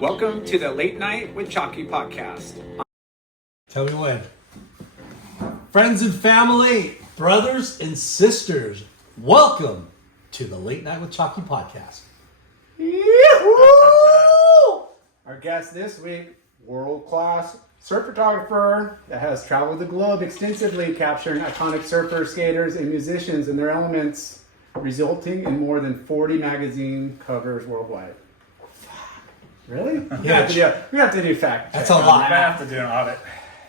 Welcome to the Late Night with Chalky podcast. Tell me when. Friends and family, brothers and sisters, welcome to the Late Night with Chalky podcast. Our guest this week, world-class surf photographer that has traveled the globe extensively capturing iconic surfers, skaters, and musicians in their elements, resulting in more than 40 magazine covers worldwide. Really? Yeah. We have to do fact check. That's a lot. I have to do an audit.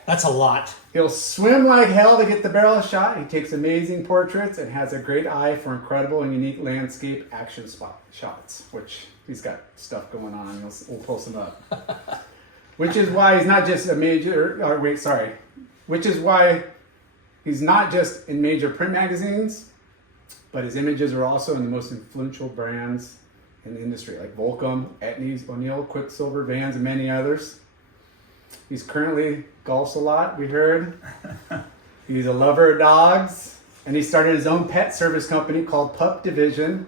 That's a lot. He'll swim like hell to get the barrel shot. He takes amazing portraits and has a great eye for incredible and unique landscape action shots, which he's got stuff going on. We'll pull some up. Which is why he's not just which is why he's not just in major print magazines, but his images are also in the most influential brands in the industry, like Volcom, Etnies, O'Neill, Quiksilver, Vans, and many others. He's currently golfs a lot, we heard. He's a lover of dogs, and he started his own pet service company called Pup Division.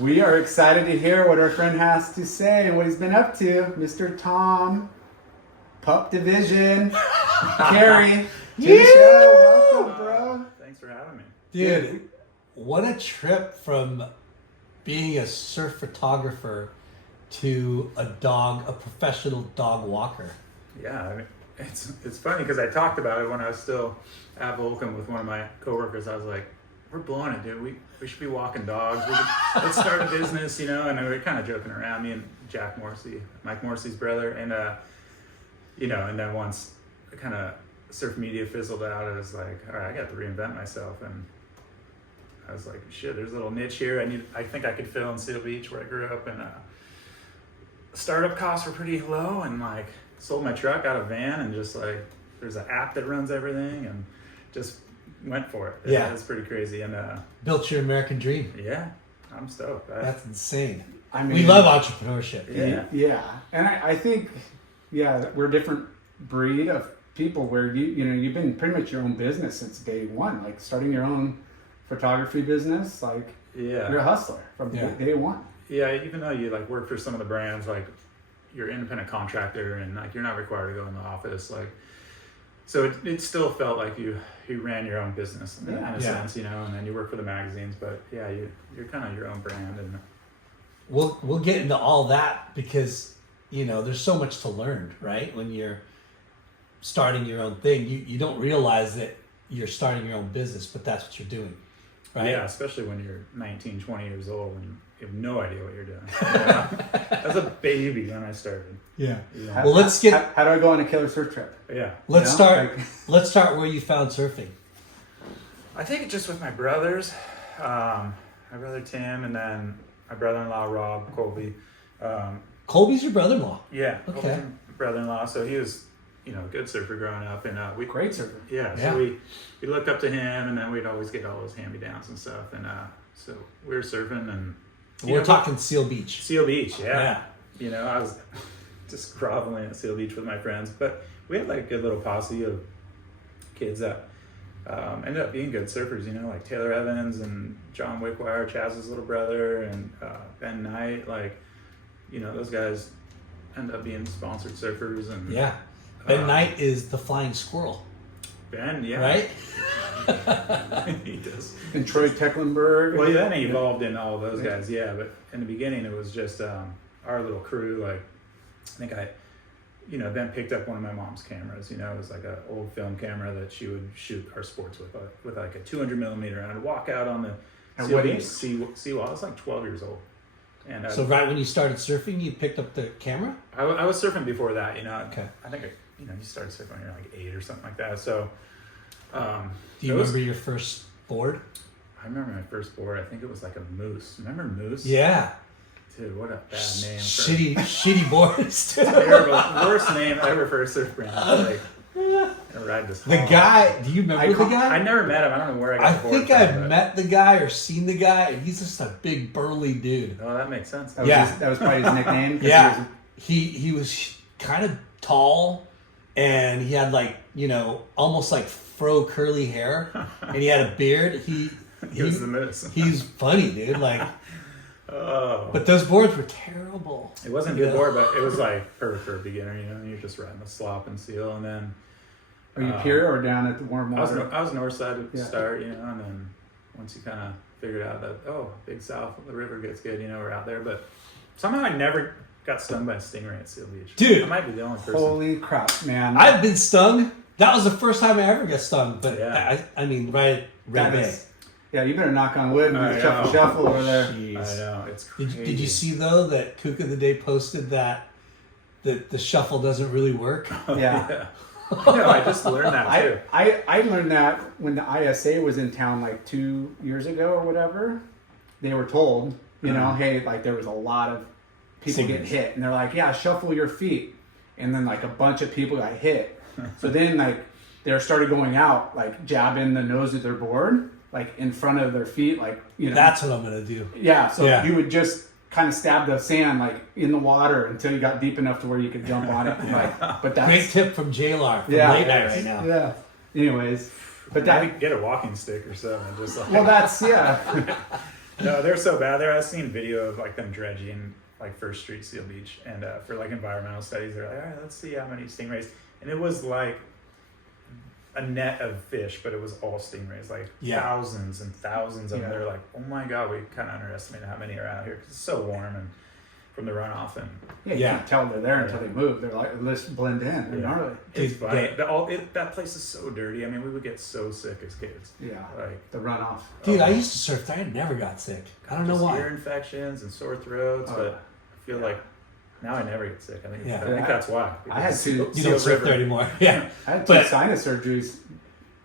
We are excited to hear what our friend has to say and what he's been up to. Mr. Tom, Pup Division, Carey, to the show. Welcome, bro. Thanks for having me. Dude, what a trip from being a surf photographer to a professional dog walker. Yeah, I mean, it's funny because I talked about it when I was still at Volcom with one of my coworkers. I was like, we're blowing it, dude. We should be walking dogs. Let's start a business, and we were kind of joking around, me and Jack Morsey, Mike Morsey's brother, and and then once kind of surf media fizzled out, I was like, all right, I got to reinvent myself, and I was like, shit, there's a little niche here. I think I could fill in Seal Beach where I grew up, and startup costs were pretty low, and like sold my truck out of van, and just like there's an app that runs everything, and just went for it. Yeah, it's pretty crazy, and built your American dream. Yeah, I'm stoked. That's insane. I mean, we love entrepreneurship. Yeah, and I think we're a different breed of people where you've been pretty much your own business since day one, like starting your own photography business, like you're a hustler from day one. Yeah, even though you like work for some of the brands, like you're an independent contractor and like you're not required to go in the office, like so it still felt like you ran your own business in a sense, and then you work for the magazines, but you're kind of your own brand. And we'll get into all that because there's so much to learn, right? When you're starting your own thing, you don't realize that you're starting your own business, but that's what you're doing. Right? Yeah, especially when you're 19, 20 years old and you have no idea what you're doing. I was a baby when I started. Yeah. Well, let's get. How do I go on a killer surf trip? Yeah. Let's start where you found surfing. I think just with my brothers, my brother Tim, and then my brother-in-law Rob Colby. Colby's your brother-in-law. Yeah. Okay. Colby's my brother-in-law, so he was a good surfer growing up, and great surfer. Yeah, so we looked up to him, and then we'd always get all those hand-me-downs and stuff, and so we were surfing, and we're talking Seal Beach. Seal Beach, yeah. I was just groveling at Seal Beach with my friends, but we had like a good little posse of kids that ended up being good surfers, like Taylor Evans and John Wickwire, Chaz's little brother, and Ben Knight, like those guys end up being sponsored surfers, and Ben Knight is the flying squirrel. Ben, yeah. Right? He does. And Troy Tecklenburg. Well, then he evolved in all of those guys, but in the beginning it was just our little crew. Like, I think Ben picked up one of my mom's cameras. It was like an old film camera that she would shoot our sports with like a 200 millimeter. And I'd walk out on the seawall. I was like 12 years old. And so right when you started surfing, you picked up the camera? I was surfing before that, Okay. I think you started surfing when you're like 8 or something like that. So, do you remember your first board? I remember my first board. I think it was like a Moose. Remember Moose? Yeah. Dude, what a bad name. Shitty boards. Terrible. Worst name ever for a surf brand. Like, I ride this the guy, do you remember the guy? I never met him. I don't know where I got the board I think I've met the guy or seen the guy, and he's just a big burly dude. Oh, that makes sense. That was probably his nickname. Yeah. He was kind of tall, and he had like, almost like fro curly hair, and he had a beard. He was the Moose. He's funny, dude. Like, Oh. But those boards were terrible. It wasn't a good board, but it was like perfect for a beginner, you know. You're just riding the slop and seal, and then Are you pier or down at the warm I water? was north side to Yeah. start, you know, and then once you kind of figured out that Big South, the river gets good, you know, we're out there. But somehow I never got stung by a stingray at Seal Beach. Dude. I might be the only person. Holy crap, man! I've been stung. That was the first time I ever got stung. But Yeah. I mean, right at Red That Bay. is- yeah, you better knock on wood and I do the shuffle know. shuffle over there. Jeez. I know, it's Did, crazy. did you see though that Kook of the Day posted that the shuffle doesn't really work? Yeah. No, I just learned that too. I learned that when the ISA was in town like 2 years ago or whatever. They were told, you know, hey, like there was a lot of people getting hit, and they're like, yeah, shuffle your feet, and then like a bunch of people got hit. So then like they started going out, like jabbing the nose of their board, like in front of their feet, like, you know. That's what I'm gonna do. Yeah, so Yeah. you would just kind of stab the sand like in the water until you got deep enough to where you could jump on it. Like, but that's Great tip from JLR from Yeah. late night right now. yeah. Anyways, but Maybe that get a walking stick or something. Just like, well, that's yeah. no, they're so bad there. I've seen video of like them dredging like First Street Seal Beach, and for like environmental studies, they're like, all right, let's see how many stingrays, and it was like a net of fish, but it was all stingrays, like thousands and thousands of them. They're like, oh my god, we kind of underestimated how many are out here because it's so warm and from the runoff, and Yeah, you can't tell they're there until they move. They're like, let's blend in. They're gnarly. it's Dude, funny. That place is so dirty. I mean, we would get so sick as kids. Yeah, Like the runoff. Dude, I used to surf there. I never got sick. I don't know just why. ear infections and sore throats, but I feel like now I never get sick. I think that's why. I had two. You don't surf there anymore. Yeah. I had 2 But- sinus surgeries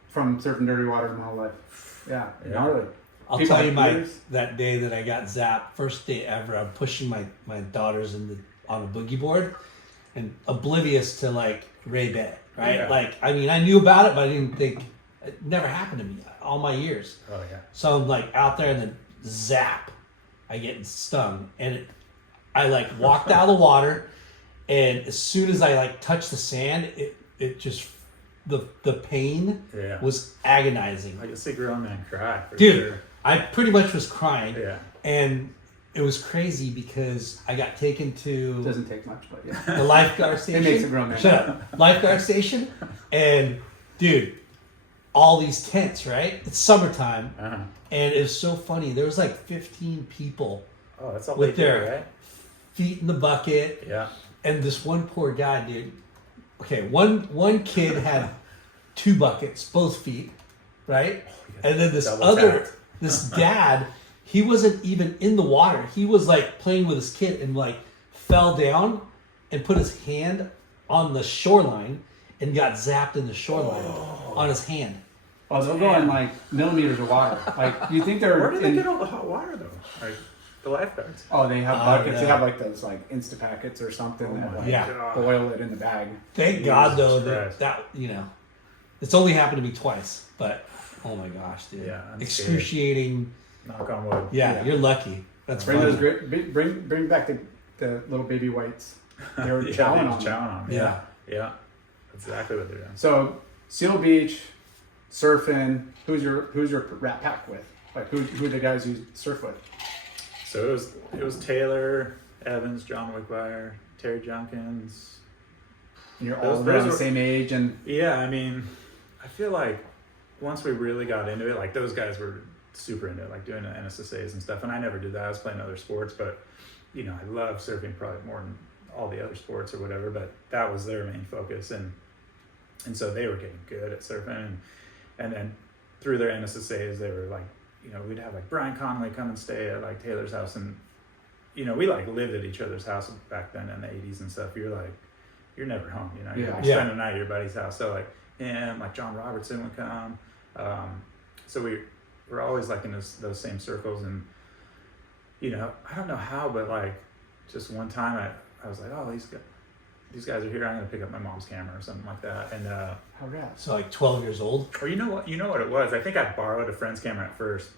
from surfing dirty water my whole life. Yeah, gnarly. I'll People tell you have years. that day that I got zapped, first day ever, I'm pushing my daughters on a boogie board and oblivious to like Ray Bay, right? Yeah. Like, I mean, I knew about it, but I didn't think, it never happened to me all my years. Oh yeah. So I'm like out there and then zap, I get stung. And I like walked out of the water, and as soon as I like touched the sand, it just, the pain was agonizing. I can see grown man cry. For Dude, sure. I pretty much was crying. Yeah. And it was crazy because I got taken to Doesn't take much, but yeah. the lifeguard station. makes a grown man. Shut up. Lifeguard station. And dude, all these tents, right? It's summertime. Uh-huh. And it was so funny. There was like 15 people Oh, that's all with they do, their right? feet in the bucket. Yeah. And this one poor guy, dude. Okay, one kid had 2 buckets, both feet, right? And then this Double other, tapped. this dad, he wasn't even in the water. He was like playing with his kid and like fell down and put his hand on the shoreline and got zapped in the shoreline on his hand. Oh, they'll go in like millimeters of water. Like, you think they're Where do they in, get all the hot water though? Like the lifeguards. oh, they have buckets. They yeah. have like those like Instapackets or something that like Yeah. God. boil it in the bag. Thank God though Christ. that you know, it's only happened to me twice, but oh my gosh, dude, Yeah, I'm excruciating. Knock on wood. Yeah, Yeah. you're lucky. That's Bring funny. those great. Bring back the little baby whites. They were chowing on them. on. Yeah. Yeah. That's exactly what they're doing. So Seal Beach, surfing. Who's your rat pack with? Like who are the guys you surf with? So it was Taylor, Evans, John Wickwire, Terry Junkins. And you're all Those around the were- same age and Yeah, I mean, I feel like once we really got into it, like those guys were super into it, like doing the NSSAs and stuff. And I never did that. I was playing other sports, but you know, I love surfing probably more than all the other sports or whatever. But that was their main focus, and so they were getting good at surfing, and then through their NSSAs, they were like, you know, we'd have like Brian Conley come and stay at like Taylor's house, and you know, we like lived at each other's house back then in the 80s and stuff. You're like, you're never home, you know. You're Yeah. like spending the night at your buddy's house. So like him, like John Robertson would come. So we're always like in those same circles, and you know, I don't know how, but like just one time I was like, oh, these guys are here. I'm gonna pick up my mom's camera or something like that, and how rad. So like 12 years old. or you know what it was. I think I borrowed a friend's camera at first.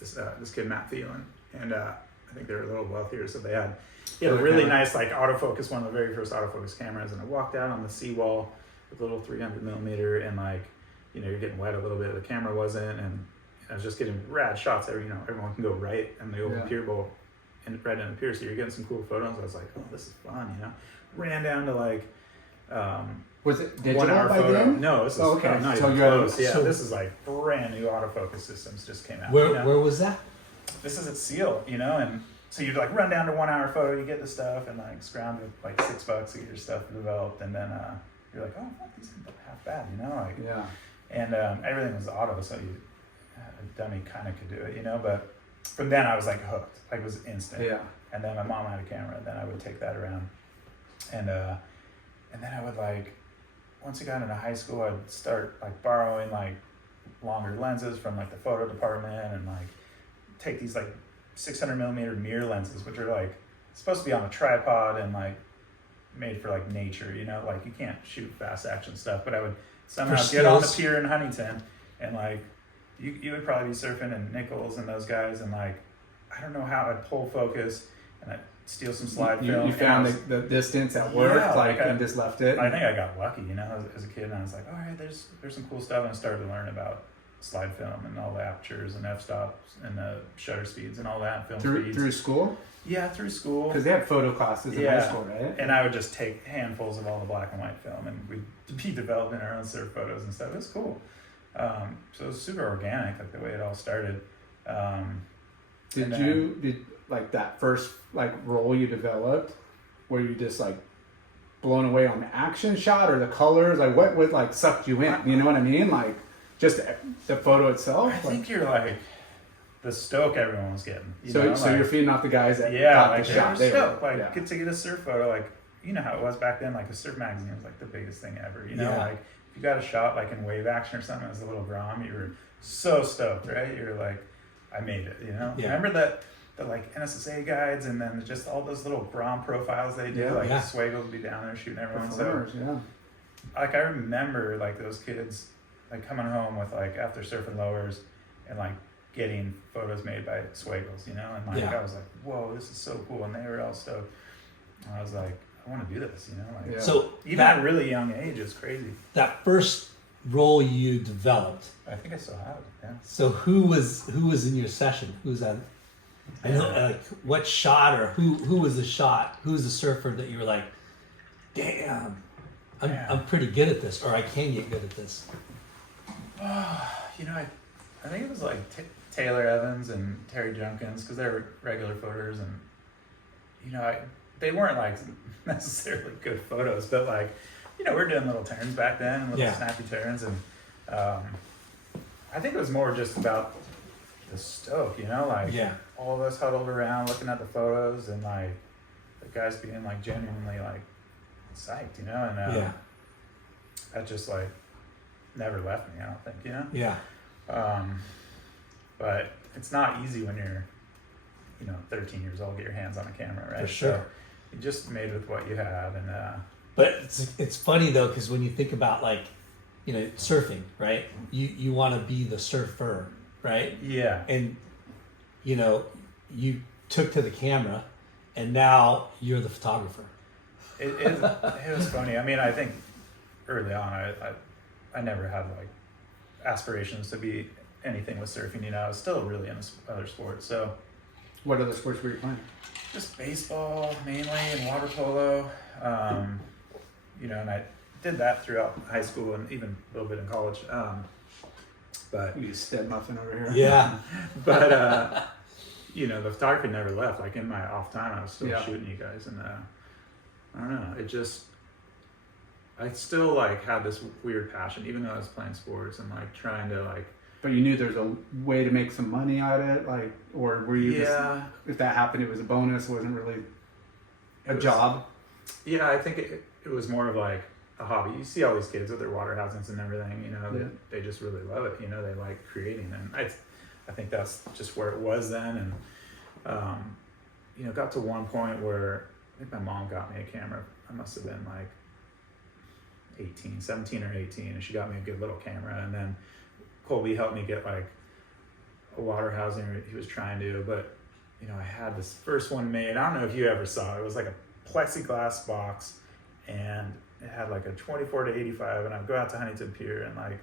This kid Matt Thielen, and I think they were a little wealthier, so he had a really nice like autofocus, one of the very first autofocus cameras. And I walked out on the seawall with a little 300 millimeter, and like, you know, you're getting wet a little bit. The camera wasn't, and I was just getting rad shots. Everyone can go right, and the open pier bowl right in the pier, so you're getting some cool photos. I was like, oh, this is fun, you know. Ran down to like Was it 1 digital hour by photo. then? No, this is okay. not So even you're close. Yeah, so- this is like brand new autofocus systems just came out. Where you know? where was that? This is at Seal, you know, and so you'd like run down to 1 hour photo, you get the stuff and like scrounge with like $6 to get your stuff developed, and then you're like, oh fuck, these aren't half bad, you know, like Yeah. and everything was auto, so a dummy kind of could do it, you know, but from then I was like hooked, like it was instant. Yeah. And then my mom had a camera, and then I would take that around, and then I would like, once I got into high school, I'd start like borrowing like longer lenses from like the photo department, and like take these like 600 millimeter mirror lenses, which are like supposed to be on a tripod and like made for like nature, you know, like you can't shoot fast action stuff, but I would somehow For get on the stills. pier in Huntington, and like you would probably be surfing and Nichols and those guys, and like I don't know how I'd pull focus and I'd steal some slide film. You and found I was- the distance at work, Yeah, like, like I- and just left it. I think I got lucky, you know, as a kid, and I was like, all right, there's some cool stuff, and I started to learn about slide film and all the apertures and f-stops and the shutter speeds and all that, film speeds. through school, Yeah, through school. because they had photo classes in high school, right? And I would just take handfuls of all the black and white film, and we'd be developing our own surf photos and stuff. It was cool. So it was super organic, like the way it all started. Did like that first like role you developed, were you just like blown away on the action shot or the colors? Like what would like sucked you in? You know what I mean? Like just the photo itself. I think you're like the stoke everyone was getting. So know? so like, you're feeding off the guys that yeah, got like the they shot. were They were- stoked. Like yeah. get to get a surf photo, like you know how it was back then. Like a surf magazine was like the biggest thing ever. You know, Yeah. like if you got a shot like in wave action or something as a little grom, you were so stoked, right? You're like, I made it. You know, Yeah. remember that. The like NSSA guides, and then just all those little Grom profiles they do, Yeah. like Yeah. Swagel would be down there shooting everyone. So Performers, yeah. like I remember like those kids like coming home with like after surfing lowers and like getting photos made by Swagels, you know, and like Yeah. I was like, whoa, this is so cool, and they were all stoked. And I was like, I want to do this, you know, like Yeah. So even that at a really young age, it's crazy. that first role you developed. I think I still have it. Yeah. So who was in your session? Who's that? And like what shot or who was the shot? Who was the surfer that you were like, damn, I'm pretty good at this, or I can get good at this. You know, I think it was like Taylor Evans and Terry Junkins, because they were regular photos, and you know, they weren't like necessarily good photos, but like, you know, we were doing little turns back then, little Yeah. snappy turns, and I think it was more just about the stoke, you know, like Yeah. all of us huddled around looking at the photos, and like the guys being like genuinely like psyched, you know, and Yeah. that just like never left me, I don't think, you know. Yeah. But it's not easy when you're, you know, 13 years old, get your hands on a camera, right? For sure. So you just made with what you have, and But it's funny though, because when you think about like, you know, surfing, right? You want to be the surfer, right? yeah, And you know, you took to the camera, and now you're the photographer. it was funny. I mean, I think early on, I never had like aspirations to be anything with surfing. You know, I was still really into other sports, so What other sports were you playing? just baseball mainly and water polo. You know, and I did that throughout high school and even a little bit in college. But You Stead Muffin over here. Yeah. but you know, the photography never left. Like in my off time, I was still Yeah. shooting you guys, and I don't know, it just, I still like had this weird passion, even though I was playing sports and like trying to like, But you knew there's a way to make some money out of it, like, or were you yeah, just, if that happened, it was a bonus, wasn't really a It was- job? yeah, I think it was more of like a hobby. You see all these kids with their water housings and everything, you know, Yeah. they just really love it, you know, they like creating, and I think that's just where it was then, and you know, got to one point where I think my mom got me a camera. I must have been like 17 or 18, and she got me a good little camera, and then Colby helped me get like a water housing he was trying to, but you know, I had this first one made. I don't know if you ever saw it. It was like a plexiglass box, and it had like a 24 to 85, and I'd go out to Huntington Pier and like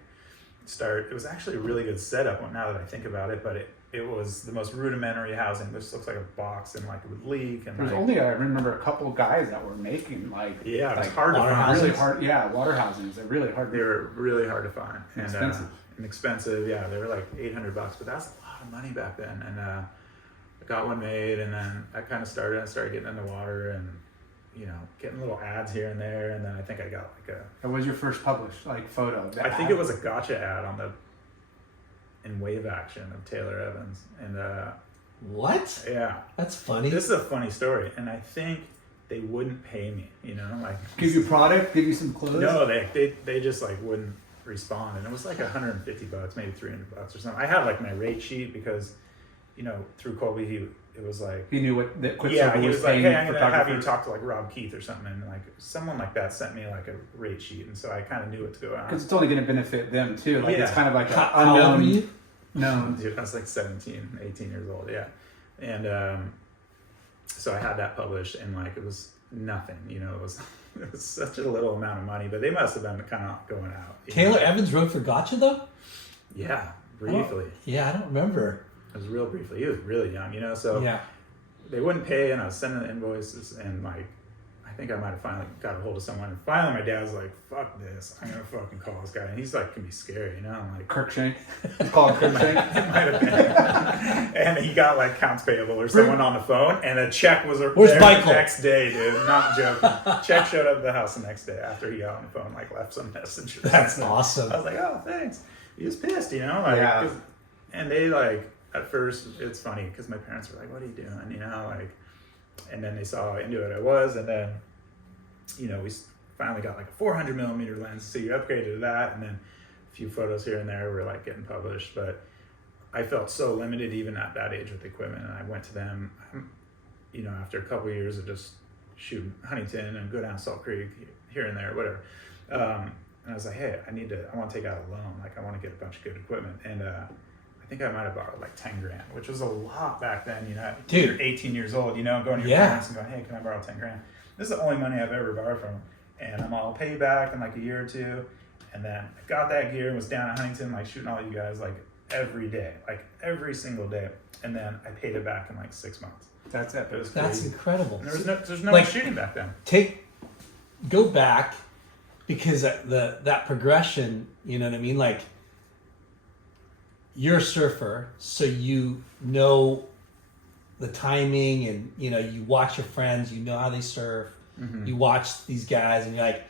start. It was actually a really good setup now that I think about it, but it was the most rudimentary housing. This looks like a box and like it would leak. And There's like, only, I remember, a couple of guys that were making like, yeah, it was like hard to water find. houses. really hard, yeah, water housings. They're really hard. They were really hard to find And expensive. And expensive. Yeah, they were like $800, but that's a lot of money back then. And I got one made, and then I kind of started getting into water and getting little ads here and there. And then I think I got like What was your first published like photo? I think it was a gotcha ad in Wave Action of Taylor Evans. And What? yeah, That's funny. this is a funny story. And I think they wouldn't pay me, like give you product, give you some clothes. no, they just like wouldn't respond. And it was like $150, maybe $300 or something. I had like my rate sheet because, through Colby, it was like, He knew what that Quiksilver yeah, he was like, paying hey, I'm going to have you photographers. talk to like Rob Keith or something. And like someone like that sent me like a rate sheet. And so I kind of knew what to go on. Because it's only going to benefit them too. Like it's Yeah. kind of like an How old were you? known. Dude, I was like 17, 18 years old. Yeah. And so I had that published, and like it was nothing, it was such a little amount of money, but they must have been kind of going out. Taylor Evans wrote for Gotcha though? Yeah, briefly. Yeah, I don't remember. It was real briefly. He was really young, so Yeah. they wouldn't pay, and I was sending the invoices, and like I think I might have finally got a hold of someone, and finally my dad's like, fuck this, I'm gonna fucking call this guy. And he's like, can be scary, I'm like, Kirkshank. It's called Kirkshank. it might have been. And he got like accounts payable or someone on the phone, and a check was Where's there Michael? the next day, dude. Not joking. Check showed up at the house the next day after he got on the phone, like left some message. Or That's something. awesome. I was like, oh, thanks. He was pissed, like, Yeah. 'cause- and they like at first it's funny because my parents were like, what are you doing, like, and then they saw how into it I was, and then we finally got like a 400 millimeter lens, so you upgraded to that, and then a few photos here and there were like getting published. But I felt so limited even at that age with equipment, and I went to them, after a couple of years of just shooting Huntington and go down Salt Creek here and there, whatever. And I was like, hey, I want to take out a loan, like I want to get a bunch of good equipment, and I think I might have borrowed like 10 grand, which was a lot back then. Dude. You're 18 years old, going to your Yeah. parents and going, hey, can I borrow 10 grand? This is the only money I've ever borrowed from them. And I'll pay you back in like a year or two. And then I got that gear and was down at Huntington, like shooting all you guys like every day, like every single day. And then I paid it back in like 6 months. That's It was epic. That's crazy. incredible. And there's no Like- shooting back then. Go back, because that progression, you know what I mean? Like, you're a surfer, so you know the timing, and you watch your friends, you know how they surf. Mm-hmm. You watch these guys, and you're like,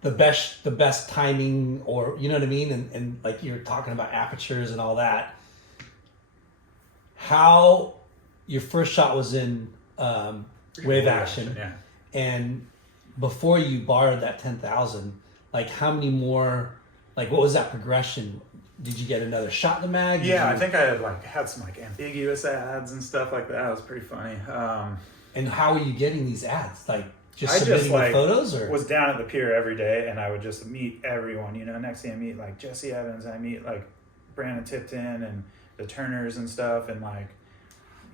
the best timing, or you know what I mean? And like you're talking about apertures and all that. How your first shot was in wave action, Yeah. and before you borrowed that 10,000, like how many more, like what was that progression? Did you get another shot in the mag? Did Yeah, you- I think I had some like ambiguous ads and stuff like that. It was pretty funny. And how are you getting these ads? Like just I submitting just the like photos, or was down at the pier every day, and I would just meet everyone. Next thing I meet like Jesse Evans, I meet like Brandon Tipton and the Turners and stuff, and like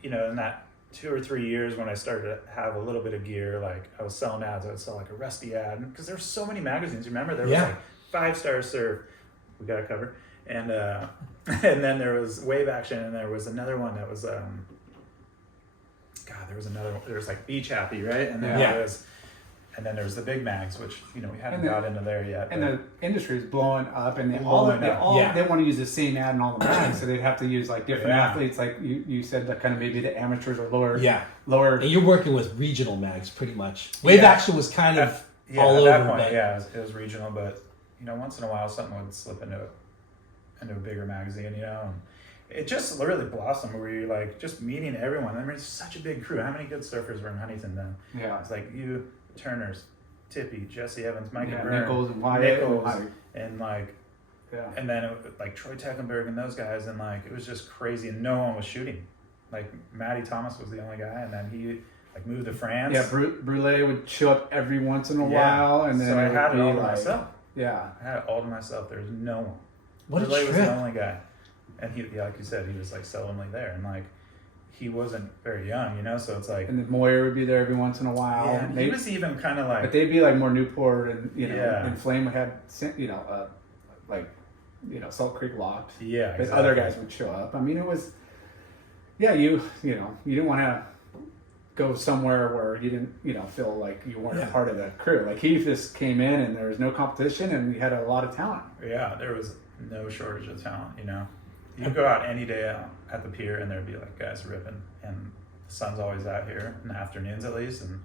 in that 2 or 3 years when I started to have a little bit of gear, like I was selling ads. I would sell like a Rusty ad because there's so many magazines. Remember there was Yeah. like 5-Star Surf, we got a cover, and and then there was Wave Action, and there was another one that was there was another one. There was like Beach Happy, right? And then Yeah. there was the big mags, which we haven't And the- got into there yet. And but- the industry is blowing up, and they Blowing up. Yeah. they want to use the same ad in all the mags, so they'd have to use like different Yeah. athletes, like you said, that kind of maybe the amateurs or lower. yeah. Lower. And you're working with regional mags pretty much. Wave Yeah. Action was kind of yeah, all at over, that point, but yeah, it was regional, but once in a while something would slip into a bigger magazine, and it just really blossomed where you're like just meeting everyone. I mean, it's such a big crew. How many good surfers were in Huntington then? Yeah. It's like you, Turners, Tippy, Jesse Evans, Mike Yeah, Byrne, Nichols and Wyatt. Nichols, and like, Yeah. and then like Troy Teckenberg and those guys, and like it was just crazy, and no one was shooting. Like Matty Thomas was the only guy, and then he like moved to France. Yeah, Brule would show up every once in a Yeah. while, and then so I it had would it all be to like, myself. yeah, I had it all to myself. There was no one. what a Relay was trip. the only guy, and he, like you said, he was like seldomly there, and like he wasn't very young, so it's like, and then Moyer would be there every once in a while. yeah, and he was even kind of but like, they'd be like more Newport, and Yeah. and Flame had like Salt Creek locked. yeah, But exactly. other guys would show up. I mean, it was yeah, you didn't want to go somewhere where you didn't, feel like you weren't a part of the crew. Like he just came in and there was no competition and we had a lot of talent. Yeah, there was no shortage of talent, You could go out any day out at the pier and there'd be like guys ripping, and the sun's always out here in the afternoons at least, and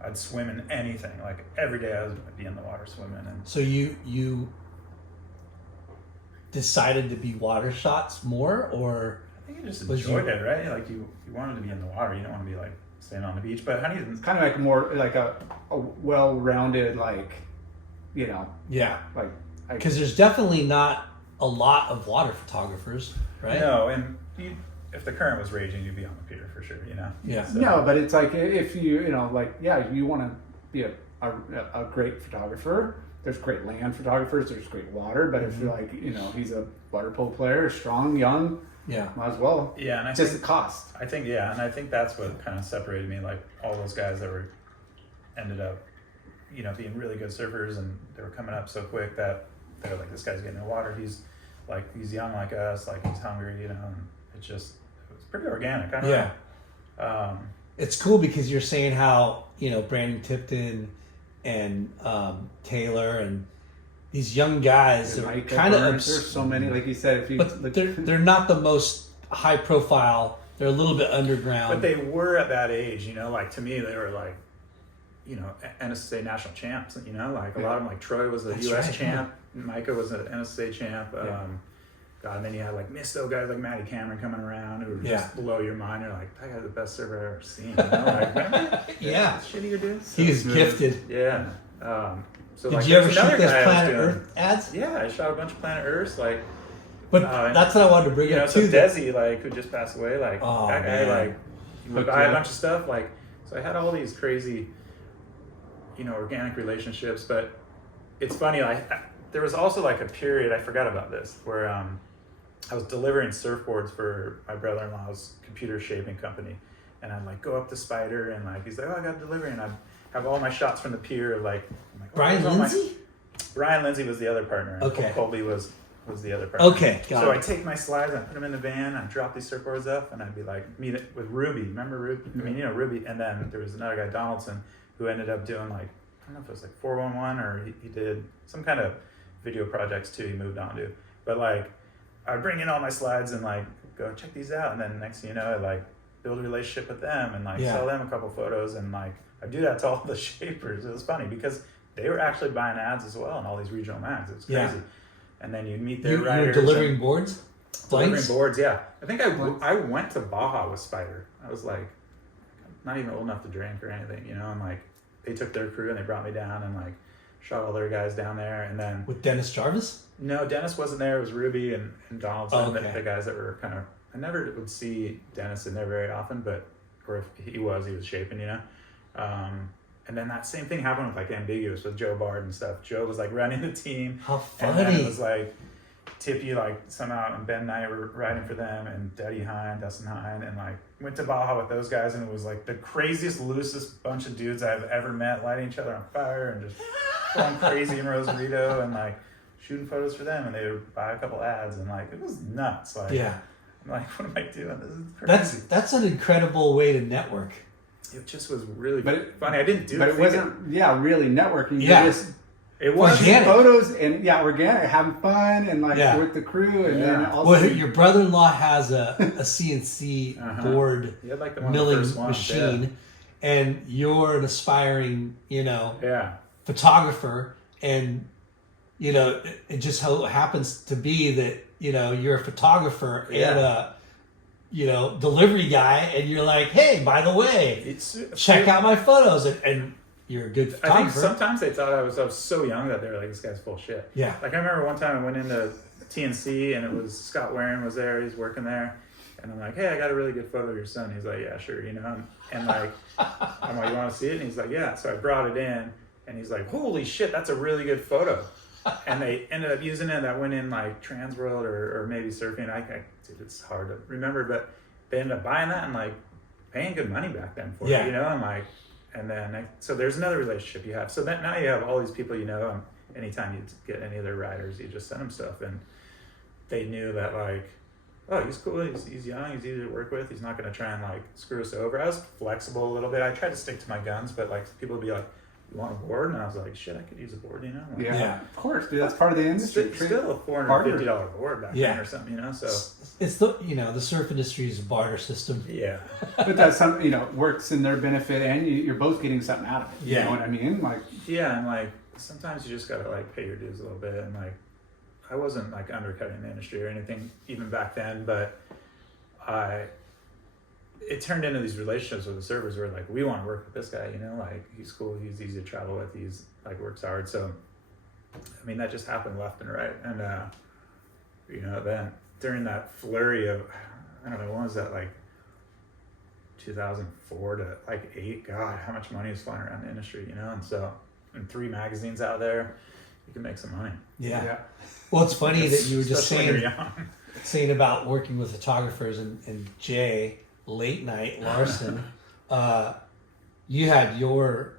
I'd swim in anything. Like every day I'd be in the water swimming. And so you decided to be water shots more, or I think you just enjoyed it, right? Like you wanted to be in the water. You don't want to be like staying on the beach. But it's kind of like more like a well-rounded, like, yeah, like because there's definitely not a lot of water photographers, right? No, and if the current was raging, you'd be on the pier for sure, Yeah. So, no, but it's like if you you want to be a great photographer. There's great land photographers. There's great water, but if you're like he's a water polo player, strong, young, might as well. Yeah, and I just think the cost. I think and I think that's what kind of separated me. Like all those guys that ended up, being really good surfers, and they were coming up so quick that they're like, this guy's getting in the water. He's young like us, like he's hungry, and it was pretty organic. I don't know. It's cool because you're saying how Brandon Tipton and Taylor and these young guys are kind of there's so many, like you said, but they're not the most high profile. They're a little bit underground. But they were at that age, like to me they were like, NSA national champs. Like a lot of them, like Troy was a U.S. champ, Micah was an NSA champ. God, and then you had like Misto guys like Matty Cameron coming around who were just blow your mind. You're like, that guy's the best surfer I've ever seen. Like, remember? Yeah. Shit he would do. He's gifted. Yeah. So did you ever shoot those Planet Earth ads? Yeah, I shot a bunch of Planet Earths. But that's what I wanted to bring up so too. Desi, who just passed away, that guy, man. he would buy a bunch of stuff. So I had all these crazy, organic relationships. But it's funny, there was also a period, I forgot about this, where I was delivering surfboards for my brother-in-law's computer shaping company. And I'd go up to Spider and he's like, oh, I got a delivery. And I'd have all my shots from the pier. I'm like, Brian Lindsay? Brian Lindsay was the other partner. And Okay. Colby was the other partner. Okay, got So it. I take my slides, I put them in the van, I drop these surfboards up, and I'd be like, meet it with Ruby. Remember Ruby? I mean, Ruby. And then there was another guy, Donaldson, who ended up doing I don't know if it was 411 or he did some kind of video projects too. He moved on to, but I'd bring in all my slides and go check these out, and then next thing you know, I build a relationship with them and sell them a couple photos, and I do that to all the shapers. It was funny because they were actually buying ads as well in all these regional mags. It was crazy. Yeah. And then you'd meet their writers. You were delivering boards? Delivering boards, yeah. I think I went to Baja with Spider. I was not even old enough to drink or anything, and they took their crew and they brought me down and shot all their guys down there, and then with Dennis Jarvis? No, Dennis wasn't there. It was Ruby and Donaldson, okay. the guys that were kind of. I never would see Dennis in there very often, or if he was shaping, And then that same thing happened with Ambiguous with Joe Bard and stuff. Joe was running the team. How funny! And then it was Tippy somehow and Ben Knight were riding for them, and Duddy Hine, Dustin Hine, and went to Baja with those guys, and it was the craziest, loosest bunch of dudes I've ever met, lighting each other on fire and just going crazy in Rosarito and shooting photos for them, and they would buy a couple ads, and it was nuts. Yeah. I'm what am I doing? This is crazy. That's an incredible way to network. It just was really funny. I didn't do it. But it wasn't, really networking. Yeah. It was organic. Photos and organic, having fun and with the crew, and then also. Well, your brother-in-law has a CNC board he had the milling first ones, machine, and you're an aspiring, photographer, and it just happens to be that you're a photographer and a delivery guy, and you're like, hey, by the way, check out my photos, and you're a good photographer. I think sometimes they thought I was so young that they were like, this guy's full of shit. Yeah. I remember one time I went into TNC and it was Scott Waring was there, he's working there, and I'm like, hey, I got a really good photo of your son. He's like, yeah, sure, and I'm like, you want to see it? And he's like, yeah. So I brought it in, and he's like, holy shit, that's a really good photo. And they ended up using it. That went in Transworld or maybe Surfing. It's hard to remember, but they ended up buying that and paying good money back then for it, and then so there's another relationship you have. So that now you have all these people, anytime you get any of their riders, you just send them stuff, and they knew that oh, he's cool, he's young, he's easy to work with, he's not going to try and like screw us over. I was flexible a little bit. I tried to stick to my guns, but like people would be like, you want a board? And I was like, shit, I could use a board, you know? Like, Yeah, of course, dude. That's part of the industry. It's still a $450 board back then or something, you know? So it's the the surf industry's barter system. yeah. But that's something, works in their benefit, and you're both getting something out of it. You know what I mean? Like, yeah, and like sometimes you just gotta like pay your dues a little bit, and like I wasn't like undercutting the industry or anything even back then, but it turned into these relationships with the servers where like we want to work with this guy, like he's cool, he's easy to travel with, he's like works hard. So I mean that just happened left and right, and then during that flurry of I don't know, when was that, like 2004 to like 8? God, how much money is flying around the industry, and so and 3 magazines out there, you can make some money. Yeah. Well, it's funny that you were just saying about working with photographers and Jay, late night Larson. You had your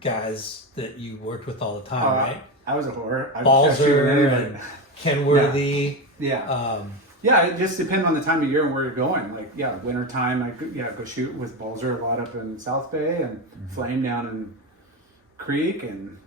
guys that you worked with all the time, right? I was a horror. Balzer and Ken Worthy. Yeah. Yeah, it just depends on the time of year and where you're going. Like, winter time, I go shoot with Balzer a lot up in South Bay, and Flame down in Creek, and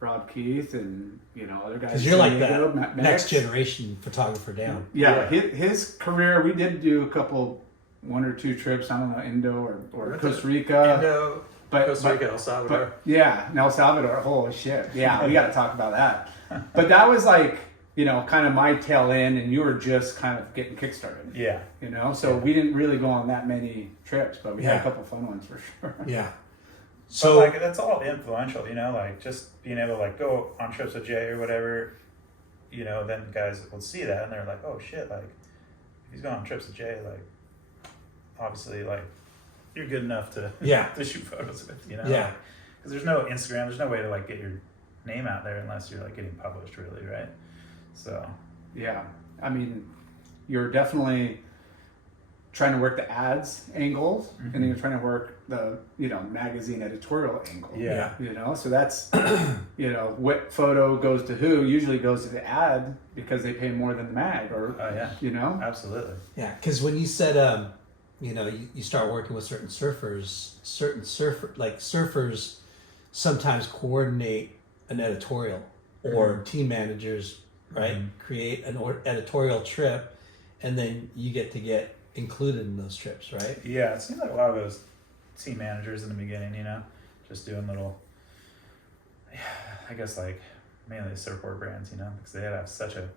Rob Keith, and other guys. Because you're like the next generation photographer down. Yeah, his career, we did do a couple, 1 or 2 trips. I don't know, Indo or Costa Rica. Indo, Costa Rica, El Salvador. El Salvador. Holy shit! Yeah, we got to talk about that. But that was like, kind of my tail end, and you were just kind of getting kickstarted. Yeah. So we didn't really go on that many trips, but we had a couple fun ones for sure. Yeah. So like that's all influential, like just being able to like go on trips with Jay or whatever, then guys will see that and they're like, oh shit, like if he's going on trips with Jay, like obviously like you're good enough to to shoot photos with, because there's no Instagram, there's no way to like get your name out there unless you're like getting published, really, right? So yeah, I mean, you're definitely trying to work the ads angles, and then you're trying to work the magazine editorial angle. So that's what photo goes to who usually goes to the ad because they pay more than the mag, or absolutely. Yeah, because when you said you start working with certain surfers sometimes coordinate an editorial, or team managers, right? Create an editorial trip, and then you get included in those trips, right? Yeah, it seems like a lot of those team managers in the beginning, just doing little, I guess like mainly surfboard brands, because they had to have such a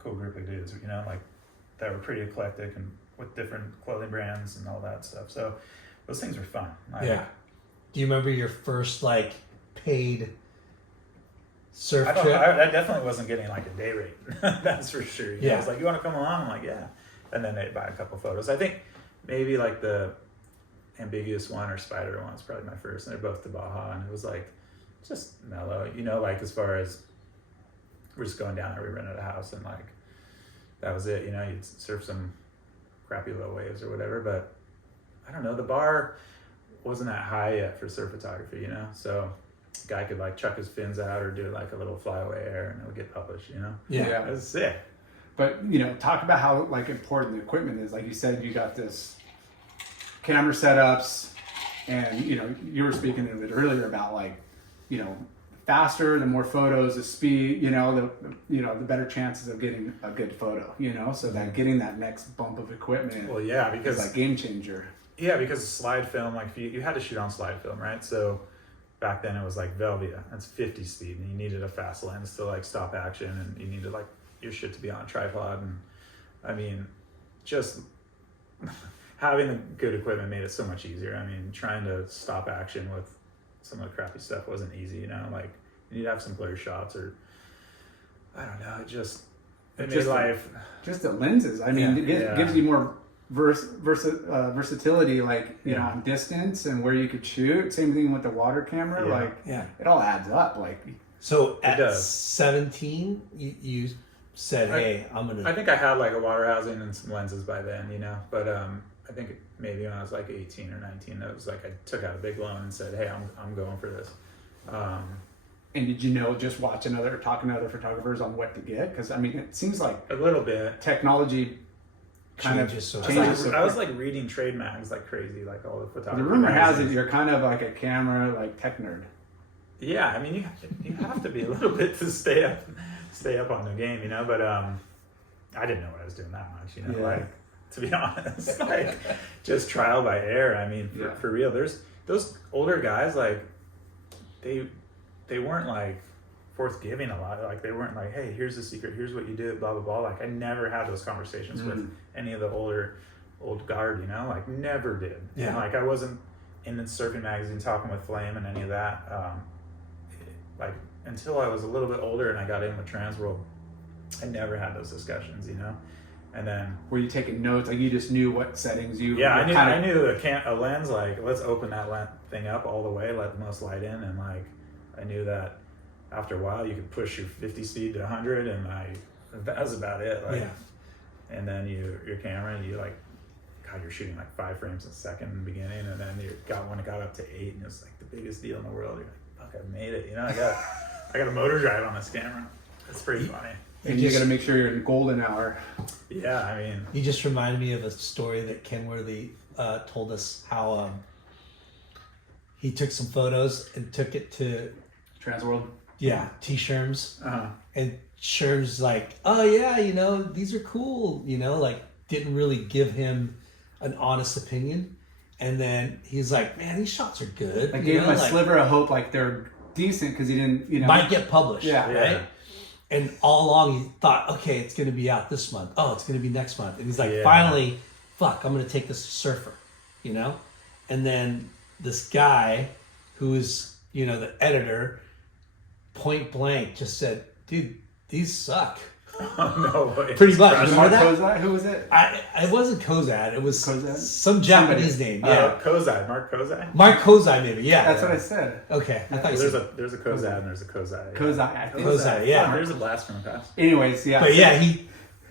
cool group of dudes, like that were pretty eclectic and with different clothing brands and all that stuff. So those things were fun. Do you remember your first like paid surf trip? I definitely wasn't getting like a day rate. That's for sure. I was like, you want to come along? I'm like, yeah. And then they'd buy a couple photos. I think maybe like the Ambiguous one or Spider one was probably my first, and they're both to Baja, and it was like just mellow, like as far as we're just going down there, we rented a house, and like that was it, you'd surf some crappy little waves or whatever, but I don't know, the bar wasn't that high yet for surf photography, so a guy could like chuck his fins out or do like a little flyaway air and it would get published, It was sick. But talk about how like important the equipment is. Like you said, you got this camera setups, and you were speaking a bit earlier about like faster, the more photos, the speed, the better chances of getting a good photo. So that getting that next bump of equipment. Well, yeah, because is like game changer. Yeah, because slide film, like you had to shoot on slide film, right? So back then it was like Velvia, that's 50 speed, and you needed a fast lens to like stop action, and you needed like your shit to be on a tripod, and I mean, just having the good equipment made it so much easier. I mean, trying to stop action with some of the crappy stuff wasn't easy, like you need to have some blur shots, or I don't know, it made life. Just the lenses. I mean, it gives you more versatility, like on distance and where you could shoot. Same thing with the water camera. It all adds up. Like, so at 17, you said, "Hey, I'm gonna." I think I had like a water housing and some lenses by then, But I think maybe when I was like 18 or 19, it was like I took out a big loan and said, "Hey, I'm going for this." And did you just talking to other photographers on what to get? Because I mean, it seems like a little bit technology kind of Changes so changes. fast. I was like reading trade mags like crazy, like all the photography. The rumor has it magazines. you're kind of like a camera like tech nerd. Yeah, I mean, you have to be a little bit to stay up on the game, you know. But I didn't know what I was doing that much, you know. Yeah. Like, to be honest, like just trial by error. I mean, for real. There's those older guys, like they weren't like forthgiving a lot. Like they weren't like, hey, here's the secret, here's what you do, blah blah blah. Like I never had those conversations with any of the old guard, you know. Like never did. Yeah. And like I wasn't in the surfing magazine talking with Flame and any of that. Like until I was a little bit older and I got in with Transworld, I never had those discussions, you know. And then Were you taking notes? Like you just knew what settings you? yeah, were I knew a lens, like let's open that thing up all the way, let the most light in, and like I knew that after a while you could push your 50 speed to 100, and that was about it. Like, Yeah. And then your camera, you like, God, you're shooting like 5 frames a second in the beginning, and then you got one that got up to 8, and it was like the biggest deal in the world. You're like, fuck, I made it, you know. I got a motor drive on this camera. It's pretty funny. And you got to make sure you're in golden hour. Yeah, I mean, You just reminded me of a story that Ken Worthy told us how he took some photos and took it to Transworld. T. Sherm's, uh-huh. and Sherm's like, oh yeah, you know, these are cool, you know, like didn't really give him an honest opinion, and then he's like, man, these shots are good. Like you gave know, him a like, sliver of hope, like they're decent because he didn't, you know. might get published, Yeah. right? And all along he thought, okay, it's going to be out this month. Oh, it's going to be next month. And he's like, finally, fuck, I'm going to take this to Surfer, you know? And then this guy who is, you know, the editor, point blank just said, dude, these suck. Oh, no way. Pretty much. Remember Mark that? Kozai? Who was it? It wasn't Kozad. It was Kozad? some Japanese name. Yeah. Kozai, Mark Kozai. Mark Kozai, maybe. Yeah. That's what I said. Okay. I thought you There's said. a Kozad and there's a Kozai. Yeah. Kozai, I think. Kozai, yeah. Fuck, there's a blast from the past. Anyways, yeah. But yeah, he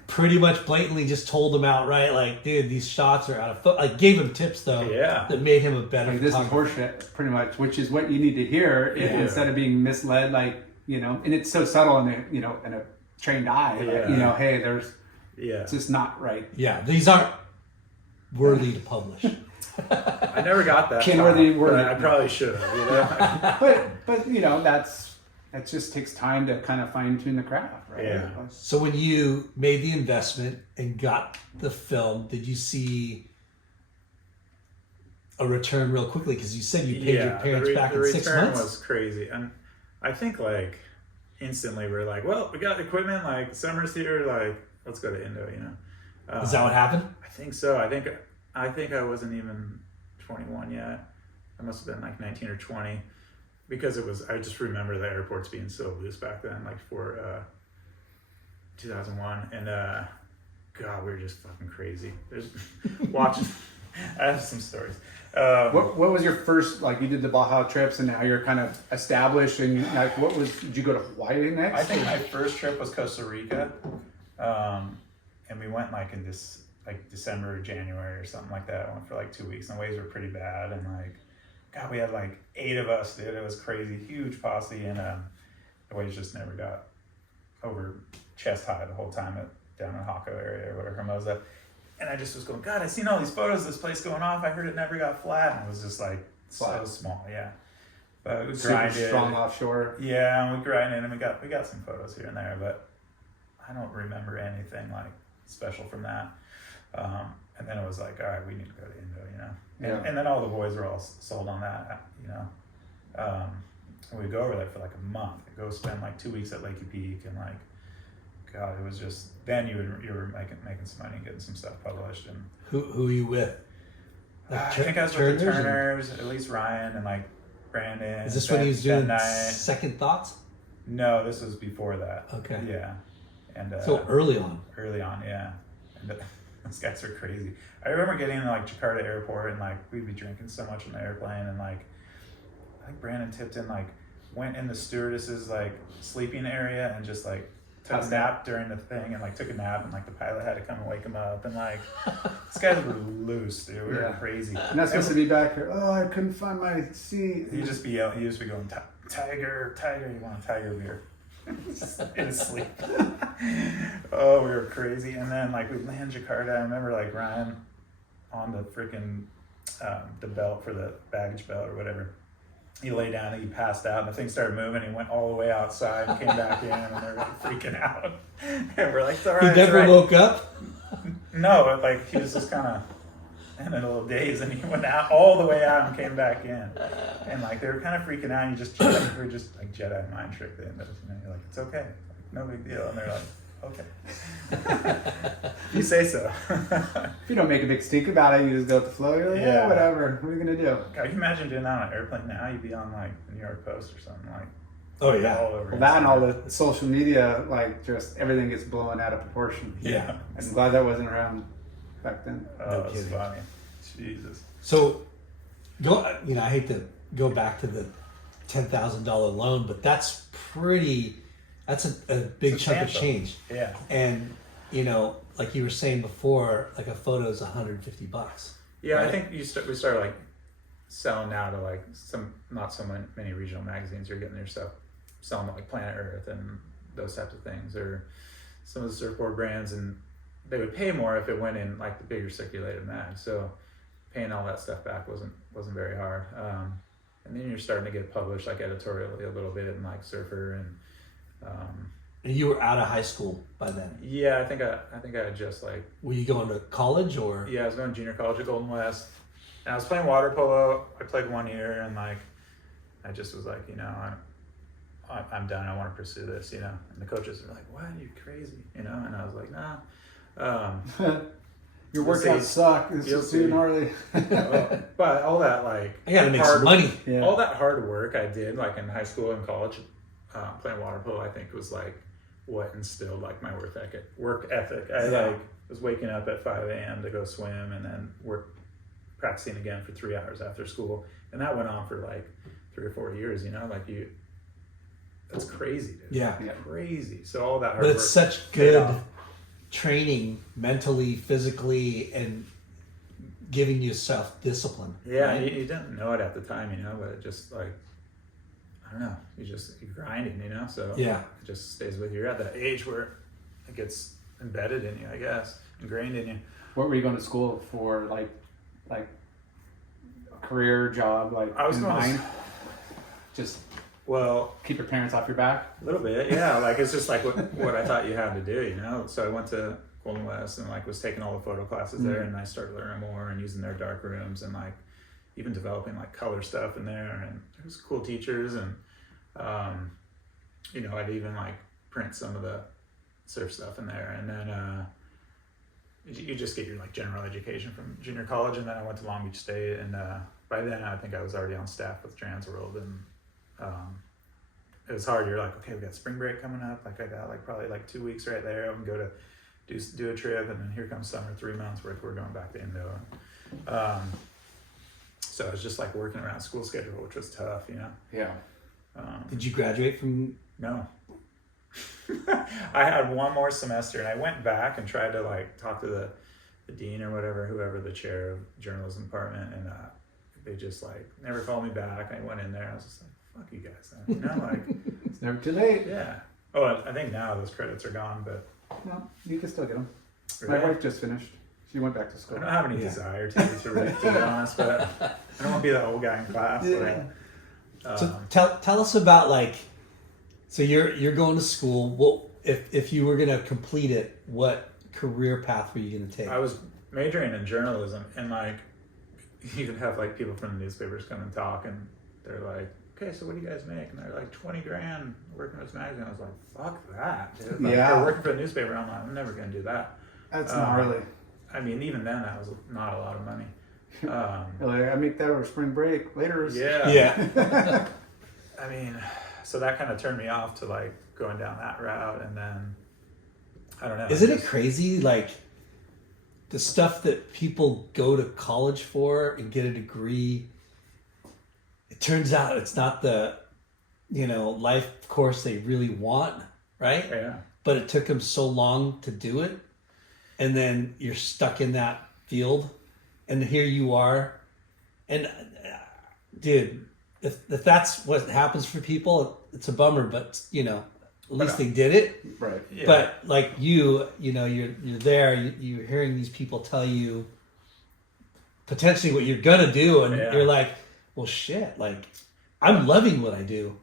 pretty much blatantly just told him outright, like, dude, these shots are out of foot. Like, gave him tips though. Yeah. That made him a better. Like, this is photographer. horseshit, pretty much, which is what you need to hear Yeah. instead of being misled, like, you know, and it's so subtle in a, you know, in a trained eye, like, Yeah. you know, hey, there's, Yeah. it's just not right. Yeah, these aren't worthy to publish. I never got that. Kenworthy far, word. but I probably should have. You know? But you know, that just takes time to kind of fine tune the craft, right? Yeah. So when you made the investment and got the film, did you see a return real quickly? Because you said you paid your parents back in 6 return months. was crazy, and I think like instantly we're like, well, we got equipment. Like summer's here. Like let's go to Indo. You know. Is that what happened? I think so. I think I wasn't even 21 yet. I must have been like 19 or 20, because it was. I just remember the airports being so loose back then, like for 2001, and God, we were just fucking crazy. There's watching. I have some stories. What was your first, like, you did the Baja trips and now you're kind of established, and like, did you go to Hawaii next? I think my first trip was Costa Rica, and we went like in this like December or January or something like that. I went for like 2 weeks, and the waves were pretty bad, and like, God, we had like 8 of us, dude. It was crazy, huge posse, and the waves just never got over chest high the whole time down in Hako area or whatever, Hermosa. And I just was going, God, I seen all these photos of this place going off. I heard it never got flat, and it was just like so small, yeah. But we Super grinded. strong offshore. Yeah, and we grinded, and we got some photos here and there, but I don't remember anything like special from that. And then it was like, all right, we need to go to Indo, you know. And then all the boys were all sold on that, you know. And we'd go over there for like a month. We'd go spend like 2 weeks at Lakey Peak, and like, God, it was just, then you were making some money and getting some stuff published. And Who are you with? Like I think I was with the Turners Turners, at least Ryan and like Brandon. Is this when he was doing Night. Second Thoughts? No, this was before that. Okay. Yeah. And So early on. Early on, yeah. And those guys are crazy. I remember getting to like Jakarta airport, and like we'd be drinking so much on the airplane, and like I think Brandon Tipton like went in the stewardess's like sleeping area and just like took a nap during the thing, and like took a nap, and like the pilot had to come and wake him up, and like these guys were loose, dude. We were crazy. And that's supposed to be back here. Oh, I couldn't find my seat. He'd just be yelling. He used to be going, Tiger, you want a Tiger beer? In his sleep. Oh, we were crazy. And then like we land Jakarta. I remember like Ryan on the freaking the belt for the baggage belt or whatever. He lay down and he passed out and the thing started moving. He went all the way outside and came back in and they're like freaking out. And we're like, it's all right. He it's never all right. woke up? No, like he was just kind of in a little daze and he went out all the way out and came back in. And like they were kind of freaking out and you just we were just like Jedi mind tricked into it. You know, you're like, it's okay. Like, no big deal. And they're like, okay. You say so. If you don't make a big stink about it, you just go with the flow. You're like, yeah, whatever. What are you gonna do? Can you imagine doing that on an airplane now? You'd be on like the New York Post or something like. Oh yeah. All over Well, that and all the social media, like just everything gets blown out of proportion. Yeah. I'm glad that wasn't around back then. Oh, No it's kidding. funny. Jesus. So, I hate to go back to the $10,000 loan, but that's a big It's chunk of substantial. change. Yeah. And, like you were saying before, like a photo is $150. Yeah, Right? I think we started like selling now to like not so many regional magazines. You're getting your stuff selling to like Planet Earth and those types of things, or some of the surfboard brands, and they would pay more if it went in like the bigger circulated mag. So paying all that stuff back wasn't very hard. And then you're starting to get published like editorially a little bit in like Surfer and. And you were out of high school by then. Yeah, I think I had just like. Were you going to college or? Yeah, I was going to junior college at Golden West, and I was playing water polo. I played 1 year, and like, I just was like, I'm done. I want to pursue this, And the coaches were like, "What? You're crazy," And I was like, "Nah." Your You'll workouts see. suck. It's You'll just too see. gnarly. But all that like, I gotta make some money. Yeah. all that hard work I did like in high school and college, playing water polo, I think was like what instilled like my work ethic. I like was waking up at 5 a.m. to go swim and then practicing again for 3 hours after school, and that went on for like 3 or 4 years. That's crazy, dude. Yeah. Crazy. So all that hard But work it's such paid good off. training mentally, physically, and giving you self-discipline. Yeah, right? you didn't know it at the time, but it just like, I don't know, you're grinding, so Yeah. it just stays with you. You're at that age where it gets embedded in you, I guess, ingrained in you. What were you going to school for? Like a career job? Like I was in going to mind? Just Well, keep your parents off your back. a little bit, yeah. Like it's just like what I thought you had to do, So I went to Golden West and like was taking all the photo classes there, and I started learning more and using their dark rooms and like even developing like color stuff in there. And it was cool teachers, and I'd even like print some of the surf stuff in there, and then you just get your like general education from junior college. And then I went to Long Beach State, and by then I think I was already on staff with Transworld, and it was hard. You're like, okay, we got spring break coming up. Like I got like probably like 2 weeks right there. I'm gonna go to do a trip, and then here comes summer, 3 months worth. We're going back to Indo. So it was just like working around school schedule, which was tough, Yeah. Did you graduate from? No. I had one more semester, and I went back and tried to like talk to the dean or whoever the chair of journalism department, and they just like never called me back. I went in there, I was just like, fuck you guys, like It's never too late. yeah. Oh, I think now those credits are gone, but No, you can still get them. really, My wife just finished. She went back to I school. don't have any desire to be honest, but I don't want to be that old guy in class. Yeah. So tell us about like. So you're going to school. What if you were gonna complete it? What career path were you gonna take? I was majoring in journalism, and like you could have like people from the newspapers come and talk, and they're like, okay, so what do you guys make? And they're like, 20 grand working with this magazine. I was like, fuck that, dude. Like, Yeah. or working for the newspaper. I'm like, I'm never gonna do that. That's gnarly. I mean, even then, that was not a lot of money. Like, I make that over spring break. Later. Yeah. Yeah. I mean, so that kind of turned me off to like going down that route, and then I don't know. Isn't it crazy? Like the stuff that people go to college for and get a degree. It turns out it's not the, life course they really want, right? Yeah. But it took them so long to do it, and then you're stuck in that field, and here you are, and dude, if that's what happens for people, it's a bummer. But at least they did it. Right. Yeah. But like you're there, you're hearing these people tell you potentially what you're gonna do, and you're like, well, shit, like I'm loving what I do,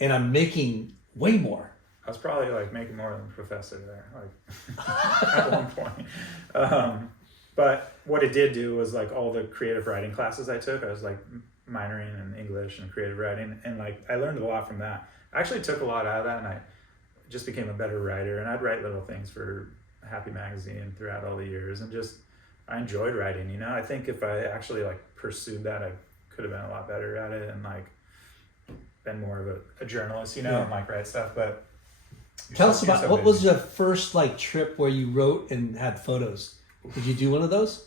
and I'm making way more. I was probably like making more than a professor there, like at one point. But what it did do was like all the creative writing classes I took, I was like minoring in English and creative writing, and like I learned a lot from that. I actually took a lot out of that, and I just became a better writer, and I'd write little things for Happy Magazine throughout all the years, and just I enjoyed writing, you know. I think if I actually like pursued that, I could have been a lot better at it and like been more of a journalist, you know, and like write stuff. But tell us about what was the first like trip where you wrote and had photos? Did you do one of those?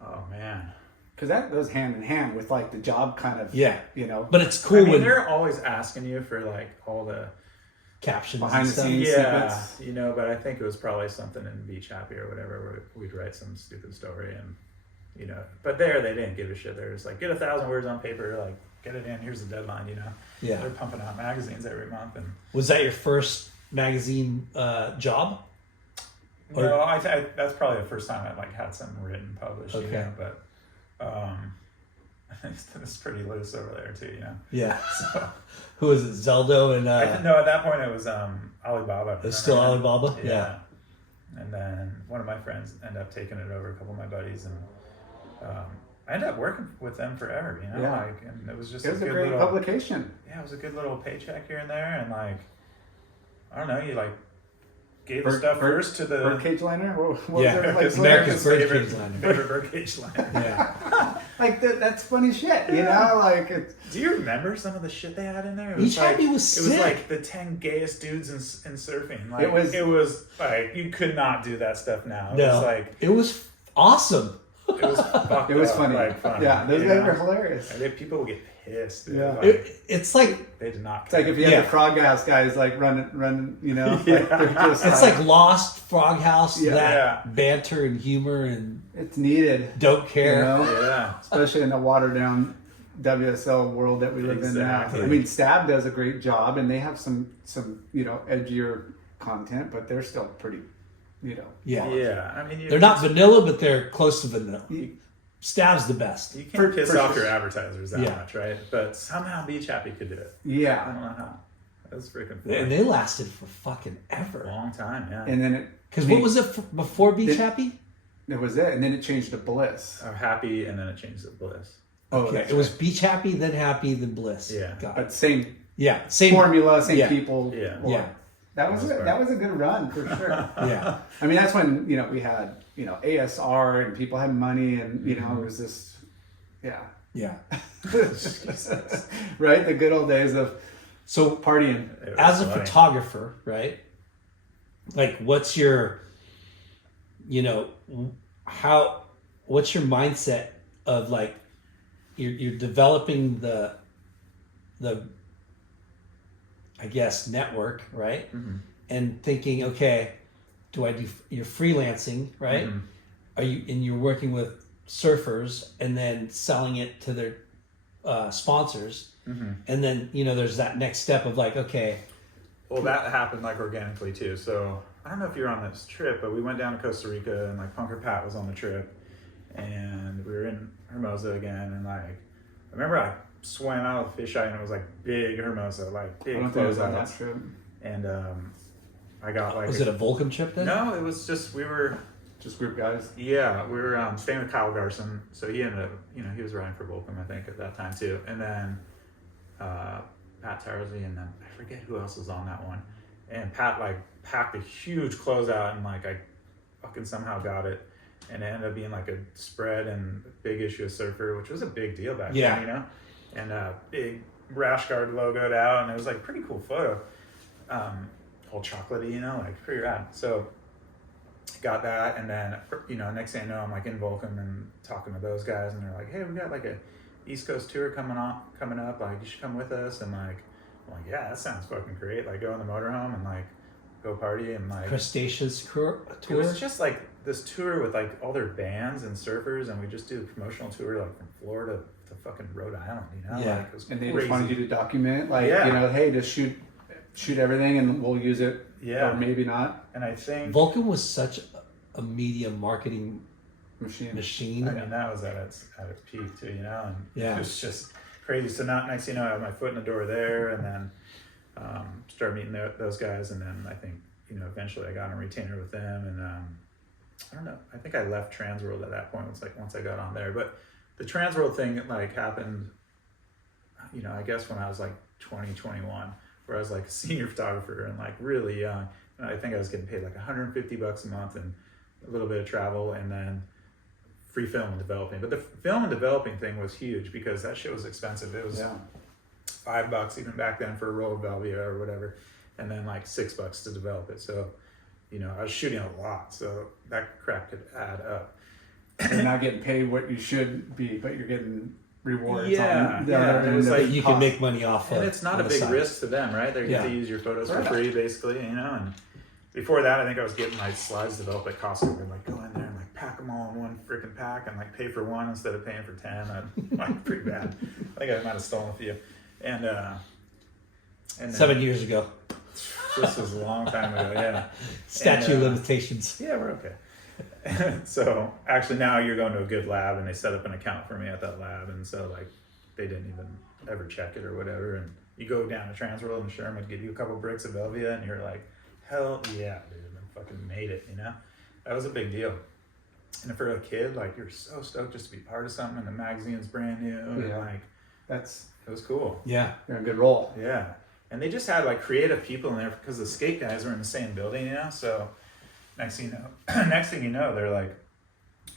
Oh man, because that goes hand in hand with like the job kind of, you know. But it's cool. I mean, they're always asking you for like all the captions behind the and scenes sequence. You know, but I think it was probably something in Beach Happy or whatever where we'd write some stupid story, and you know, but they didn't give a shit. They're just like, get 1,000 words on paper, like get it in, here's the deadline, you know. They're pumping out magazines every month. And was that your first magazine job? Or? No, I that's probably the first time I like had something written published, you know, but it's pretty loose over there too, you know. Yeah. So, who was it? Zeldo and no, at that point it was Alibaba. It's still Alibaba? Yeah. And then one of my friends ended up taking it over, a couple of my buddies, and I ended up working with them forever, you know. Yeah. Like, and it was just a good great little publication. Yeah, it was a good little paycheck here and there, and like I don't know, you like gave the stuff first to the birdcage liner. What was America's birdcage liner. Favorite birdcage liner. Yeah. Like that's funny shit, you know. Like, do you remember some of the shit they had in there? Beach Happy was sick. It was like the 10 gayest dudes in surfing. Like it was like you could not do that stuff now. It was like it was awesome. It was fucked it was up, funny. Like, funny. Yeah, those guys were hilarious. And people would get pissed. Dude. Yeah. Like, it's like they did not. It's like if you had the Frog House guys like running, you know. Like, they're just, it's like Lost, Frog House, Yeah. that banter and humor and it's needed. don't care. You know? Yeah. Especially in the watered down WSL world that we live in now. I mean, Stab does a great job, and they have some you know edgier content, but they're still pretty, you know. Yeah. I mean, they're not vanilla, but they're close to vanilla. Stab's the best. You can't piss for off sure. your advertisers that much, right? But somehow Beach Happy could do it. I Yeah. don't know how. That was freaking fun. And they lasted for fucking A ever. long time, yeah. And then Because what was it before Beach Happy? It was it, and then it changed to Bliss. Happy, and then it changed to Bliss. Oh, Okay, it was Beach Happy, then Bliss. Yeah. Got but it. same Same formula, same Yeah. people. Yeah. Yeah. That was a good run for sure. Yeah. I mean, that's when you know we had ASR and people had money, and you know it was this. Yeah. Yeah. Right? The good old days of So partying. as a photographer, right? Like what's your what's your mindset of like you're developing the I guess network, right? Mm-hmm. And thinking, okay, you're freelancing, right? Mm-hmm. You're working with surfers and then selling it to their sponsors, and then there's that next step of like, okay, well, that happened like organically too. So I don't know if you're on this trip, but we went down to Costa Rica, and like Punker Pat was on the trip, and we were in Hermosa again, and like I remember I swam out of the fisheye, and it was like big Hermosa, like big closeouts, and I got like was it a Volcom trip then? No, it was just we were Just group guys. Yeah, we were staying with Kyle Garson, so he ended up, he was riding for Volcom, I think, at that time too. And then Pat Tarsley, and then I forget who else was on that one. And Pat like packed a huge closeout, and like I fucking somehow got it, and it ended up being like a spread and a big issue of Surfer, which was a big deal back then, and big rash guard logoed out, and it was like a pretty cool photo, all chocolatey, like pretty rad. So got that, and then next thing I know, I'm like in Volcom and talking to those guys, and they're like, "Hey, we got like a East Coast tour coming up. Like, you should come with us." And like, I'm like, "Yeah, that sounds fucking great." Like, go in the motorhome and like go party and like Crustacés tour. It was just like this tour with like all their bands and surfers, and we just do a promotional tour like from Florida to fucking Rhode Island. Yeah. Like, it was And they crazy. just wanted you to document, like hey, just shoot shoot everything and we'll use it. Yeah. Or maybe not. And I think Volcom was such a media marketing machine. I mean, that was at its peak too, you know, and Yeah. it was just crazy. So next thing you know, I had my foot in the door there, and then started meeting those guys, and then I think, you know, eventually I got on a retainer with them, and I don't know. I think I left Transworld at that point. Once I got on there, but the Transworld thing like happened, you know, I guess when I was like 20, 21, where I was like a senior photographer and like really young. And I think I was getting paid like $150 a month and a little bit of travel, and then free film and developing. But the film and developing thing was huge because that shit was expensive. It was $5 even back then for a roll of Velvia or whatever, and then like $6 to develop it. So, you know, I was shooting a lot, so that crap could add up. You're not getting paid what you should be, but you're getting rewards. Yeah, on the yeah. other It end was of like the You cost. can make money off of And it's not on a the big side. risk to them, right? They get Yeah. to use your photos for Right. free, basically, you know. And before that, I think I was getting my slides developed at Costco and like go in there and like pack them all in one freaking pack and like pay for one instead of paying for 10. Like pretty bad. I think I might have stolen a few. And then, 7 years ago. This was a long time ago, yeah. Statute And, limitations. Yeah, we're okay. So actually now you're going to a good lab, and they set up an account for me at that lab, and so like they didn't even ever check it or whatever, and you go down to Transworld and Sherm would give you a couple bricks of Velvia, and you're like, hell yeah, dude, I fucking made it, you know? That was a big deal. And for a kid, like you're so stoked just to be part of something, and the magazine's brand new, and Yeah. like That's it was cool. Yeah. you're in a good role. Yeah. And they just had like creative people in there because the skate guys were in the same building, you know? So next thing you know, they're like,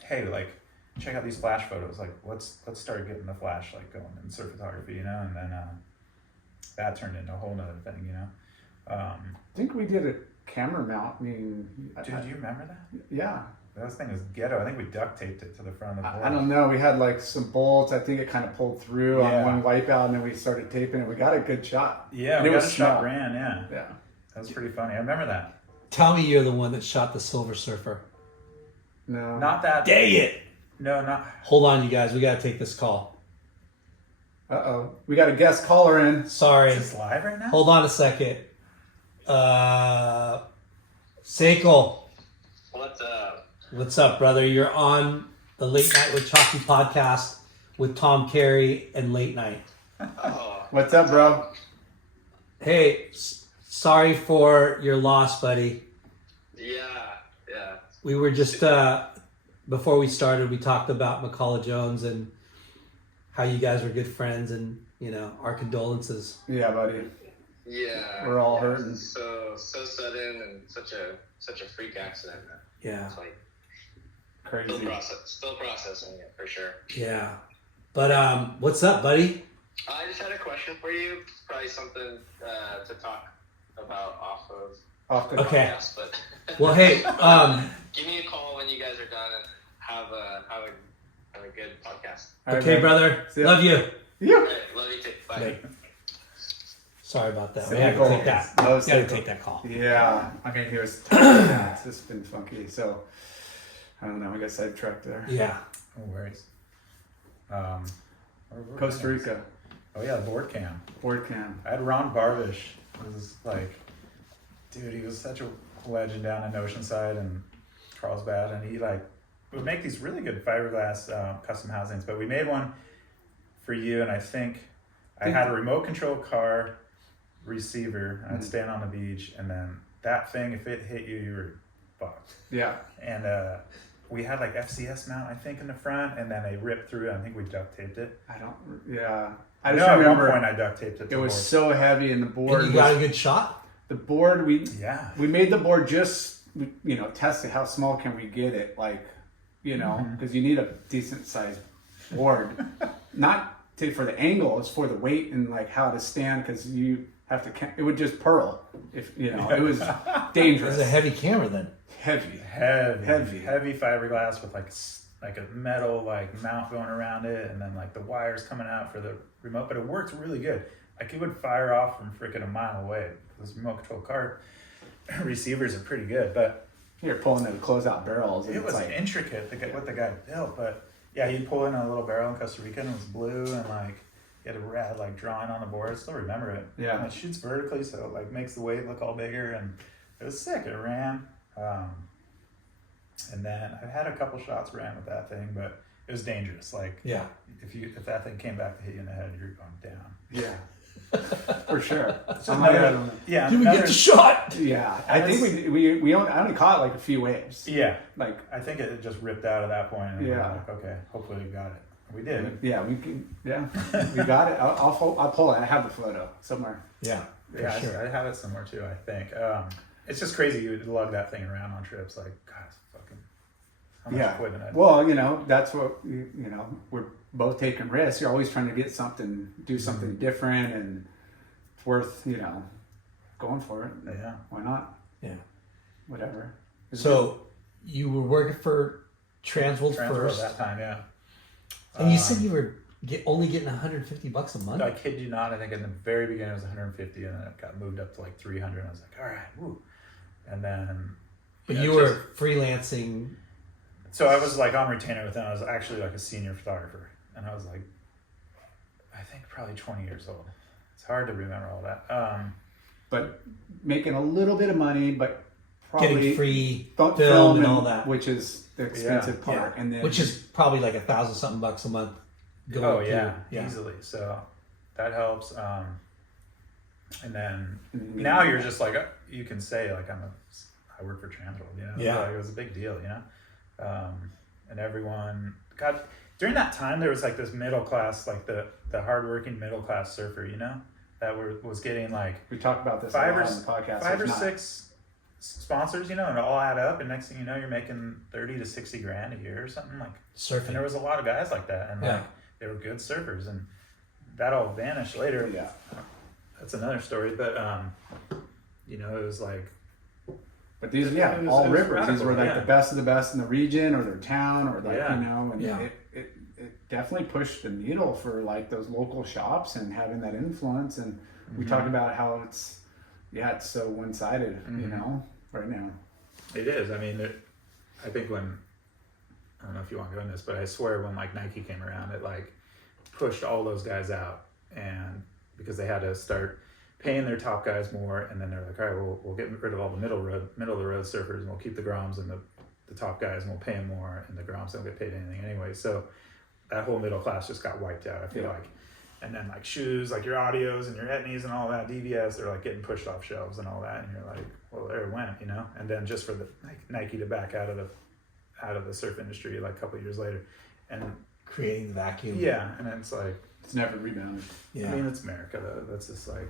hey, like, check out these flash photos. Like, let's start getting the flash like going in surf photography, you know? And then that turned into a whole nother thing, you know? I think we did a camera mount. I mean, Dude, do you remember that? yeah. That thing was ghetto. I think we duct taped it to the front of the board. I don't know. We had like some bolts. I think it kind of pulled through Yeah. on one wipeout, and then we started taping it. We got a good shot. Yeah, And we it got was a shot small. ran, yeah. Yeah. That was pretty funny. I remember that. Tell me you're the one that shot the Silver Surfer. No. Not that. Dang it! No, not. Hold on, you guys. We got to take this call. Uh-oh. We got a guest caller in. Sorry. Is this live right now? Hold on a second. Seiko. What's up? What's up, brother? You're on the Late Night with Chalky podcast with Tom Carey and Late Night. Oh, What's up, bro? Hey, sorry for your loss, buddy. yeah. We were just, before we started, we talked about McCullough Jones and how you guys were good friends, and, you know, our condolences. Yeah, buddy. Yeah. We're all yeah. hurting. So sudden and such a freak accident, man. Yeah. It's like Crazy. still processing it for sure. Yeah. But what's up, buddy? I just had a question for you. Probably something to talk about off of Off the Okay. podcast, but Well, hey, give me a call when you guys are done and have a good podcast. All right, okay, man. brother. See ya. Love you. Yeah. All right, love you too. Bye. Bye. Sorry about that. We Seiko. had to take that. No, We had to Seiko. take that call. Yeah. I mean, he was. Yeah, it's just been funky. So, I don't know. I got sidetracked there. Yeah. No worries. Where were Costa we? Rica. Oh yeah, the board cam. Board cam. I had Ron Barvish. It was like, dude, he was such a legend down in Oceanside and Carlsbad, and he like would make these really good fiberglass custom housings. But we made one for you, and I think I had a remote control car receiver. I'd stand on the beach, and then that thing, if it hit you, you were fucked. Yeah. And we had like FCS mount, I think, in the front, and then they ripped through it. I think we duct taped it. I don't. Yeah. I No, just at one remember point I duct taped it. it to was board. so heavy, and the board. And you got a was, good shot? the board. Yeah. We made the board just, you know, tested how small can we get it, like, you know, because you need a decent sized board, not for the angle, it's for the weight and like how to stand, because you have to. It would just pearl if you know. It was It dangerous. was a heavy camera then. Heavy. Heavy fiberglass with like a metal like mount going around it, and then like the wires coming out for the remote. But it worked really good. Like it would fire off from freaking a mile away. Those remote control car receivers are pretty good, but You're pulling the closeout barrels. And it it's was like, intricate what the guy built. But yeah, he'd pull in a little barrel in Costa Rica, and it was blue, and like he had a rad like drawing on the board. I still remember it. Yeah. And it shoots vertically, so it like makes the wave look all bigger, and it was sick. It ran. And then I've had a couple shots ran with that thing, but it was dangerous. Like, Yeah. if that thing came back to hit you in the head, you're going down. Yeah. For sure. Yeah, You would get the shot. Yeah, I think we only caught like a few waves. Yeah, Like, I think it just ripped out at that point. And Yeah. we were like, okay, hopefully we got it. We did. yeah, we got it. I'll pull it. I have the photo somewhere. Yeah. For Yeah, sure. I have it somewhere too, I think. It's just crazy you would lug that thing around on trips. Like, God, it's fucking, how much equipment I do. Well, that's what, we're both taking risks. You're always trying to get something, do something different, and it's worth, going for it. Yeah. Why not? Yeah. Whatever. So you were working for Transworld first, that time, yeah. and you said you were only getting $150 a month. I kid you not. I think in the very beginning it was 150, and then it got moved up to like 300. And I was like, all right, woo. And then, But you were freelancing. so I was like on retainer with them. I was actually like a senior photographer, and I was like, I think probably 20 years old. It's hard to remember all that. But making a little bit of money, but probably Getting free film film and all that, which is the expensive Yeah. part. And then which is probably like $1,000 something bucks a month. Going Oh through. yeah, easily. So that helps. And then Mhm. now you're just like, you can say like I work for Transworld, Yeah. Like, it was a big deal, and everyone, God, during that time there was like this middle class, like the hardworking middle class surfer, that was getting like we talked about this five a lot or on the podcast. five or It's not- six sponsors, and it all add up, and next thing you know, you're making 30 to 60 grand a year or something like. Surfing. And there was a lot of guys like that, and Yeah. like they were good surfers, and that all vanished later. Yeah. That's another story, but it was like, But these, It was- all it was rivers. These radical, were like yeah. the best of the best in the region or their town or like, Yeah. and Yeah. it definitely pushed the needle for like those local shops and having that influence. And we talk about how it's so one-sided, right now. it is. I mean, I think when, I don't know if you want to go in this, but I swear when like Nike came around, it like pushed all those guys out, and because they had to start paying their top guys more, and then they're like, all right, we'll get rid of all the middle of the road surfers, and we'll keep the Groms and the top guys, and we'll pay them more, and the Groms don't get paid anything anyway. So that whole middle class just got wiped out, I feel like. And then like shoes, like your Audios and your Etnies and all that, DVS, they're like getting pushed off shelves and all that, and you're like, well, there it went, And then just for the Nike to back out of the surf industry like a couple of years later, and Creating the vacuum. yeah, and it's like, It's never rebounded. Yeah. I mean, it's America though. That's just like,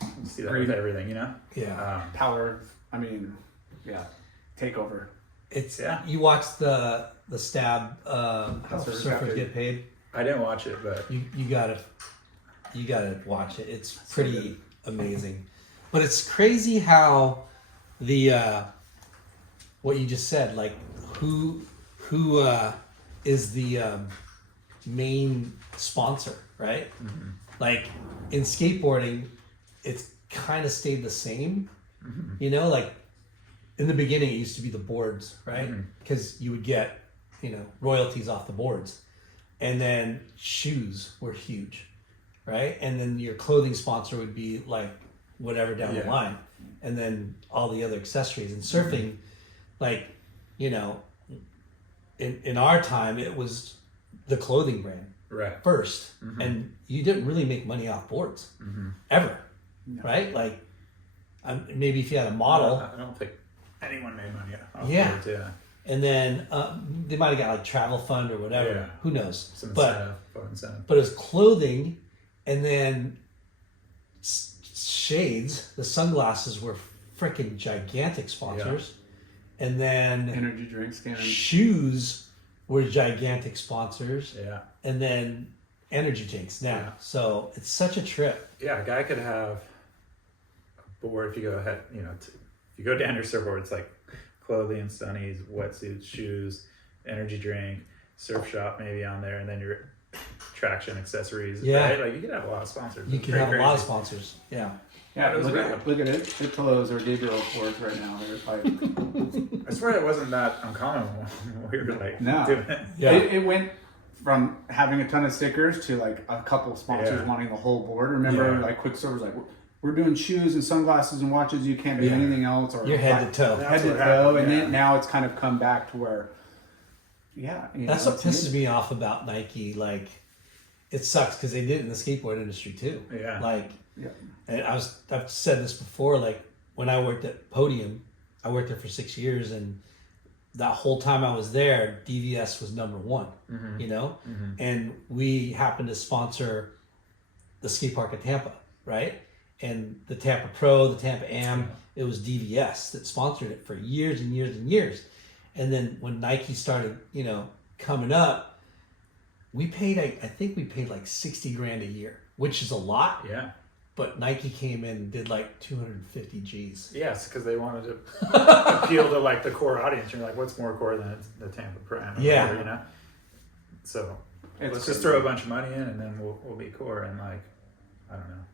you see that Greed. with everything, Yeah. Power, takeover. It's Yeah. You watch the stab how Surfers surfers got get paid. I didn't watch it, but You gotta watch it. It's pretty amazing. But it's crazy how the what you just said, like who is the main sponsor, right? Mm-hmm. Like in skateboarding, it's kind of stayed the same. Mm-hmm. Like in the beginning, it used to be the boards, right? Mm-hmm. Because you would get royalties off the boards, and then shoes were huge, right? And then your clothing sponsor would be like whatever down the Yeah. line, and then all the other accessories. And surfing, like in our time, it was the clothing brand right. first, and you didn't really make money off boards ever, right? Like maybe if you had a model, I don't think anyone made money off Yeah. boards, yeah. and then they might have got like travel fund or whatever. Yeah. Who knows? Some But incentive. but it was clothing, and then shades. The sunglasses were freaking gigantic sponsors, and then Energy drinks can. shoes were gigantic sponsors, Yeah. and then energy drinks now. Yeah. So it's such a trip. Yeah, a guy could have a board if you go ahead, if you go down your surfboard, it's like clothing, sunnies, wetsuits, shoes, energy drink, surf shop maybe on there, and then your traction accessories. Yeah. Right? Like you could have a lot of sponsors. You It's can pretty have a lot of crazy. sponsors. Yeah. Yeah, It was look great. at it. It pillows or Gabriel boards right now. They're like, I swear it wasn't that uncommon when we were like No. doing it. Yeah. it went from having a ton of stickers to like a couple sponsors wanting the whole board. Remember, like Quiksilver's like, we're doing shoes and sunglasses and watches. You can't do anything else. Or you're head to toe. Head to toe. And then now it's kind of come back to where, that's what pisses me off about Nike. Like, it sucks because they did it in the skateboard industry too. Yeah. Like, and I've said this before. Like, when I worked at Podium, I worked there for 6 years, and that whole time I was there, DVS was number one. You know, and we happened to sponsor the skate park at Tampa, right? And the Tampa Pro, the Tampa Am, it was DVS that sponsored it for years and years and years. And then when Nike started, you know, coming up, we paid, I think we paid like 60 grand a year, which is a lot. Yeah. But Nike came in and did like 250 G's. Yes, because they wanted to appeal to like the core audience. You're like, what's more core than the Tampa Prime? Yeah. Whatever, you know? So It's let's just throw a bunch of money in and then we'll be core. And like, I don't know.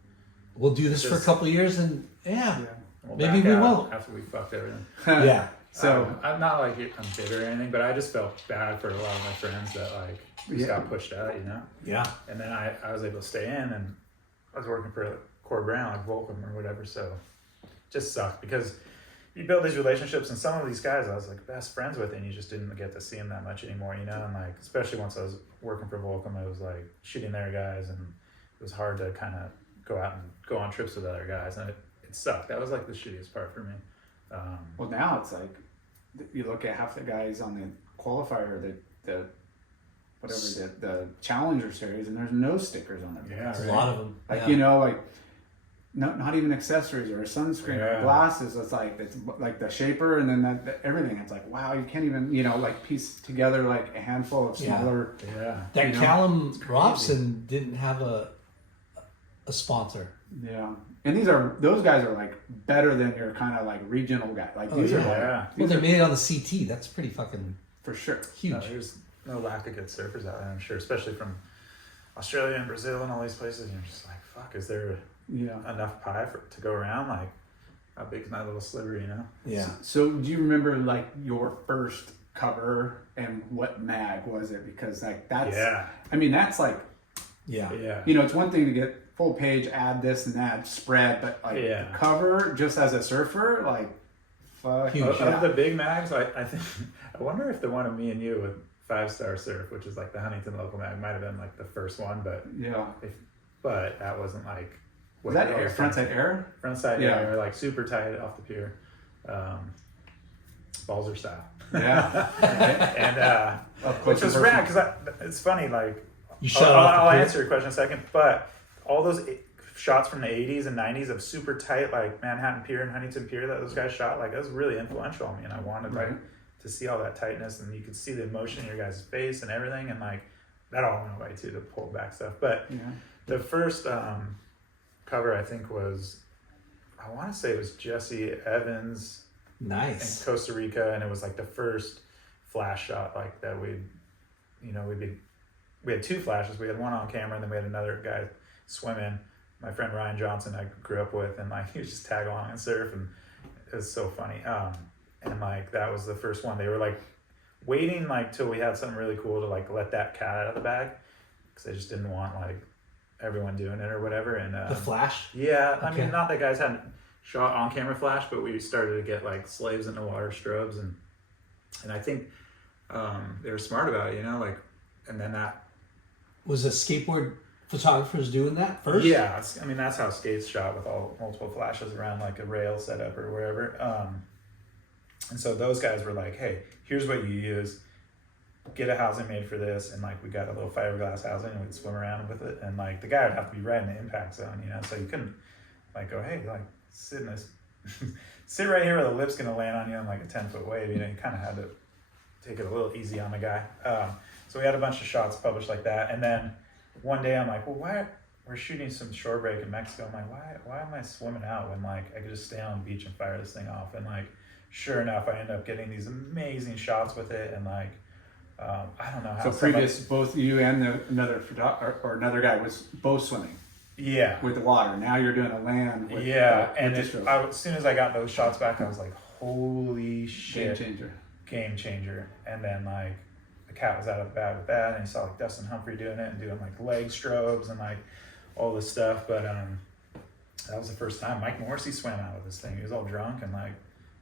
We'll do this for a couple of years and We'll maybe back we out won't. after we fucked everything. Yeah. So I'm not like I'm bitter or anything, but I just felt bad for a lot of my friends that like just got pushed out, you know? Yeah. And then I was able to stay in, and I was working for a core brand like Volcom or whatever, so it just sucked because you build these relationships, and some of these guys I was like best friends with, and you just didn't get to see them that much anymore, you know? And like, especially once I was working for Volcom, I was like shooting their guys, and it was hard to kind of go out and go on trips with other guys, and it sucked. That was like the shittiest part for me. well, now it's like you look at half the guys on the qualifier, the whatever the Challenger series, and there's no stickers on it. Yeah, There's right. a lot of them. Like you know, like not even accessories or a sunscreen or glasses. It's like the shaper, and then that everything. It's like, wow, you can't even like piece together like a handful of smaller. That you know, Callum Robson didn't have a sponsor. Yeah, and those guys are like better than your kind of like regional guy. Like these are like Well, they made it on the CT. That's pretty fucking for sure huge. No, there's no lack of good surfers out there, I'm sure, especially from Australia and Brazil and all these places. You're just like, fuck, is there enough pie to go around? Like, how big is my little sliver, you know? Yeah. So do you remember like your first cover and what mag was it? Because like that's I mean that's like it's one thing to get full page, add this and that, spread, but like the cover just as a surfer, like fuck. Of the big mags, I think I wonder if the one of me and you with 5-Star Surf, which is like the Huntington local mag, might have been like the first one, but but that wasn't like was that air, frontside air? Frontside air, like super tight off the pier. Balzer style. And which was rad because it's funny, like I'll answer your question in a second, but all those shots from the 80s and 90s of super tight, like Manhattan Pier and Huntington Pier that those guys shot, like that was really influential on me, and I wanted like to see all that tightness, and you could see the emotion in your guys' face and everything, and like that all went away too, the pull back stuff. But the first cover I think was, I want to say it was Jesse Evans in Costa Rica, and it was like the first flash shot like that we had two flashes. We had one on camera, and then we had another guy swimming. My friend Ryan Johnson I grew up with, and like he was just tag along and surf, and it was so funny. And like that was the first one. They were like waiting like till we had something really cool to like let that cat out of the bag, because they just didn't want like everyone doing it or whatever. And the flash? Yeah, I mean, not that guys hadn't shot on camera flash, but we started to get like slaves in the water strobes, and I think they were smart about it, like, and then that was a skateboard photographers doing that first? Yeah, I mean that's how skates shot, with all multiple flashes around like a rail setup or wherever. And so those guys were like, hey, here's what you use. Get a housing made for this, and like we got a little fiberglass housing, and we'd swim around with it, and like the guy would have to be right in the impact zone, so you couldn't like go, hey, like sit in this, sit right here where the lip's gonna land on you on like a 10-foot wave. You kind of had to take it a little easy on the guy. So we had a bunch of shots published like that, and then one day I'm like, well, why we're shooting some shore break in Mexico? I'm like, why am I swimming out when like I could just stay on the beach and fire this thing off? And like, sure enough, I end up getting these amazing shots with it, and like, I don't know how. So previous, both you and another guy was both swimming. Yeah. With the water. Now you're doing a land. With, and as soon as I got those shots back, I was like, holy shit. Game changer. Game changer. And then like, I cat was out of the bag with that, and he saw like Dustin Humphrey doing it and doing like leg strobes and like all this stuff. But that was the first time Mike Morrissey swam out with this thing. He was all drunk and like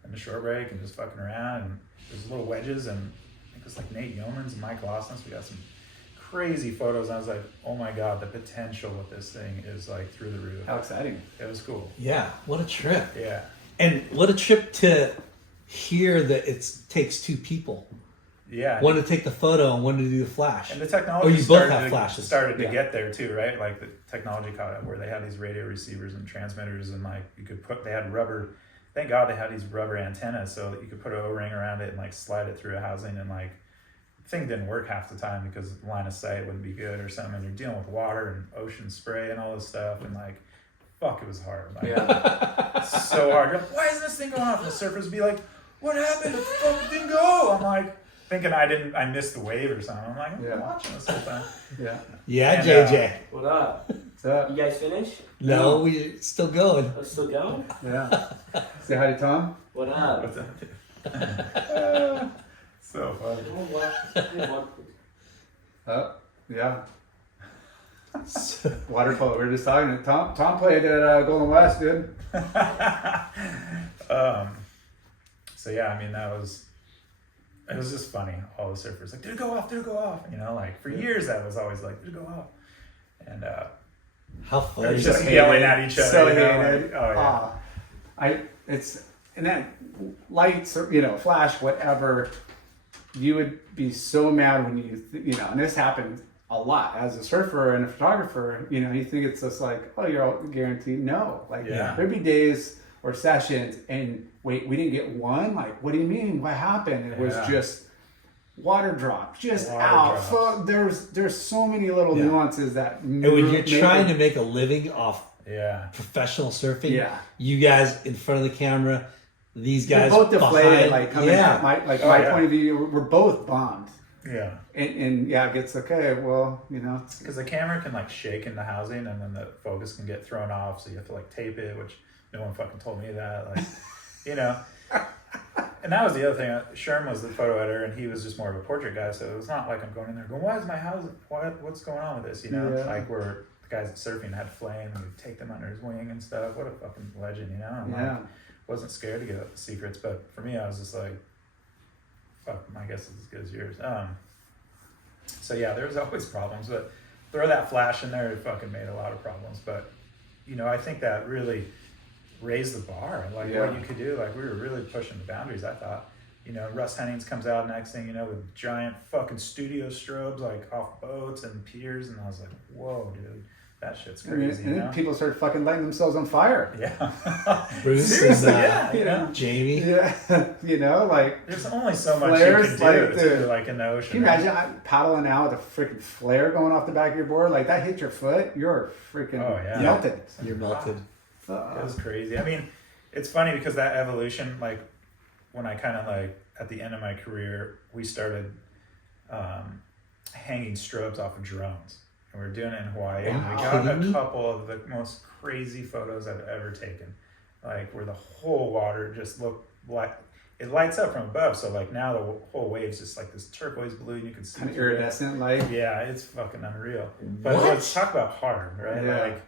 in the shore break and just fucking around, and there's little wedges, and I think it was like Nate Yeomans and Mike Lawson. We got some crazy photos. I was like, oh my God, the potential with this thing is like through the roof. How exciting. It was cool. Yeah, what a trip. Yeah. And what a trip to hear that it takes two people. Yeah. One to take the photo and one to do the flash. And the technology or you both have flashes. started to get there too, right? Like the technology caught up where they had these radio receivers and transmitters, and like they had rubber, thank God they had these rubber antennas so that you could put an O-ring around it and like slide it through a housing, and like the thing didn't work half the time because line of sight wouldn't be good or something. And you're dealing with water and ocean spray and all this stuff, and like, fuck, it was hard. Like, so hard. You're like, why isn't this thing going off? And the surfers would be like, what happened? The fucking didn't go. I'm like, thinking I missed the wave or something. I'm like, I'm watching this whole time. Yeah, And, JJ. What up? What's up? You guys finished? No, we're still going. Oh, still going? Yeah. Say hi to Tom. What up? What's up? So funny. Yeah. Water polo. We were just talking. Tom played at Golden West, dude. So yeah, I mean it was just funny. All the surfers like, did it go off? Did it go off? You know, like for years that was always like, did it go off? And how they funny. were just yelling at each other. So you know, hated. like, oh yeah. And that lights, or flash, whatever. You would be so mad when and this happened a lot as a surfer and a photographer. You think it's just like, oh, you're all guaranteed. No, like there'd be days or sessions, and wait, we didn't get one. Like, what do you mean? What happened? It was just water drop, out. So there's so many little nuances that. And when you're trying to make a living off professional surfing, you guys in front of the camera, these guys both deflated. behind, My point of view, we're both bombed. Yeah. And it gets okay. Well, because the camera can like shake in the housing, and then the focus can get thrown off, so you have to like tape it, which no one fucking told me that. Like, And that was the other thing. Sherm was the photo editor, and he was just more of a portrait guy, so it was not like I'm going in there going, why is my house? What's going on with this? Like where the guys at surfing had flame, and we'd take them under his wing and stuff. What a fucking legend, Like, wasn't scared to give up the secrets, but for me, I was just like, fuck, my guess is as good as yours. So yeah, there was always problems, but throw that flash in there, it fucking made a lot of problems. But I think that really raised the bar, what you could do. Like, we were really pushing the boundaries, I thought. Russ Hennings comes out next thing, with giant fucking studio strobes, like off boats and piers, and I was like, whoa, dude. That shit's crazy. And then people started fucking lighting themselves on fire. Yeah. Bruce Seriously, and Jamie. Yeah. Like there's only so much flares, you can do like in the ocean. Can you imagine paddling out with a freaking flare going off the back of your board? Like that hit your foot, you're freaking melted. You're melted. It was crazy. I mean, it's funny because that evolution, like when I kind of like at the end of my career, we started hanging strobes off of drones. And we were doing it in Hawaii, and we got a couple of the most crazy photos I've ever taken, like where the whole water just looked like it lights up from above. So like now the whole wave's just like this turquoise blue, and you can see kind of iridescent, like it's fucking unreal. But let's talk about hard, right? Yeah. Like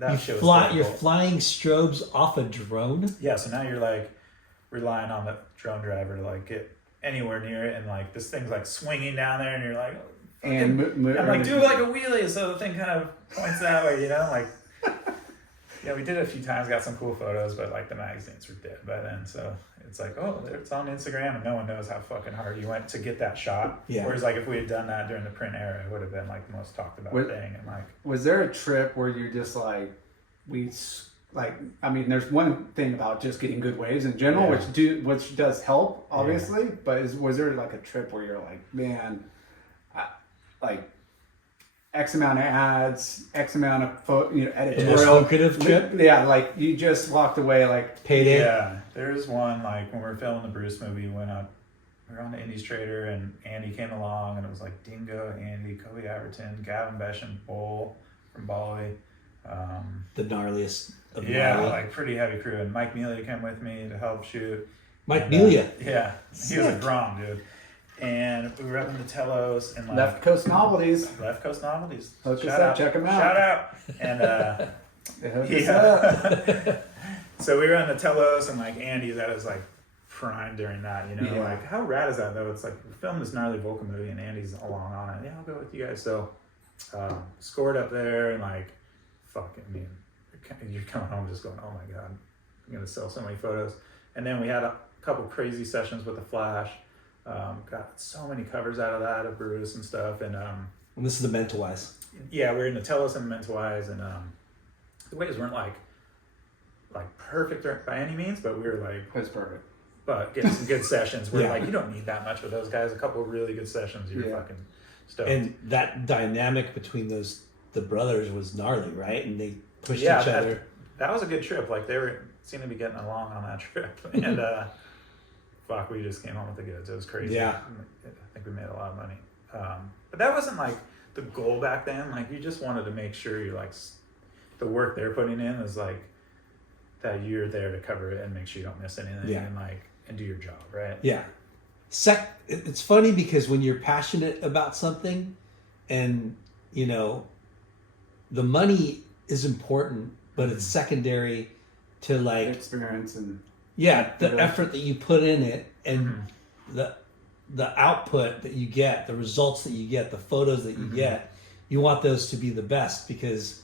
that shit was you're flying strobes off a drone. Yeah, so now you're like relying on the drone driver to like get anywhere near it, and like this thing's like swinging down there, and you're like. And I'm like, do like a wheelie, so the thing kind of points that way, like. We did it a few times, got some cool photos, but like the magazines were dead by then, so it's like, oh, it's on Instagram, and no one knows how fucking hard you went to get that shot. Yeah. Whereas like if we had done that during the print era, it would have been like the most talked about thing. And like, was there a trip where you're just like, I mean, there's one thing about just getting good waves in general, which does help, obviously, but was there like a trip where you're like, man. Like X amount of ads, X amount of editorial. Trip? Yeah, like you just walked away like payday. Yeah, there's one like when we were filming the Bruce movie, we were on the Etnies Trader, and Andy came along, and it was like Dingo, Andy, Kobe Averton, Gavin Besham, Bull from Bali. The gnarliest of gnarly. Like pretty heavy crew, and Mike Mealy came with me to help shoot. Mike Mealy? Yeah, he was a grom, dude. and we were up in the Telos and like Left Coast Novelties. Left Coast Novelties. Hook us Shout up, out. check 'em out. Shout out. And They hooked us up. yeah. So we were on the Telos and like Andy's at his like prime during that, you know, Yeah. like how rad is that though? It's like we filmed this gnarly Volcom movie and Andy's along on it. Yeah, I'll go with you guys. So scored up there and like, fucking, I mean, you're coming home just going, oh my God, I'm gonna sell so many photos. And then we had a couple crazy sessions with the Flash. Got so many covers out of that of Bruce and stuff. And this is the Mentawise. yeah, we're in the Telos and Mentawise, and the waves weren't like perfect by any means, but we were like, That's perfect. but getting some good sessions. We're Yeah. like, you don't need that much with those guys. A couple of really good sessions, you're fucking stoked. And that dynamic between the brothers was gnarly, right? And they pushed each that, other. that was a good trip. Like they seemed to be getting along on that trip, and fuck, we just came home with the goods. It was crazy. Yeah. I think we made a lot of money. But that wasn't like the goal back then. Like you just wanted to make sure you like the work they're putting in is like that you're there to cover it and make sure you don't miss anything and do your job, right? Yeah. It's funny because when you're passionate about something and, you know, the money is important, but it's secondary to like Experience and the effort that you put in it and the output that you get, the results that you get, the photos that you get, you want those to be the best because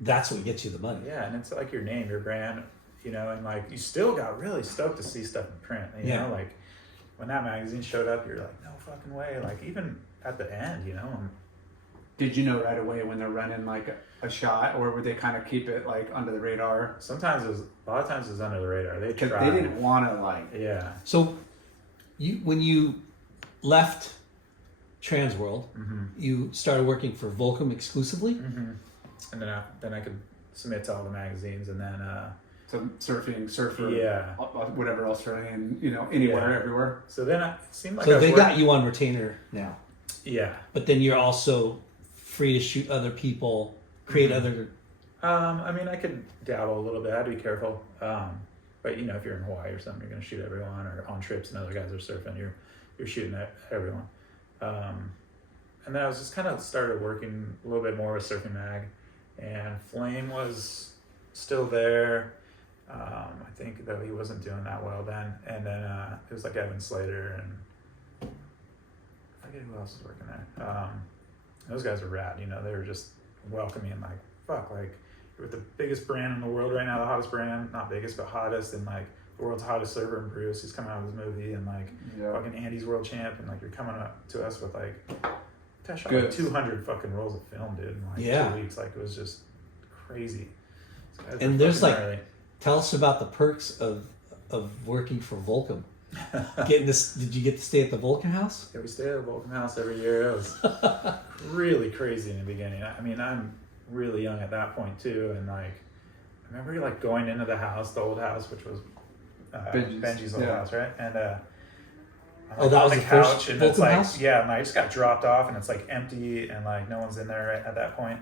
that's what gets you the money. Yeah, and it's like your name, your brand, you know, and like you still got really stoked to see stuff in print. You know, like when that magazine showed up, you're like, no fucking way. Like even at the end, you know. Did you know right away when they're running like a shot, or would they kind of keep it like under the radar? Sometimes a lot of times it's under the radar. They Because try. they didn't want to like. Yeah. So when you left Transworld, you started working for Volcom exclusively? And then I could submit to all the magazines, and then Some surfing, surfer, whatever else running, and you know anywhere, everywhere. so then it seemed like So I was they working, got you on retainer now. Yeah. But then you're also free to shoot other people, create other... I mean, I could dabble a little bit. I had to be careful. But you know, if you're in Hawaii or something, you're gonna shoot everyone, or on trips and other guys are surfing, you're shooting at everyone. And then I was just kind of started working a little bit more with Surfing Mag, and Flame was still there. I think that he wasn't doing that well then. And then it was like Evan Slater and I forget who else was working there. Those guys were rad, you know, they were just welcoming, like, fuck, like, you're with the biggest brand in the world right now, the hottest brand, not biggest, but hottest, and like, the world's hottest server in Bruce, he's coming out with his movie, and like, fucking Andy's world champ, and like, you're coming up to us with like, I shot like 200 fucking rolls of film, dude, in like 2 weeks, like, it was just crazy. And there's like, tell us about the perks of working for Volcom. Getting this, did you get to stay at the Volcom house? Yeah, we stayed at the Volcom house every year. It was really crazy in the beginning. I mean, I'm really young at that point too, and like, I remember like going into the house, the old house, which was Benji's old house, right? And I'm, like, that on was the couch, first and Volcom it's like, house? yeah, and I just got dropped off, and it's like empty, and like no one's in there at that point.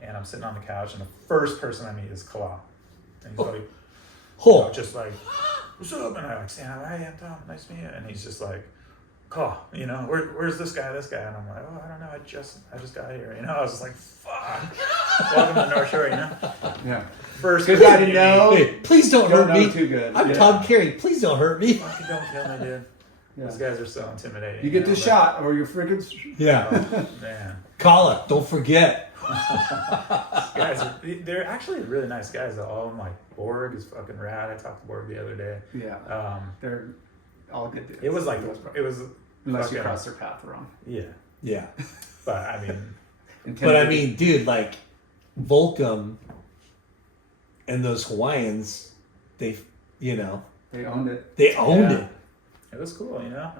And I'm sitting on the couch, and the first person I meet is Kala, and he's like, you know, just like, what's up? And I like stand up, hey, I'm Tom, nice to meet you. And he's just like, call, you know, where's this guy? And I'm like, oh, I don't know, I just got here, you know. I was just like, fuck, welcome to North Shore, you know. Yeah. First, because I didn't know. Hey, please don't hurt me. Too good. I'm Tom Carey. Please don't hurt me. Fucking don't kill me, dude. Those guys are so intimidating. You get this shot, or you're freaking. Yeah. Oh, man. Kala, don't forget. Guys, they're actually really nice guys. All of them, like Borg is fucking rad. I talked to Borg the other day. Yeah. They're all good dudes. It was like unless you cross their path wrong. Yeah. But I mean, dude, like Volcom and those Hawaiians, they owned it. They owned it. It was cool, you know.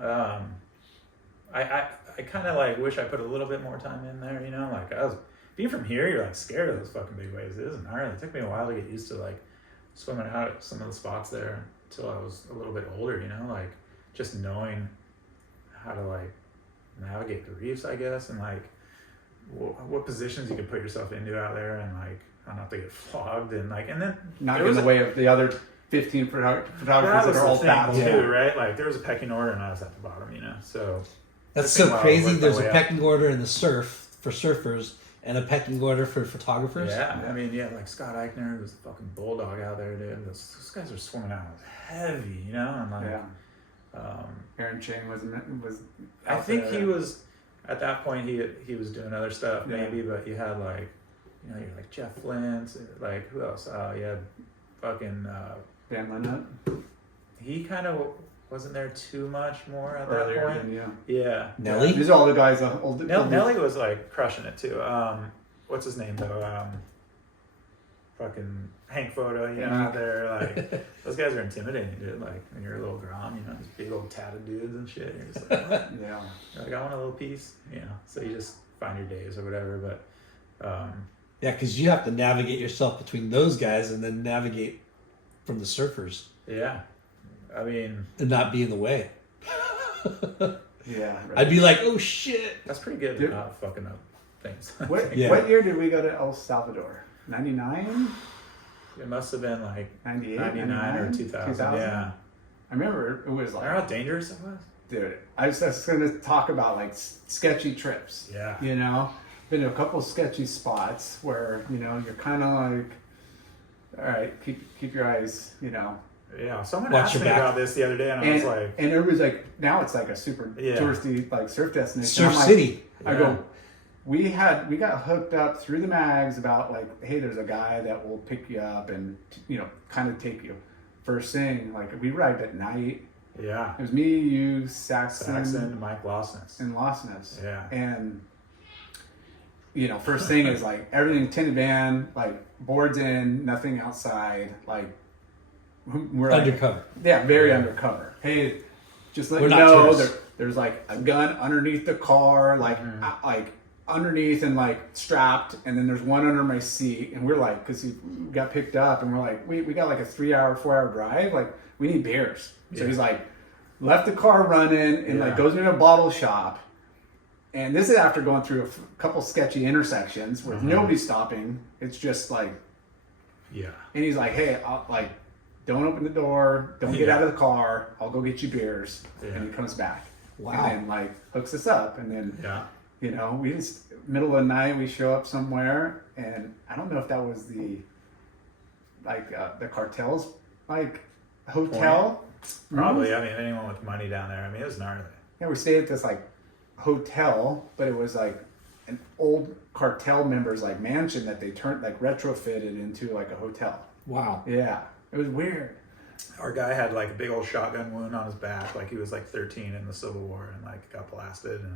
I kind of like wish I put a little bit more time in there, you know. Like I was being from here, you're like scared of those fucking big waves. It isn't hard. It took me a while to get used to like swimming out at some of the spots there until I was a little bit older, you know, like just knowing how to like navigate the reefs, I guess, and like what positions you could put yourself into out there, and like how not to get flogged, and like, and then not in the way of the other 15 That photographers was that are the all thing battling. too, Yeah. right? Like there was a pecking order, and I was at the bottom, So That's took me so a while to crazy. work my There's a way up. pecking order in the surf for surfers and a pecking order for photographers. Yeah, I mean, like Scott Eichner was a fucking bulldog out there, dude. Those guys are swimming out heavy, And like, Aaron Chang was. I out think there. he was at that point. He was doing other stuff, Yeah. maybe, but you had like, you're like Jeff Flint, like who else? You had fucking. Van Lennep He kind of wasn't there too much more at earlier. that point. Than, Yeah. Nelly? These are all the guys. Old Nelly was like crushing it too. What's his name though? Fucking Hank Photo, out there. Like those guys are intimidating, dude. Like when you're a little grom, these big old tatted dudes and shit. You're just like, what? Yeah. You're like, I want a little piece, So you just find your days or whatever. But Yeah, because you have to navigate yourself between those guys and then navigate from the surfers yeah, I mean, and not be in the way. Yeah. Right. I'd be like, oh shit. that's pretty good. Dude. Not fucking up things. What Yeah. What year did we go to El Salvador? 99? It must have been like 98? 99 or 2000. Yeah. I remember it was Remember how like, dangerous it was? dude, I was just going to talk about like sketchy trips. Yeah. Been to a couple sketchy spots where, you're kind of like, all right, keep your eyes, Yeah, someone Watch asked your me back. about this the other day, and I was And, like, and everybody's like, now it's like a super Yeah. touristy like surf destination. Surf I'm like- City. I Yeah. go, we got hooked up through the mags about like, hey, there's a guy that will pick you up and kind of take you. First thing, like we arrived at night. yeah, It was me, you, Saxon, Saxon, Mike Lostness. and Lostness. Yeah. And first thing is like everything tinted van, like boards in, nothing outside, like we're like, Undercover. yeah, very undercover. Hey, just let We're you not know tourists. there's like a gun underneath the car, like like underneath and like strapped, and then there's one under my seat, and we're like, because he got picked up, and we're like, we got like a 4-hour drive, like we need beers. So Yeah. he's like, left the car running and like Yeah. goes into a bottle shop. And this is after going through a couple sketchy intersections with nobody stopping. It's just like, Yeah. and he's like, hey, don't open the door. Don't get Yeah. out of the car. I'll go get you beers. Yeah. And he comes back. Wow. And then hooks us up. And then, Yeah. we just, middle of the night, we show up somewhere. And I don't know if that was the cartel's, hotel. Probably. I mean, anyone with money down there. I mean, it was gnarly. Yeah, we stayed at this hotel, but it was like an old cartel member's mansion that they turned retrofitted into a hotel. Wow. Yeah, it was weird. Our guy had a big old shotgun wound on his back. He was 13 in the Civil War and got blasted. And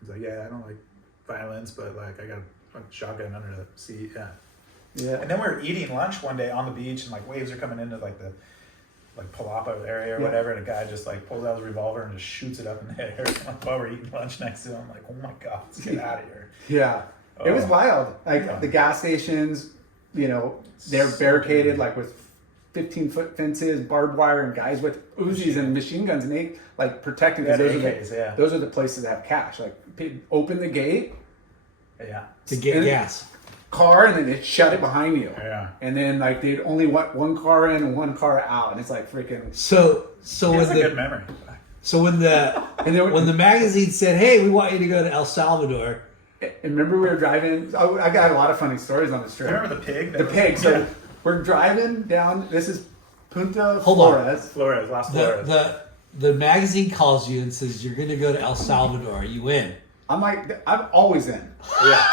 he's like, yeah, I don't like violence, but I got a shotgun under the seat. Yeah. Yeah. And then we were eating lunch one day on the beach, and waves are coming into the Palapa area or whatever, and a guy just pulls out his revolver and just shoots it up in the air while we're eating lunch next to him. I'm like, oh my god, let's get out of here. Yeah, it was wild. The gas stations, they're barricaded with 15-foot fences, barbed wire, and guys with Uzis and machine guns, and they protecting because those are the places that have cash. Open the gate, Yeah. To get gas. car, and then they shut it behind you. Yeah. And then they'd only want one car in and one car out, and it's freaking. So That's a good memory. So when the magazine said, "Hey, we want you to go to El Salvador," And remember we were driving. I got a lot of funny stories on this trip. Remember the pig? The pig. So we're driving down. This is Punta Hold on. Flores. Flores, Las Flores. the magazine calls you and says you're going to go to El Salvador. Are you in? I'm always in. Yeah.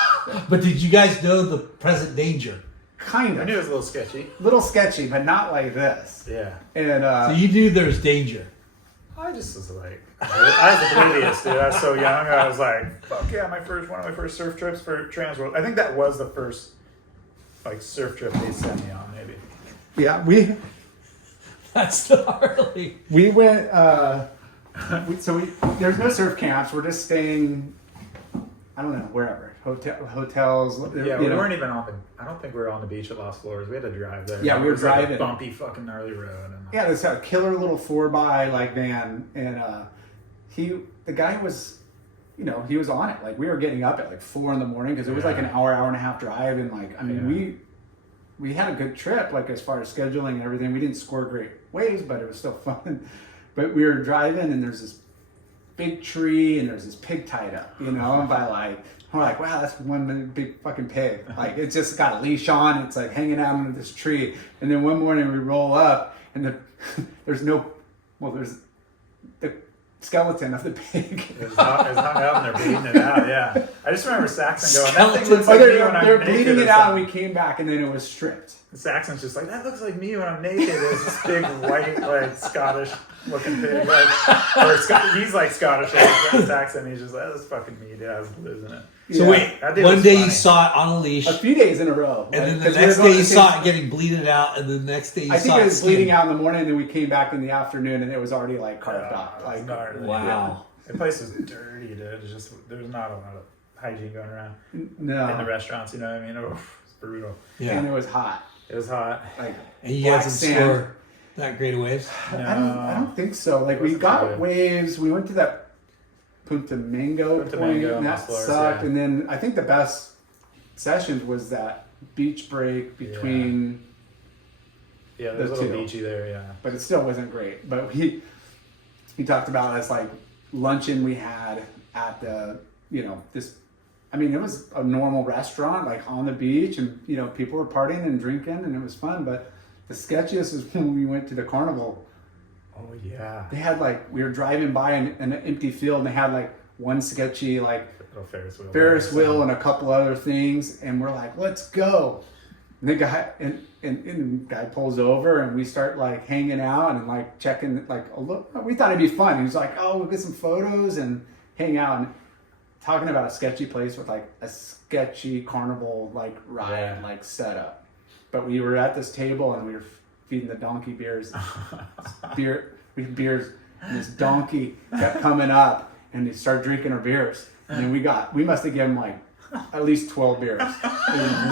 But did you guys know the present danger? Kind I knew it of. was a little sketchy. Little sketchy, but not like this. Yeah. And So you knew there's danger. I just was I was oblivious, dude. I was so young. I was like, fuck yeah, one of my first surf trips for Trans World. I think that was the first surf trip they sent me on, maybe. yeah, That's gnarly. we went. There's no surf camps. We're just staying. I don't know, wherever hotels. Yeah, we weren't even on the. I don't think we were on the beach at Las Flores. We had to drive there. Yeah, we were It was a driving. bumpy, fucking gnarly road. And Yeah, this killer little 4x van, and the guy was, he was on it. We were getting up at 4 a.m. because it was an hour and a half drive, and we had a good trip, like as far as scheduling and everything. We didn't score great waves, but it was still fun. But we were driving, and there's this big tree, and there's this pig tied up, you know, and by like, we're like, wow, that's one big fucking pig. Like, it just got a leash on. It's like hanging out under this tree. And then one morning we roll up, and there's the skeleton of the pig. It's hung up and they're bleeding it out. Yeah, I just remember Saxon going, "That thing looks like me when I'm they're naked." bleeding it or out, something. and we came back, and then it was stripped. Saxon's just like, "That looks like me when I'm naked." There's this big white, like Scottish looking pig, like, he's like Scottish. Like, Saxon, he's just like, "That's fucking me, dude. I was losing it." So Yeah. wait, That dude one was day funny. you saw it on a leash, A few days in a row. and then the 'cause we were next going day to you the saw same- it getting bleeded out, and the next day you I saw think it it was bleeding skin. out in the morning, and then we came back in the afternoon, and it was already like carved up. Like, Like, gnarly. Wow. The place was dirty, dude. It's just there's not a lot of hygiene going around no. in the restaurants. You know what I mean? Oh, it's brutal. And Yeah, it was hot. It was hot. Like, and you black guys didn't sand. score that great of waves. I don't think so. Like, we Wasn't got too good. waves. We went to that Punta Mango Punta point, Mango, and that Flores, sucked. yeah. And then I think the best sessions was that beach break between, Yeah, there's a The little two. beachy there. Yeah. but it still wasn't great. But we talked about this like luncheon we had at the, this. I mean, it was a normal restaurant, like on the beach, and people were partying and drinking, and it was fun. But the sketchiest is when we went to the carnival. Oh yeah. They had we were driving by an empty field, and they had like one sketchy Little Ferris wheel. Wheel and a couple other things, and we're like, let's go. And the guy and the guy pulls over, and we start like hanging out and like checking a look. We thought it'd be fun. He was like, oh, we'll get some photos and hang out, and talking about a sketchy place with like a sketchy carnival ride setup. But we were at this table, and we were feeding the donkey beers. We had beers, and this donkey kept coming up, and they started drinking our beers. And then we must have given him at least 12 beers. It was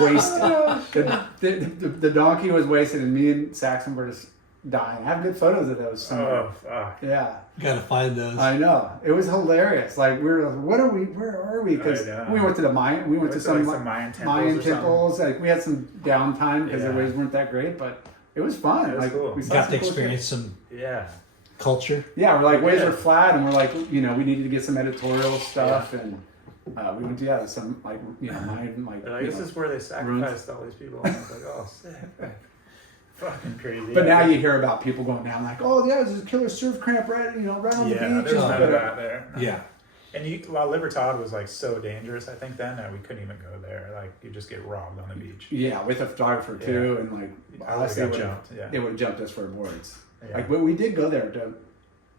wasted. The donkey was wasted, and me and Saxon were just dying. I have good photos of those somewhere. Oh fuck. Yeah, Gotta find those. I know. It was hilarious. Like, we were like, where are we? Because I know. we went to the Mayan. We went to some Mayan temples. Mayan or something. temples. Like, we had some downtime because the Yeah. waves weren't that great, but it was fun. It was cool. We saw Got some to cool shit. experience some Yeah. culture. Yeah, we're like, waves Yeah. are flat, and we're like, we needed to get some editorial stuff, and we went to some Mayan They're like, this is where they sacrificed all these people. And I was like, oh, sick. Fucking crazy. But now you hear about people going down like, oh yeah, there's a killer surf cramp right on the beach. there's and none but, of that there. No. Yeah. And while Libertad was so dangerous, I think then that we couldn't even go there. Like, you just get robbed on the beach. Yeah, with a photographer too, and I honestly, got jumped. Yeah. they would have jumped us for boards. Yeah. But we did go there to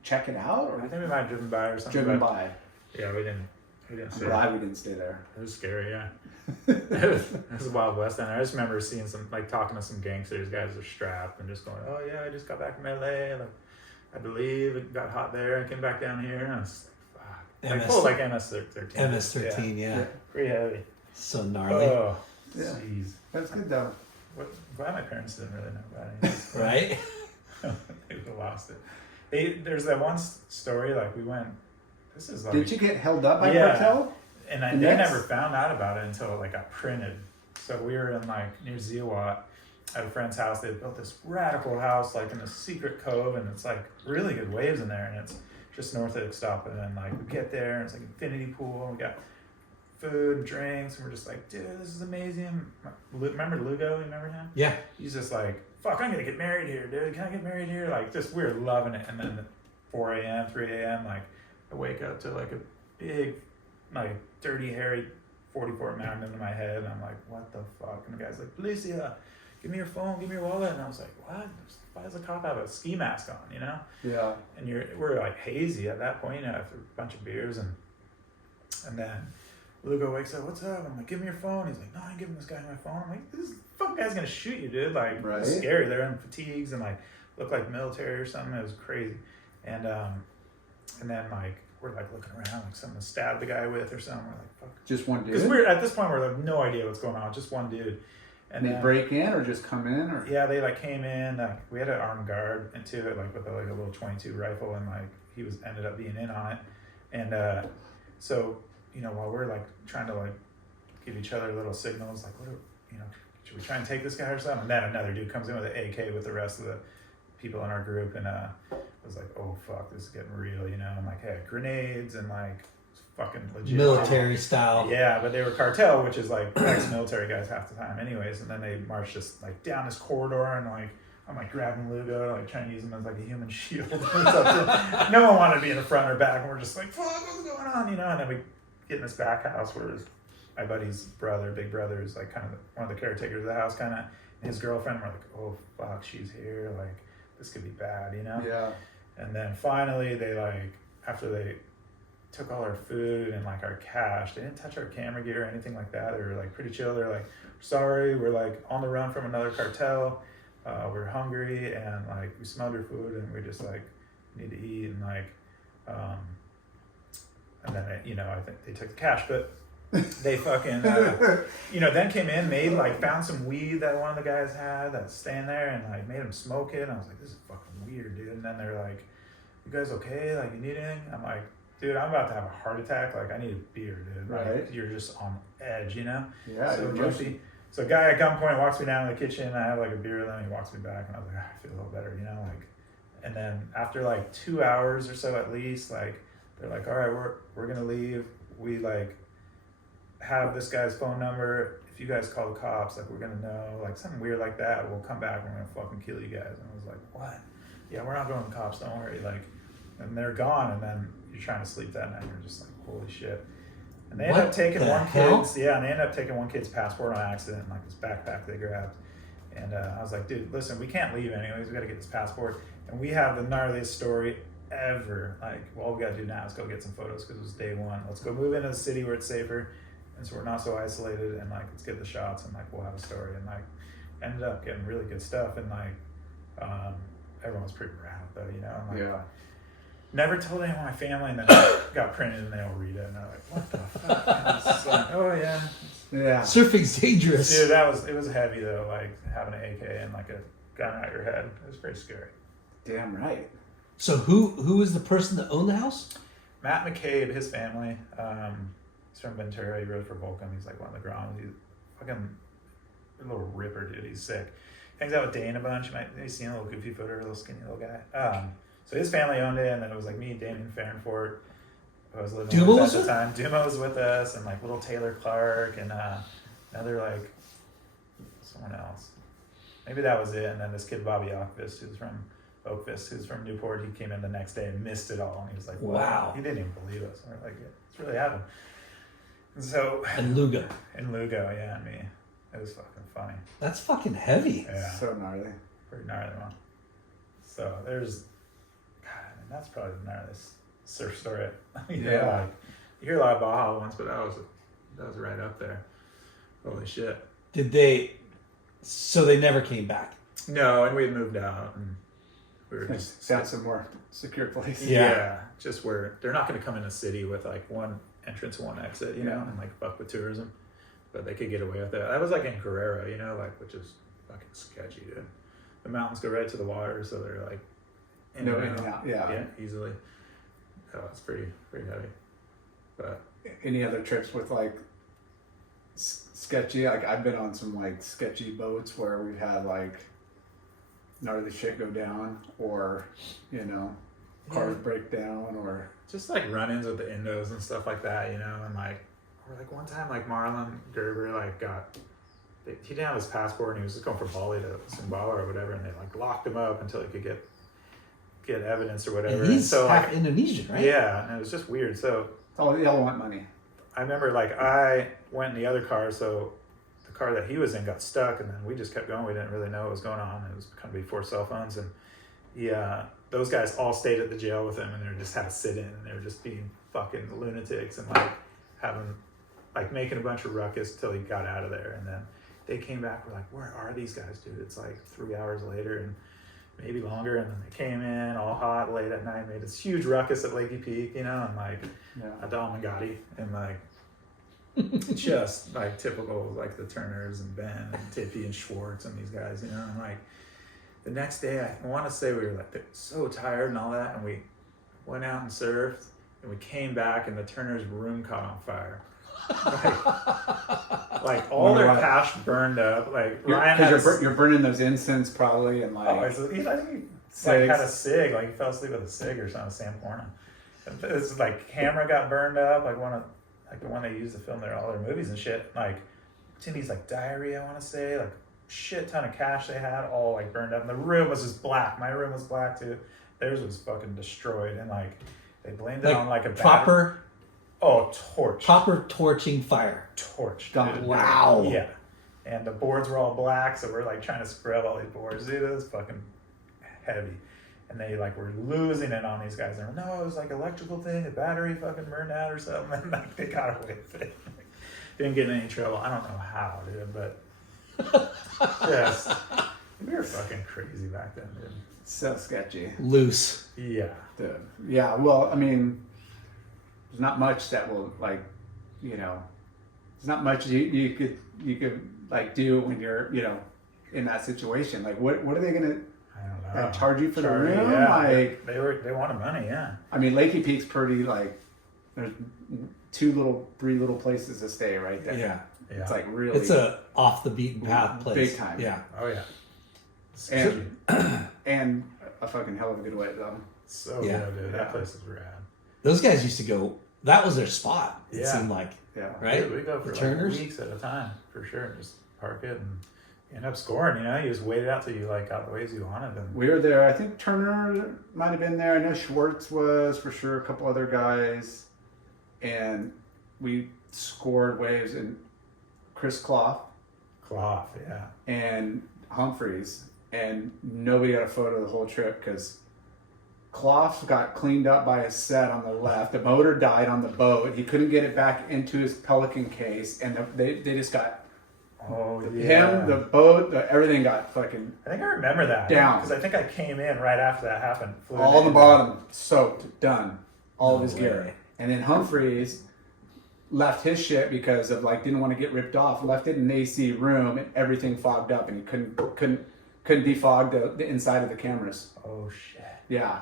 check it out, I or think we might have driven by or something. driven but- by. Yeah, we didn't. We didn't I'm see it. glad we didn't stay there. It was scary, yeah. It was Wild West then. I just remember seeing talking to some gangsters, guys are strapped and just going, oh yeah, I just got back from LA. I believe it got hot there. I came back down here. And I was like, fuck. Full MS-13. MS-13, yeah. Pretty heavy. So gnarly. Oh, Yeah. jeez. That's good though. Glad my parents didn't really know about it. Right? They would have lost it. There's that one story, we went, this is Did you get held up by Yeah. cartel? And The they next- never found out about it until it got printed. So we were in near Ziawat at a friend's house. They built this radical house in a secret cove, and it's really good waves in there, and it's just north of Ixtapa. And then we get there, and it's infinity pool, and we got food and drinks, and we're just dude, this is amazing. Remember Lugo? You remember him? Yeah. He's just fuck, I'm gonna get married here, dude. Can I get married here? We were loving it. And then at 4 a.m., 3 a.m., I wake up to a big, dirty, hairy 44 Magnum in my head. And I'm like, what the fuck? And the guy's like, Policia, give me your phone, give me your wallet. And I was like, what? Why does the cop have a ski mask on, Yeah. And we're hazy at that point, after a bunch of beers. And then Lugo wakes up, what's up? I'm like, give me your phone. He's like, no, I ain't giving this guy my phone. I'm like, this fucking guy's gonna shoot you, dude. Right. It's scary. They're in fatigues and look like military or something. It was crazy. And then we're looking around, something to stab the guy with or something. We're like, fuck. Just one Because dude? we're at this point, we're no idea what's going on. Just one dude. And they break in or just come in? Or Yeah, they came in. We had an armed guard into it, with a little 22 rifle, and he ended up being in on it. And so while we're trying to give each other little signals, what are, should we try and take this guy or something? And then another dude comes in with an AK with the rest of the people in our group, and I was like, oh fuck, this is getting real, you know. I'm like, hey, grenades and like fucking legit Military style. Yeah, but they were cartel, which is like ex-military guys half the time, anyways. And then they marched us like down this corridor, and like I'm like grabbing Lugo, like trying to use him as like a human shield. No one wanted to be in the front or back, and we're just like, fuck, what's going on, you know? And then we get in this back house where my buddy's brother, big brother, is like kind of one of the caretakers of the house, kind of. His girlfriend, we're like, oh fuck, she's here, like this could be bad, you know? Yeah. And then finally, they like, after they took all our food and like our cash, they didn't touch our camera gear or anything like that. They were like pretty chill. They're like, sorry, we're like on the run from another cartel. We're hungry, and like we smelled your food, and we just like need to eat, and like, and then you know, I think they took the cash, but they fucking, you know, then came in, found some weed that one of the guys had that's staying there, and like made him smoke it. And I was like, this is fucking weird, dude. And then they're like, you guys okay? Like, you need anything? I'm like, dude, I'm about to have a heart attack. Like, I need a beer, dude. Right. Like, you're just on edge, you know? Yeah. So jumpy. So a guy at gunpoint walks me down to the kitchen. I have like a beer with him. He walks me back, and I was like, I feel a little better, you know? Like, and then after like 2 hours or so at least, like, they're like, all right, we're gonna leave. We like have this guy's phone number. If you guys call the cops, like, we're gonna know, like something weird like that. We'll come back and we're gonna fucking kill you guys. And I was like, what? Yeah, we're not going to the cops. Don't worry. Like, and they're gone. And then you're trying to sleep that night. And you're just like, holy shit. And they end up taking one kid's passport on accident, like this backpack they grabbed. And I was like, dude, listen, we can't leave anyways. We got to get this passport. And we have the gnarliest story ever. Like, all we got to do now is go get some photos because it was day one. Let's go move into the city where it's safer, and so we're not so isolated, and like, let's get the shots, and like, we'll have a story. And like, ended up getting really good stuff, and like, everyone was pretty proud though, you know. And, like, Yeah. Never told anyone in my family, and then got printed, and they all read it, and they're like, what the fuck? And it's just like, oh yeah. Yeah. Surfing's dangerous. Dude, it was heavy though, like having an AK and like a gun at your head. It was pretty scary. Damn right. So who is the person that owned the house? Matt McCabe, his family, he's from Ventura. He rode for Volcom. He's like one of the Groms. He's fucking a little ripper, dude. He's sick. Hangs out with Dane a bunch. You might have seen a little goofy footer, a little skinny little guy. So his family owned it, and then it was like me, Damon Farrenfort, who I was living with at the time. Duma was with us, and like little Taylor Clark, and another like someone else. Maybe that was it. And then this kid Bobby Oakvist, who's from Newport, he came in the next day and missed it all, and he was like, wow. He didn't even believe us. And we're like, it's really happened. And so And Lugo, yeah, and me. It was fucking funny. that's fucking heavy. Yeah. So gnarly. Pretty gnarly one. So there's, God, I mean, that's probably the gnarliest surf story. You know, Yeah. like, you hear a lot of Baja ones, but that was right up there. Holy shit. So they never came back? No, and we had moved out, and we were just Found some more secure place. yeah, just where they're not going to come in a city with like one entrance, one exit, you know, Yeah. and like fuck with tourism, but they could get away with that. That was like in Carrera, you know, like, which is fucking sketchy, dude. The mountains go right to the water, so they're like in and out. Yeah, easily. Oh, it's pretty heavy. But Any other trips with like sketchy? Like, I've been on some like sketchy boats where we've had like gnarly shit go down, or you know, cars break down, or just like run-ins with the Indos and stuff like that, you know, and like, or like one time like Marlon Gerber like he didn't have his passport, and he was just going for Bali to Sumbawa or whatever, and they like locked him up until he could get evidence or whatever. And he's so half like, Indonesian, right? Yeah, and it was just weird. So they all want money. I remember like I went in the other car, so the car that he was in got stuck, and then we just kept going. We didn't really know what was going on. It was kind of before cell phones, and those guys all stayed at the jail with him, and they just had to sit in, and they were just being fucking lunatics and like making a bunch of ruckus till he got out of there. And then they came back. We're like, where are these guys, dude? It's like 3 hours later, and maybe longer. And then they came in all hot late at night, made this huge ruckus at Lakey Peak, you know, and like at the Almagati, and like just like typical, like the Turners and Ben and Tippy and Schwartz and these guys, you know. And like the next day, I want to say we were like so tired and all that, and we went out and surfed, and we came back, and the Turner's room caught on fire. Like all their Wonder why. cash burned up. Like Ryan had Because you're burning those incense probably, and like I think he like had a cig, like he fell asleep with a cig or something. Sam Cornyn. It's like camera got burned up, like the one they used to film all their movies and shit. Like Timmy's like diary, I want to say, like shit ton of cash they had, all like burned up, and the room was just black. My room was black too. Theirs was fucking destroyed, and like they blamed it on like a proper. Torch. Proper torching fire. Torch. Dude. Wow. Yeah. And the boards were all black, so we're like trying to scrub all these boards. Dude, it was fucking heavy. And they like were losing it on these guys. They're like, no, it was like electrical thing, the battery fucking burned out or something. And like they got away with it. Didn't get in any trouble. I don't know how, dude, but yes. We were fucking crazy back then, dude. so sketchy. Loose. Yeah. Dude. Yeah. Well, I mean, there's not much that will like, there's not much you could like do when you're in that situation. Like what are they gonna I don't know. charge you for the room? Yeah. Like they wanted money, yeah. I mean, Lakey Peak's pretty like there's 3 little places to stay right there. Yeah. It's like really It's a off the beaten path place. Big time. Yeah. Oh yeah. and a fucking hell of a good way though. So Yeah. good, dude. Yeah. That place is rad. Those guys used to go. That was their spot. It Yeah. seemed like. Yeah. Right. We go for The like Turners? weeks at a time, for sure. Just park it and you end up scoring. You just wait it out till you like got the waves you wanted. And We were there. I think Turner might have been there. I know Schwartz was for sure. A couple other guys, and we scored waves. And Chris Clough cloth, yeah. and Humphreys, and nobody got a photo of the whole trip because Clough got cleaned up by his set on the left. The motor died on the boat. He couldn't get it back into his Pelican case, and they just got Oh yeah. him, the boat, everything got fucking I think I remember that Down. because I think I came in right after that happened. Flew all in. the bottom soaked, done, all of No his gear. way. And then Humphreys left his shit because of like didn't want to get ripped off. Left it in an AC room and everything fogged up, and he couldn't defog the inside of the cameras. Oh shit. Yeah,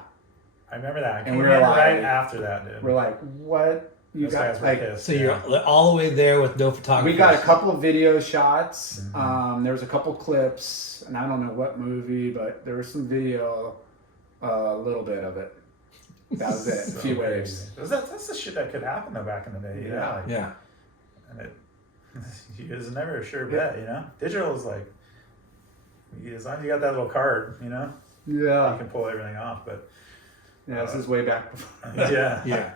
I remember that. I And came we in were like- right after that, dude. we're like, what? You Those got guys were like. pissed. So you're all the way there with no photography. We got a couple of video shots. Mm-hmm. There was a couple clips, and I don't know what movie, but there was some video, a little bit of it. That was it. So A few crazy. waves. That's the shit that could happen though back in the day. You know? Yeah. Like, Yeah. and it was never a sure bet. Digital is like as long as you got that little card, you Yeah. can pull everything off. But Yeah, this is way back before. yeah, Yeah.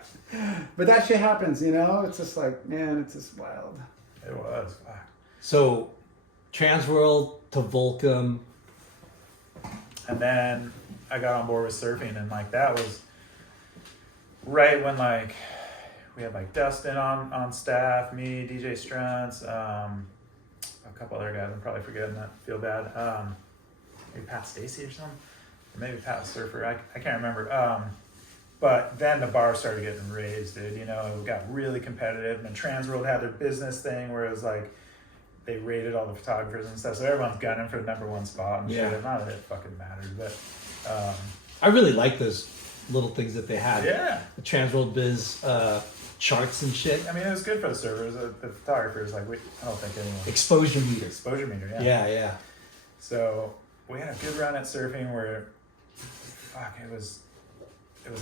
But that shit happens, It's just like, man, it's just wild. it was. Fuck. So, Transworld to Volcom. And then I got on board with surfing, and like that was right when like we had like Dustin on staff, me, DJ Strunts, a couple other guys. I'm probably forgetting that. Feel bad. Maybe Pat Stacy or something. Or maybe Pat Surfer. I can't remember. But then the bar started getting raised, dude. It got really competitive. And then Transworld had their business thing where it was like they rated all the photographers and stuff. So everyone's gunning for the #1 spot and Yeah. shit. Not that it fucking matters, but I really like those little things that they had. yeah. The Transworld Biz charts and shit. I mean, it was good for the servers. The photographers, like, I don't think anyone. Exposure meters. Exposure meter, yeah. Yeah, yeah. So we had a good run at surfing where, fuck, it was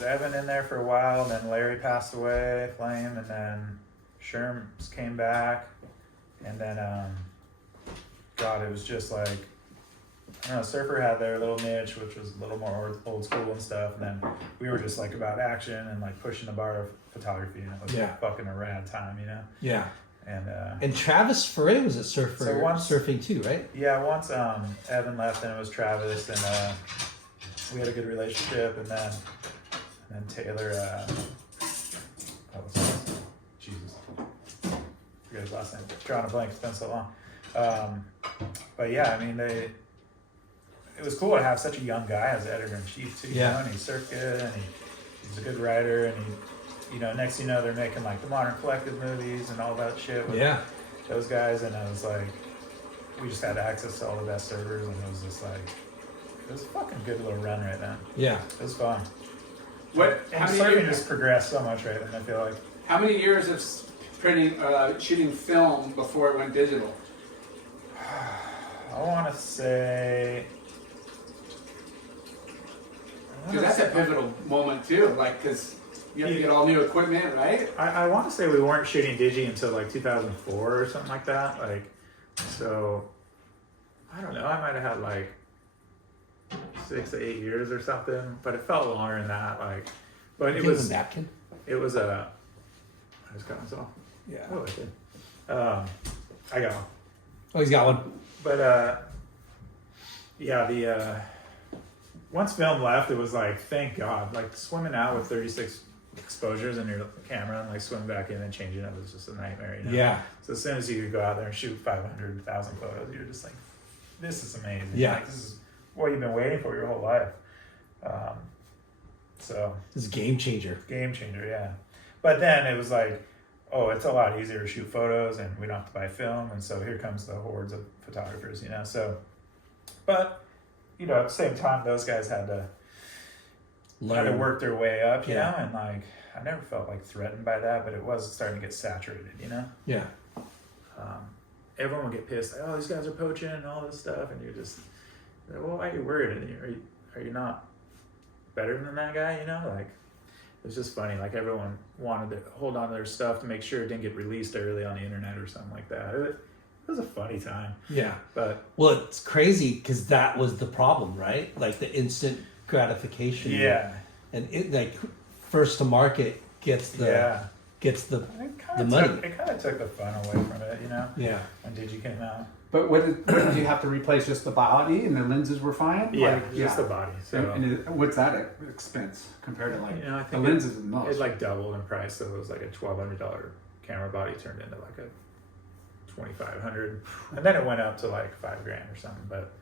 Evan in there for a while, and then Larry passed away, Flame, and then Sherms came back, and then, God, it was just like, I don't know, Surfer had their little niche, which was a little more old school and stuff, and then we were just like about action and like pushing the bar of photography, and it was Yeah. fucking a rad time, Yeah. And And Travis Foray was at So once- surfing too, right? yeah, once Evan left and it was Travis, and we had a good relationship, and then Taylor, what was his name? Jesus, forget his last name. Drawing a blank. It's been so long. But yeah, I mean it was cool to have such a young guy as editor in chief too. Yeah. And he surfed good, and he's a good writer, and he, next thing you know, they're making like the Modern Collective movies and all that shit with Yeah. those guys, and I was like, we just had access to all the best servers, and it was just like, it was a fucking good little run right then. Yeah. It was fun. How many Surfing years? just progressed so much right then, I feel like. How many years of shooting film before it went digital? I want to say. Because that's a pivotal moment too. Like, because you have to get all new equipment, right? I want to say we weren't shooting digi until like 2004 or something like that. Like, so I don't know. I might have had like 6 to 8 years or something, but it felt longer than that. Like, but it was a napkin. It was a. I just got myself. Yeah. Oh, I did. I got one. Oh, he's got one. But yeah, the once film left, it was like, thank God, like swimming out with 36 exposures in your camera and like swimming back in and changing it was just a nightmare. You know? Yeah. So as soon as you could go out there and shoot 500,000 photos, you're just like, this is amazing. Yeah. Like, this is what you've been waiting for your whole life. So This is a game changer. game changer, yeah. But then it was like, oh, it's a lot easier to shoot photos and we don't have to buy film. And so here comes the hordes of photographers, you know? So, but, you know, at the same time, those guys had to work their way up, you know? And like, I never felt like threatened by that, but it was starting to get saturated, you know? Yeah. Everyone would get pissed, like, oh, these guys are poaching and all this stuff. And you're just, well, why are you worried? Are you not better than that guy, you know? Like, it was just funny. Like, everyone wanted to hold on to their stuff to make sure it didn't get released early on the internet or something like that. It was a funny time. Yeah. But well, it's crazy because that was the problem, right? Like the instant gratification. Yeah. And it like first to market gets the money. It kind of took the fun away from it, you know? Yeah. When Digi came out. But what did you have to replace? Just the body and the lenses were fine? Yeah, Like, just the body. So what's that expense compared to like you know, I the think lenses and the most? it like doubled in price. So it was like a $1,200 camera body turned into like a $2,500, and then it went up to like $5,000 or something. But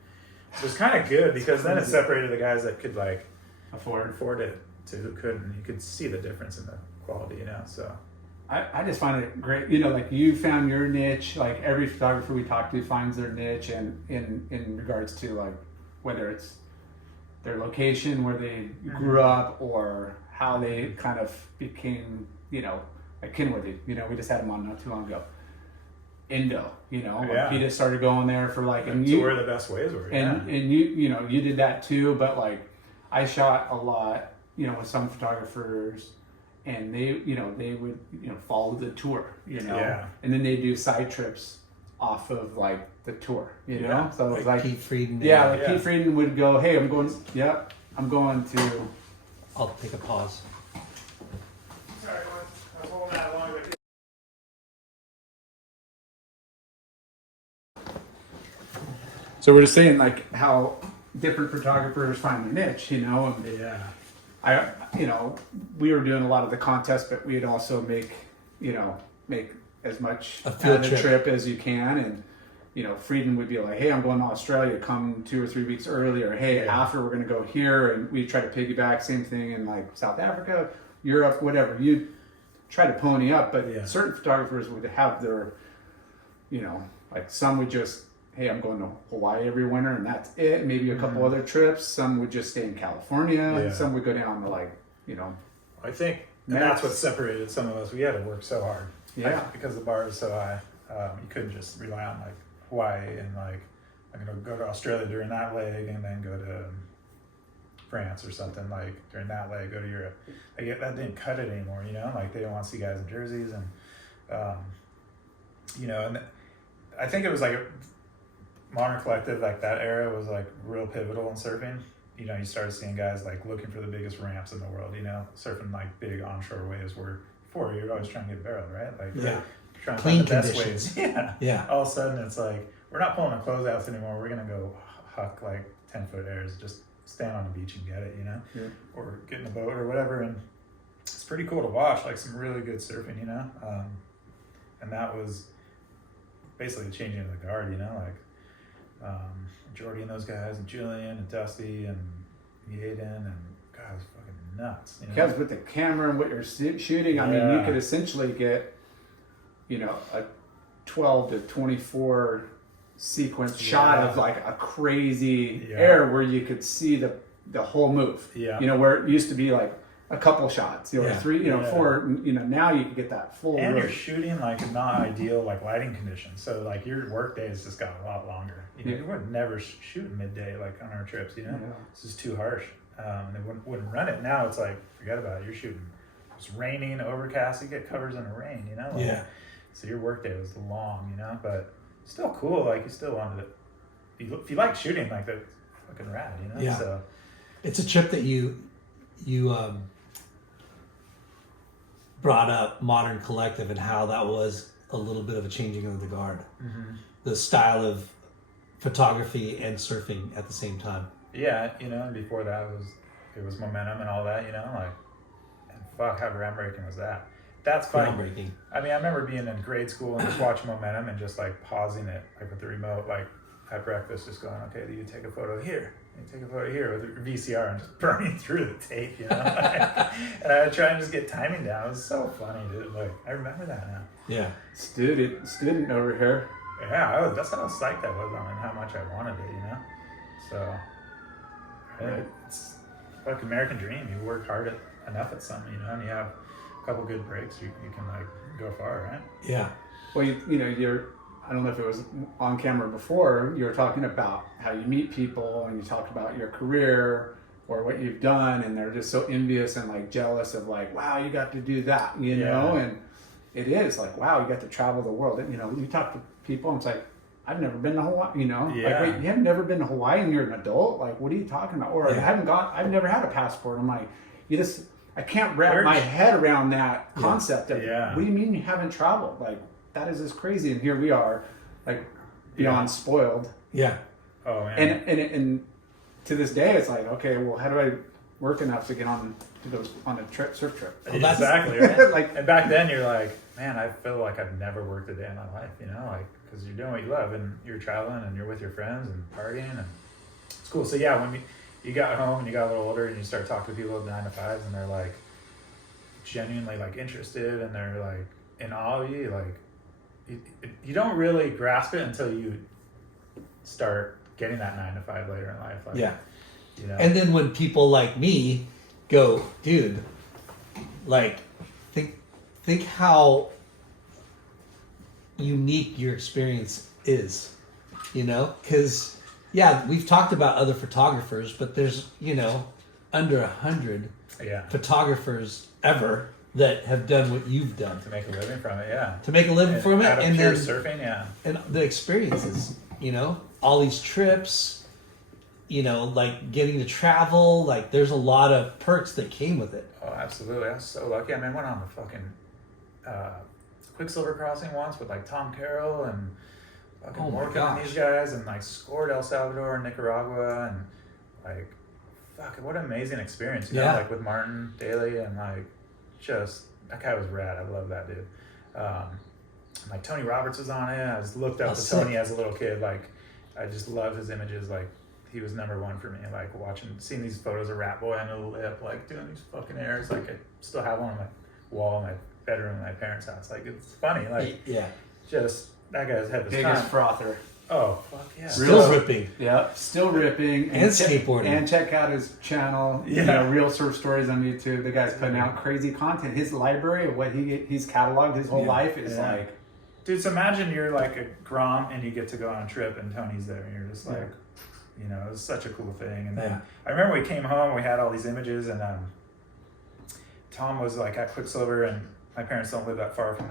it was kind of good because then it separated the guys that could like afford it to who couldn't. You could see the difference in the quality, you know. So I just find it great, you know, like you found your niche. Like every photographer we talk to finds their niche, and in regards to like whether it's their location where they grew up or how they kind of became, you know, like Kenworthy. You know, we just had him on not too long ago. Indo, you know, like he just started going there for like, and to where the best ways were. And you know, you did that too, but like I shot a lot, you know, with some photographers. And they would, you know, follow the tour, you know, and then they do side trips off of like the tour, you know. So it's like Pete Frieden. Pete Frieden would go, hey, I'm going to. I'll take a pause. Sorry, I was holding that long. So we're just saying like how different photographers find their niche, you know. And we were doing a lot of the contests, but we'd also make as much A out field of the trip as you can. And, you know, Frieden would be like, hey, I'm going to Australia, come 2 or 3 weeks early, or hey, after we're going to go here. And we try to piggyback, same thing in like South Africa, Europe, whatever. You try to pony up, but certain photographers would have their, you know, like some would just, hey, I'm going to Hawaii every winter and that's it. Maybe a couple other trips. Some would just stay in California. Some would go down to like, you know. I think that's what separated some of us. We had to work so hard. Because the bar is so high. You couldn't just rely on like Hawaii and like, I'm going to go to Australia during that leg and then go to France or something like during that leg, go to Europe. Like, that didn't cut it anymore, you know? Like they didn't want to see guys in jerseys and, you know, and I think it was like Modern Collective, like that era was like real pivotal in surfing. You know, you started seeing guys like looking for the biggest ramps in the world, you know, surfing like big onshore waves where before you're always trying to get barreled, right? Like trying to Clean find the best conditions. waves. All of a sudden it's like, we're not pulling a closeouts anymore. We're going to go huck like 10-foot airs, just stand on the beach and get it, you know, or get in a boat or whatever. And it's pretty cool to watch, like some really good surfing, you know? And that was basically the changing of the guard, you know, like, Jordy and those guys, and Julian and Dusty and Yaden, and God, it was fucking nuts. You know? Because with the camera and what you're shooting, I mean, you could essentially get, you know, a 12 to 24 sequence shot of like a crazy air where you could see the whole move. You know, where it used to be like a couple shots, or Yeah. 3, Yeah. 4. Now you can get that full. And you're road. shooting like not ideal like lighting conditions, so like your work days just got a lot longer. You would never shoot midday like on our trips. Yeah. It's just too harsh. They wouldn't run it. Now it's like forget about it. You're shooting. It's raining, overcast. You get covers in the rain. Like, Yeah. So your work day was long. But still cool. Like you still wanted it. If you like shooting, like that's fucking rad. Yeah. So It's a trip that you brought up Modern Collective and how that was a little bit of a changing of the guard. mm-hmm. The style of photography and surfing at the same time. Yeah, and before that it was momentum and all that, like, and fuck, how groundbreaking was that? That's funny. Groundbreaking. I mean, I remember being in grade school and just watching momentum and just like pausing it, like with the remote, like at breakfast, just going, okay, you take a photo here, you take a photo here with the VCR and just burning through the tape, and I would try and just get timing down. It was so funny, dude. Like, I remember that now. Yeah. Student over here. Yeah, that's how psyched I was on and how much I wanted it, So, Right. it's like American dream. You work hard enough at something, and you have a couple good breaks, you can like go far, right? Yeah. Well, you're. I don't know if it was on camera before. You were talking about how you meet people, and you talked about your career or what you've done, and they're just so envious and like jealous of like, wow, you got to do that, And it is like, wow, you got to travel the world. And, you talk to people, and it's like, I've never been to Hawaii, Yeah. Like, wait, you have never been to Hawaii and you're an adult? Like, what are you talking about? Or I've never had a passport. I'm like, I can't wrap my head around that concept of, what do you mean you haven't traveled? Like, that is just crazy. And here we are, like, beyond spoiled. Yeah. Oh, man. And to this day, it's like, okay, well, how do I work enough to get on a surf trip? Well, that's- Exactly, right? Like, and back then you're like, man, I feel like I've never worked a day in my life, like, because you're doing what you love and you're traveling and you're with your friends and partying, and it's cool. So yeah, when you got home and you got a little older and you start talking to people with 9 to 5s and they're like genuinely like interested and they're like in awe of you, like you don't really grasp it until you start getting that 9 to 5 later in life. Like, Yeah. And then when people like me go, dude, like, think how unique your experience is, because we've talked about other photographers, but there's under 100 photographers ever that have done what you've done to make a living from it, and and then surfing, and the experiences, all these trips, like getting to travel, like there's a lot of perks that came with it. Oh, absolutely. I was so lucky. I mean, I went on the fucking Quiksilver crossing once with like Tom Carroll and fucking Oh my Volcom and gosh. these guys, and like scored El Salvador and Nicaragua, and like, fuck, what an amazing experience, like with Martin Daly, and like, just, that guy was rad. I love that dude. Like Tony Roberts was on it. I just looked up to Tony as a little kid. Like, I just loved his images. Like, he was number one for me. Like, seeing these photos of Rat Boy on the lip, like doing these fucking airs. Like, I still have one on my wall in my bedroom in my parents' house. Like, it's funny. Like, just, that guy's had this biggest time. frother. Oh, fuck yeah. Still ripping. Yeah, still ripping. And skateboarding. And check out his channel, Real Surf Stories on YouTube. The guy's putting out crazy content. His library of what he's cataloged his whole life is like... Dude, so imagine you're like a Grom and you get to go on a trip and Tony's there and you're just like, it was such a cool thing. And then I remember we came home, we had all these images, and Tom was like at Quiksilver, and my parents don't live that far from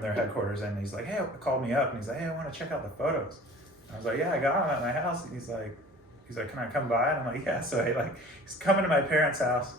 their headquarters, and he's like, hey, called me up and he's like, hey, I want to check out the photos. And I was like, yeah, I got them at my house. And he's like, can I come by? And I'm like, yeah. So he's coming to my parents' house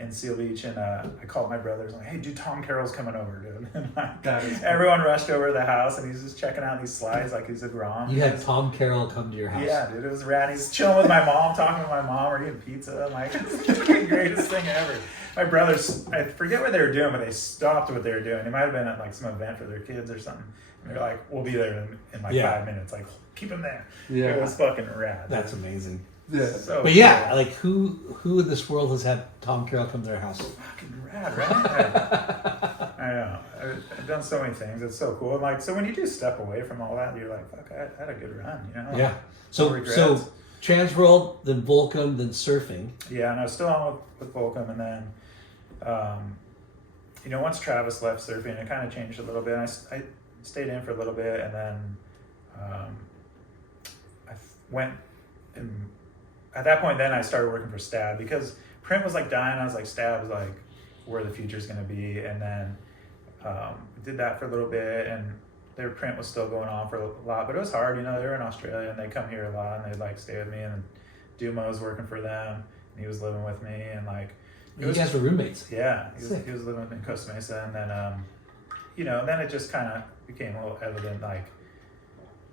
in Seal Beach, and I called my brothers. I'm like, hey, dude, Tom Carroll's coming over, dude. And like, everyone rushed over to the house, and he's just checking out these slides like he's a Grom. You had Tom Carroll come to your house. Yeah, dude, it was rad. He's chilling with my mom, talking to my mom, we're eating pizza. I'm like, it's the greatest thing ever. My brothers, I forget what they were doing, but they stopped what they were doing. They might have been at like some event for their kids or something. And they're like, we'll be there in like 5 minutes. Like, keep him there. Yeah. It was fucking rad. That's amazing. Yeah. So But like who in this world has had Tom Carroll come to their house? fucking rad, right? I know. I've done so many things. It's so cool. And like, so when you do step away from all that, you're like, fuck, I had a good run, Yeah. No regrets. Transworld, then Volcom, then surfing. Yeah, and I was still on with Volcom, and then, once Travis left surfing, it kind of changed a little bit. I stayed in for a little bit, and then I went, and at that point, then I started working for Stab because print was like dying. I was like, Stab is like where the future's going to be, and then did that for a little bit, and their print was still going on for a lot, but it was hard. They were in Australia, and they come here a lot, and they'd like stay with me, and Duma was working for them, and he was living with me, and like You guys were roommates. yeah, he was living with me in Costa Mesa, and then then it just kind of became a little evident, like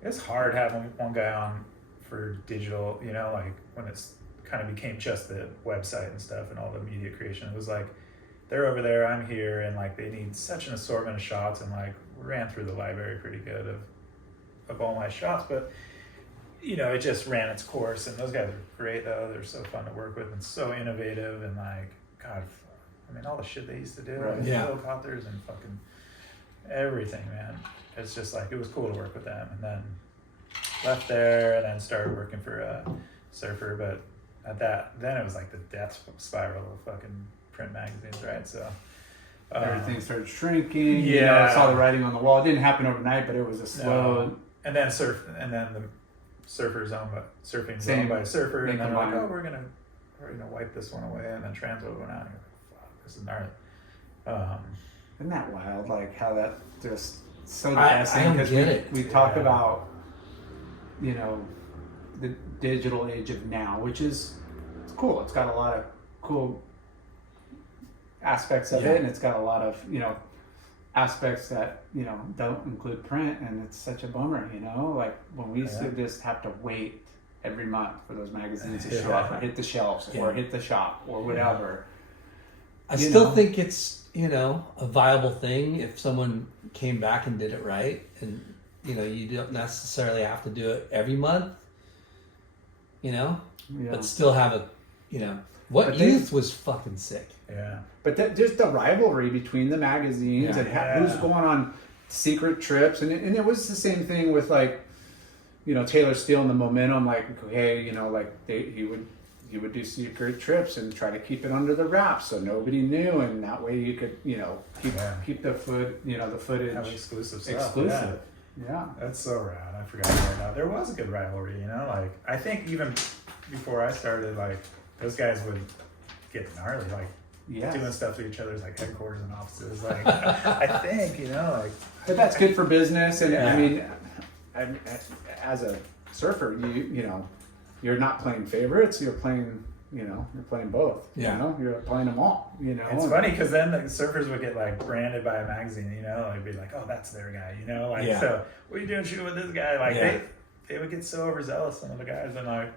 it's hard having one guy on for digital, like when it's kind of became just the website and stuff and all the media creation. It was like they're over there, I'm here, and like they need such an assortment of shots, and like we ran through the library pretty good of all my shots, but it just ran its course. And those guys are great though. They're so fun to work with and so innovative, and like God, I mean all the shit they used to do, like helicopters and fucking everything, man. It's just like it was cool to work with them. And then left there and then started working for Surfer, but then it was like the death spiral of fucking print magazines, right? So everything started shrinking. Yeah, I saw the writing on the wall. It didn't happen overnight, but it was a slow. No. And then the Surfer's owned by Surfing's Same. owned by Surfer, and then combined. like, we're gonna wipe this one away, and then Transworld went out, and you're like, fuck, this is gnarly. Isn't that wild? Like how that just so I depressing don't because get it. we talk about the digital age of now, which is it's cool. It's got a lot of cool aspects of it, and it's got a lot of aspects that don't include print, and it's such a bummer. Like when we used to just have to wait every month for those magazines to show up or hit the shelves or hit the shop or whatever. I still think it's a viable thing if someone came back and did it right, and you don't necessarily have to do it every month, but still have a what youth was fucking sick. Yeah. But just the rivalry between the magazines and who's going on secret trips, and it was the same thing with like Taylor stealing the momentum, like hey like he would do secret trips and try to keep it under the wraps so nobody knew, and that way you could keep the footage Have exclusive stuff. exclusive. Yeah. That's so rad. I forgot about that. There was a good rivalry, like I think even before I started, like those guys would get gnarly, like doing stuff to each other's like headquarters and offices. Like I think, like But that's good for business, and I mean, as a surfer, you're not playing favorites. You're playing, you're playing both. Yeah. You're playing them all. It's funny because then the surfers would get like branded by a magazine. Like be like, oh, that's their guy. Like so, what are you doing shooting with this guy? Like they would get so overzealous. Some of the guys, and like,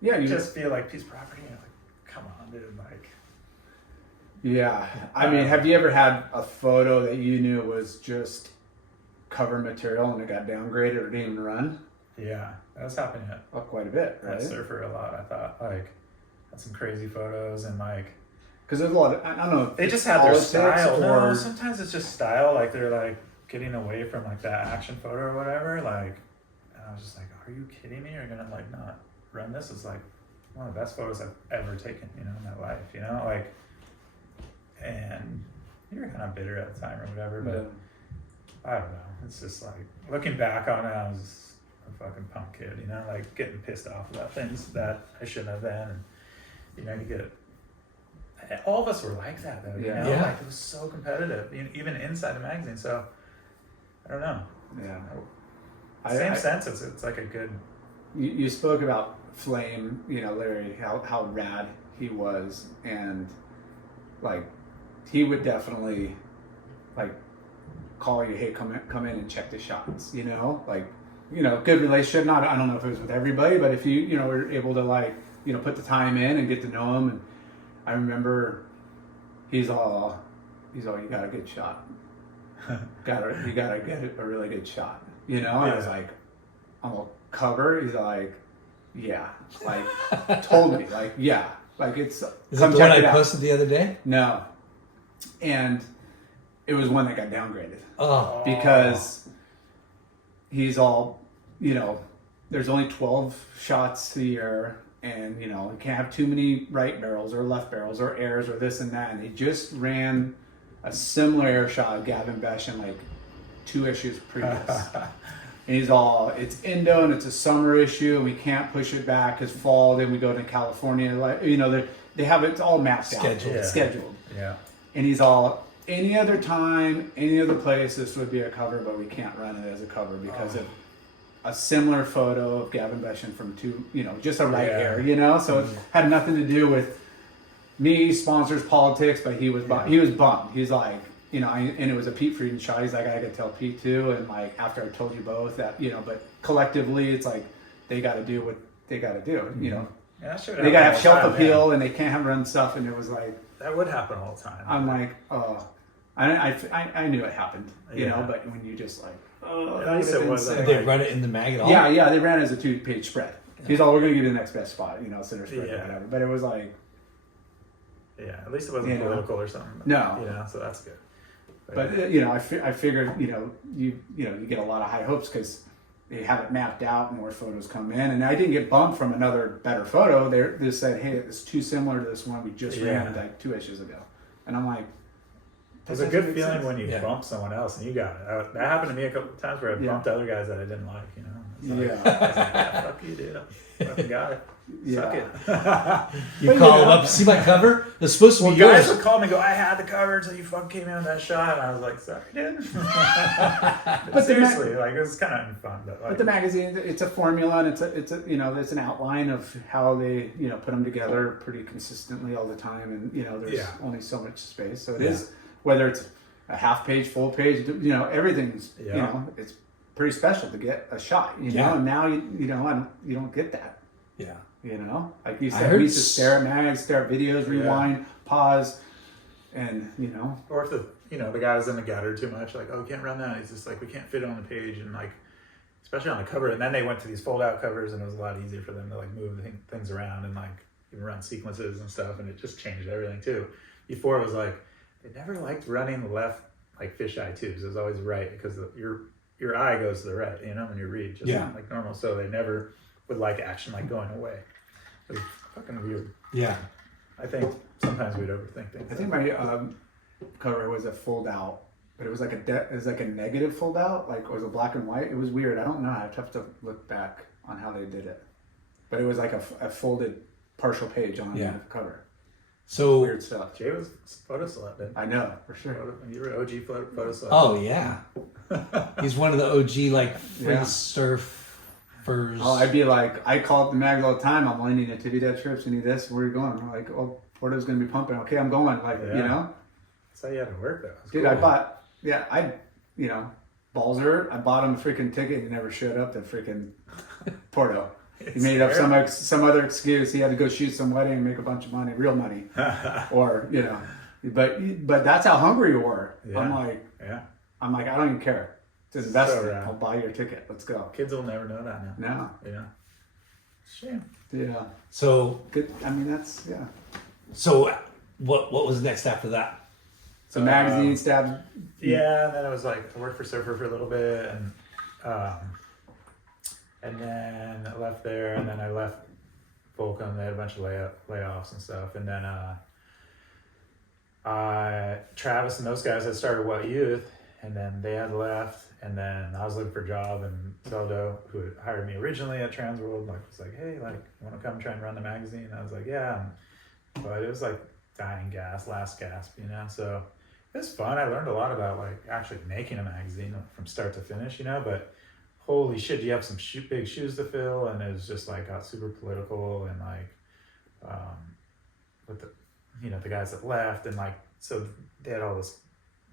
you just feel like piece of property. And like, come on, dude. Like, yeah. I mean, have you ever had a photo that you knew was just cover material and it got downgraded or didn't even run? Yeah, that was happening Quite a bit, right? at Surfer a lot. I thought like had some crazy photos and like because there's a lot of I don't know. they just have their politics style. or No, sometimes it's just style. Like they're like getting away from like that action photo or whatever. Like, and I was just like, are you kidding me? You're gonna like not run this? It's like one of the best photos I've ever taken. In my life. Like, and you were kind of bitter at the time or whatever, but I don't know. It's just like looking back on it, I was a fucking punk kid, like getting pissed off about things that I shouldn't have been. And, you get all of us were like that though. Like it was so competitive, even inside the magazine. So I don't know. Yeah. Same sense. It's like a good. You spoke about Flame, Larry, how rad he was, and like he would definitely like call you, hey, come in and check the shots, good relationship. Not, I don't know if it was with everybody, but if you were able to like, put the time in and get to know him. And I remember he's all, you got a good shot. You gotta get a really good shot, And I was like, I'm gonna cover. He's like, yeah, like told me, like, yeah, like it's. Is that the one I posted the other day? No, and it was one that got downgraded. Oh, because he's all, there's only 12 shots a year, and you can't have too many right barrels or left barrels or airs or this and that. And they just ran a similar air shot of Gavin Besh in like 2 issues previous. And he's all, it's Indo and it's a summer issue and we can't push it back because fall, then we go to California. Like, they have it all mapped out. Scheduled. Yeah. And he's all, any other time, any other place, this would be a cover, but we can't run it as a cover because of a similar photo of Gavin Beschen from just a right hair, So it had nothing to do with me, sponsors, politics, but he was he was bummed. He's like, and it was a Pete Frieden shot. He's like, I could tell Pete too. And like, after I told you both that, but collectively it's like, they got to do what they got to do, Yeah, they got to have shelf appeal and they can't have run stuff. And it was like, that would happen all the time. I'm like, oh, I knew it happened, but when you just like, at least it wasn't. Did they run it in the mag at all? Yeah, they ran it as a 2-page spread. He's all, we're going to give you the next best spot, center spread or whatever. But it was like, at least it wasn't political or something. No. So that's good. But I figured, you get a lot of high hopes because they have it mapped out, more photos come in, and I didn't get bumped from another better photo. They just said, hey, it's too similar to this one we just ran like 2 issues ago, and I'm like, there's a good feeling when you bump someone else and you got it. That happened to me a couple of times where I bumped other guys that I didn't like. I was like, fuck you, dude. I fucking got it. Suck it. You call them up, see my cover? It's supposed to be guys yours. would call me and go, I had the cover until you fucking came in with that shot. And I was like, sorry, dude. But seriously, it was kind of fun. But the magazine, it's a formula, and it's there's an outline of how they put them together pretty consistently all the time, and there's only so much space, so it is, whether it's a half page, full page, everything's it's pretty special to get a shot, and now you don't get that. Yeah. Like you said, we used to stare at mags, stare at videos, rewind, pause, and or if the guy was in the gutter too much, like, oh, can't run that. It's just like, we can't fit it on the page, and like, especially on the cover. And then they went to these fold out covers, and it was a lot easier for them to like move things around and like even run sequences and stuff, and it just changed everything too. Before it was like, they never liked running the left like fisheye tubes. It was always right because your eye goes to the right, when you read, just like normal. So they never would like action like going away. It was fucking weird. Yeah. I think sometimes we'd overthink things. I think my cover was a fold out, but it was like a negative fold out, like it was a black and white. It was weird. I don't know. I'd have to look back on how they did it, but it was like a folded partial page on the cover. So weird stuff. Jay was photo selected. I know for sure. You were OG photo selected. Oh yeah, he's one of the OG like free surfers. Oh, I'd be like, I call up the mag all the time. I'm lining it to do that trips. You need this. Where are you going? I'm like, oh, Porto's gonna be pumping. Okay, I'm going. Like That's how you had to work though. Dude, cool. I bought. Balzer. I bought him a freaking ticket and he never showed up to freaking Porto. He made up some other excuse. He had to go shoot some wedding and make a bunch of money, real money, or But that's how hungry you were. Yeah. I'm like, I don't even care. It's an investment. I'll buy your ticket. Let's go. Kids will never know that now. No. Yeah. Shame. Yeah. So good. I mean, that's So what was next after that? So magazine stabs. Yeah, and then I was like, I worked for Surfer for a little bit, and then I left there, and then I left Volcom. They had a bunch of layoffs and stuff, and then Travis and those guys had started What Youth, and then they had left, and then I was looking for a job, and Zeldo, who had hired me originally at Transworld, was like, hey, you want to come try and run the magazine? And I was like, yeah, but it was like dying gas, last gasp, so it was fun. I learned a lot about actually making a magazine from start to finish, but holy shit, you have some big shoes to fill, and it was just got super political, and with the guys that left, and so they had all this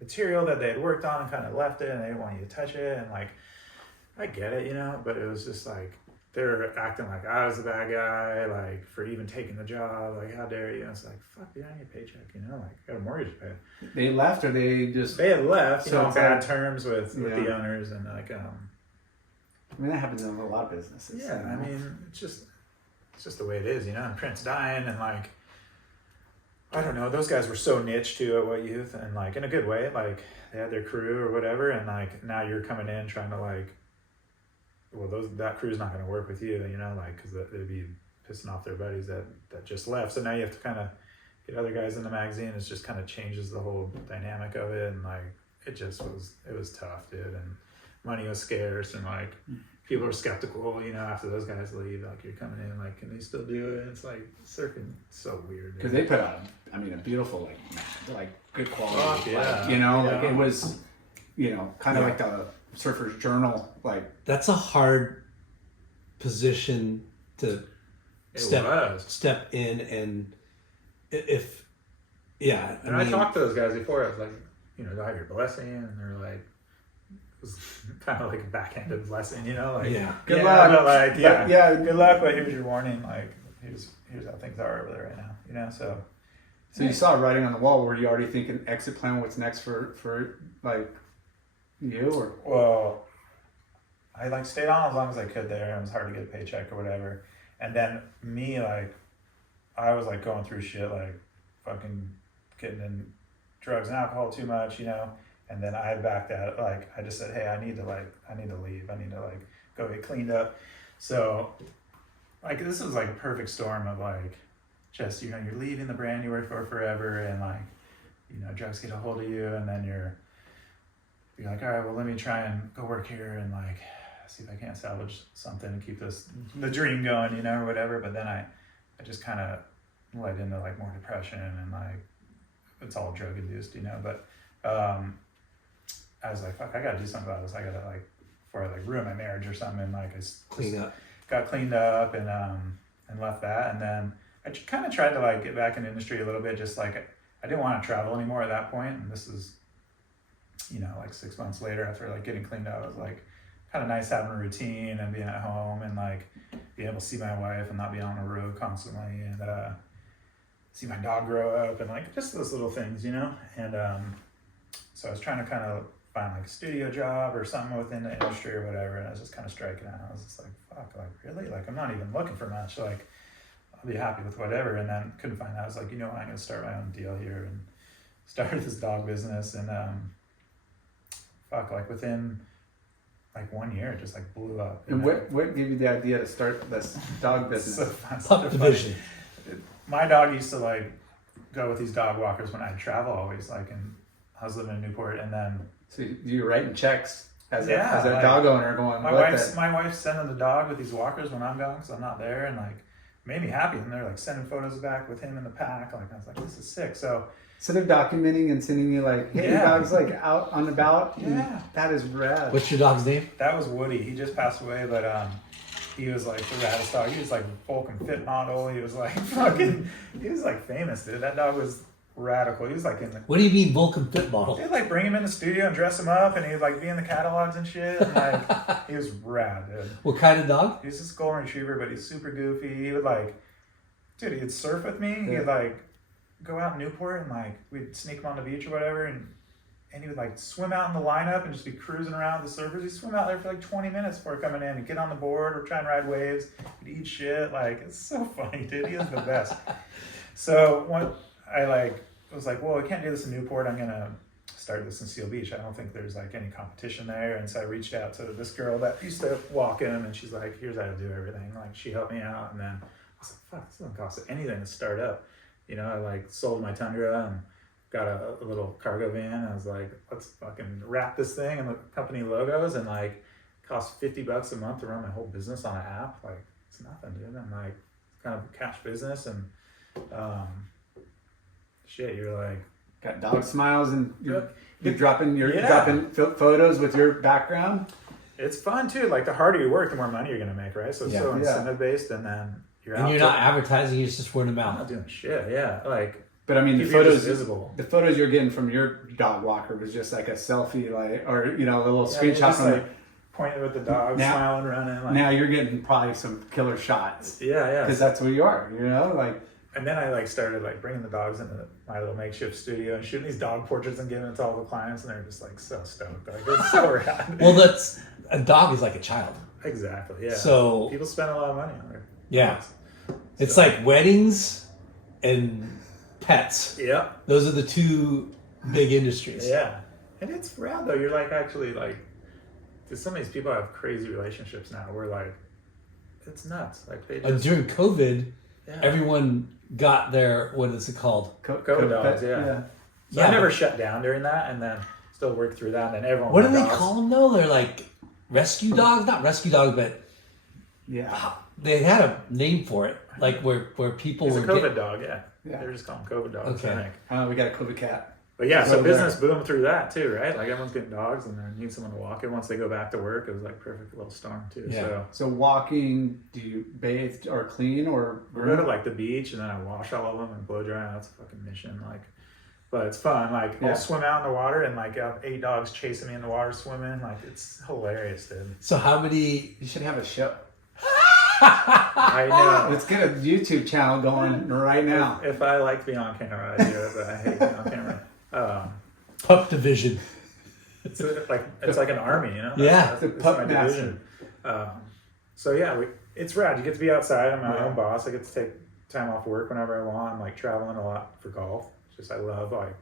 material that they had worked on and kind of left it, and they didn't want you to touch it, and I get it, but it was just they were acting like I was the bad guy, for even taking the job, how dare you? And it's fuck, dude, I need a paycheck, I got a mortgage to pay. They left, or they just... They had left, so on bad terms with the owners, and I mean, that happens in a lot of businesses. Yeah, I mean, it's just the way it is, and Print's dying, and I don't know, those guys were so niche too at What Youth, and in a good way, they had their crew or whatever, and now you're coming in trying to well, that crew's not going to work with you, you know, like, because they'd be pissing off their buddies that just left. So now you have to kind of get other guys in the magazine. It just kind of changes the whole dynamic of it, and like it was tough, dude. And money was scarce, and like people were skeptical, you know, after those guys leave. Like, you're coming in, like, can they still do it? It's like surfing, so weird. Because they put out, I mean, a beautiful like good quality. Oh, yeah. Like, you know, Yeah. like it was, you know, kind of like the Surfer's Journal. Like, That's a hard position to step in, and if And I talked to those guys before. I was like, you know, do I have your blessing? And they're like, it was kind of like a backhanded blessing, you know, like, good luck. but like, good luck. But here's your warning. Like, here's how things are over there right now, you know. So you saw writing on the wall. Were you already thinking exit plan? What's next for like you or? Well, I like stayed on as long as I could there. It was hard to get a paycheck or whatever. And then me, like, I was like going through shit, like fucking getting in drugs and alcohol too much, you know. And then I backed out. Like, I just said, hey, I need to leave. I need to like go get cleaned up. So like, this was like a perfect storm of like, just, you know, you're leaving the brand you worked for forever, and like, you know, drugs get a hold of you, and then you're like, all right, well, let me try and go work here and like see if I can't salvage something and keep the dream going, you know, or whatever. But then I just kind of led into like more depression, and like it's all drug induced, you know. But I was like, fuck, I gotta do something about this. I gotta, like, before I like ruin my marriage or something, and like got cleaned up and left that. And then I kind of tried to like get back in the industry a little bit, just like I didn't want to travel anymore at that point. And this is, you know, like 6 months later after like getting cleaned up. It was like kind of nice having a routine and being at home and like being able to see my wife and not be on the road constantly, and see my dog grow up, and like just those little things, you know. And so I was trying to kind of find like a studio job or something within the industry or whatever, and I was just kind of striking out. I was just like, fuck, like really? Like, I'm not even looking for much. Like, I'll be happy with whatever. And then couldn't find that. I was like, you know what, I'm gonna start my own deal here, and started this dog business. And fuck, like within like 1 year, it just like blew up. And what gave you the idea to start this dog business? So fun, Pup Division. My dog used to like go with these dog walkers when I'd travel always, like, and I was living in Newport, and then So you're writing checks as a like, dog owner going, my wife's sending the dog with these walkers when I'm gone because I'm not there, and like made me happy. And they're like sending photos back with him in the pack. Like, I was like, this is sick. So they're documenting and sending you like, hey, your dog's like out on about. Yeah. That is rad. What's your dog's name? that was Woody. He just passed away, but he was like the raddest dog. He was like Volcom fit model. He was like fucking, he was like famous, dude. That dog was radical. He was like in the, What do you mean Volcom fit model? they'd like bring him in the studio and dress him up, and he'd like be in the catalogs and shit. And like, he was rad, dude. What kind of dog? He's this golden retriever, but he's super goofy. He would like, dude, he'd surf with me. Yeah. He'd like go out in Newport, and like we'd sneak him on the beach or whatever, and he would like swim out in the lineup and just be cruising around with the surfers. He'd swim out there for like 20 minutes before coming in. He'd get on the board or try and ride waves. He'd eat shit. Like, it's so funny, dude. He was the best. So when I like was like, well, I can't do this in Newport. I'm gonna start this in Seal Beach. I don't think there's like any competition there. And so I reached out to this girl that used to walk in, and she's like, here's how to do everything. Like, she helped me out, and then I was like, fuck, this doesn't cost anything to start up. You know, I like sold my Tundra and got a little cargo van. I was like, let's fucking wrap this thing and the company logos, and like cost $50 a month to run my whole business on an app. Like, it's nothing, dude. I'm like, it's kind of a cash business, and shit, you're like, got dog smiles, and you're dropping photos with your background. It's fun too. Like, the harder you work, the more money you're gonna make, right? So it's so incentive based, and then you're And you're not advertising, it's just word of I'm mouth. not doing shit. Yeah, like, But I mean, the keep you just photos visible. The photos you're getting from your dog walker was just like a selfie, like, or you know, a little Yeah, screenshot just from like pointing with the dog, Now- smiling, running. Like, Now you're getting probably some killer shots yeah. because that's who you are, you know, like. And then I like started like bringing the dogs into my little makeshift studio and shooting these dog portraits and giving it to all the clients, and they're just like so stoked. Like, it's so rad. Well, that's a dog is like a child. Exactly. Yeah. So people spend a lot of money on it. yeah, it's like weddings and pets. Yeah. Those are the two big industries. Yeah. And it's rad though. You're like actually like some of these people have crazy relationships now. We're like, it's nuts. Like they just, During COVID, yeah. everyone got their, what is it called? COVID dogs, yeah. So Yeah, I never but- shut down during that, and then still worked through that, and then everyone. What do got they dogs. call them though? They're like rescue dogs, not rescue dogs, but Yeah. they had a name for it, like where people It's a were COVID dog, yeah. Yeah. They're just calling them COVID dogs, I Okay. think. We got a COVID cat. But yeah, It's so over business boomed through that too, right? Like everyone's getting dogs, and they need someone to walk it. Once they go back to work, it was like perfect little storm too. Yeah. So So walking, do you bathe or clean or we go to like the beach, and then I wash all of them and blow dry. That's a fucking mission, like. But it's fun. Like Yeah. I'll swim out in the water, and like I have 8 dogs chasing me in the water swimming. Like it's hilarious, dude. So how many? You should have a show. I know. Let's get a YouTube channel going right now. If I liked being on camera, I'd do it, but I hate being on camera. Pup Division. It's like an army, you know. Yeah. That's The pup my master. division. So yeah, it's rad. You get to be outside. I'm my Yeah. own boss. I get to take time off work whenever I want. I'm like traveling a lot for golf. Just I love like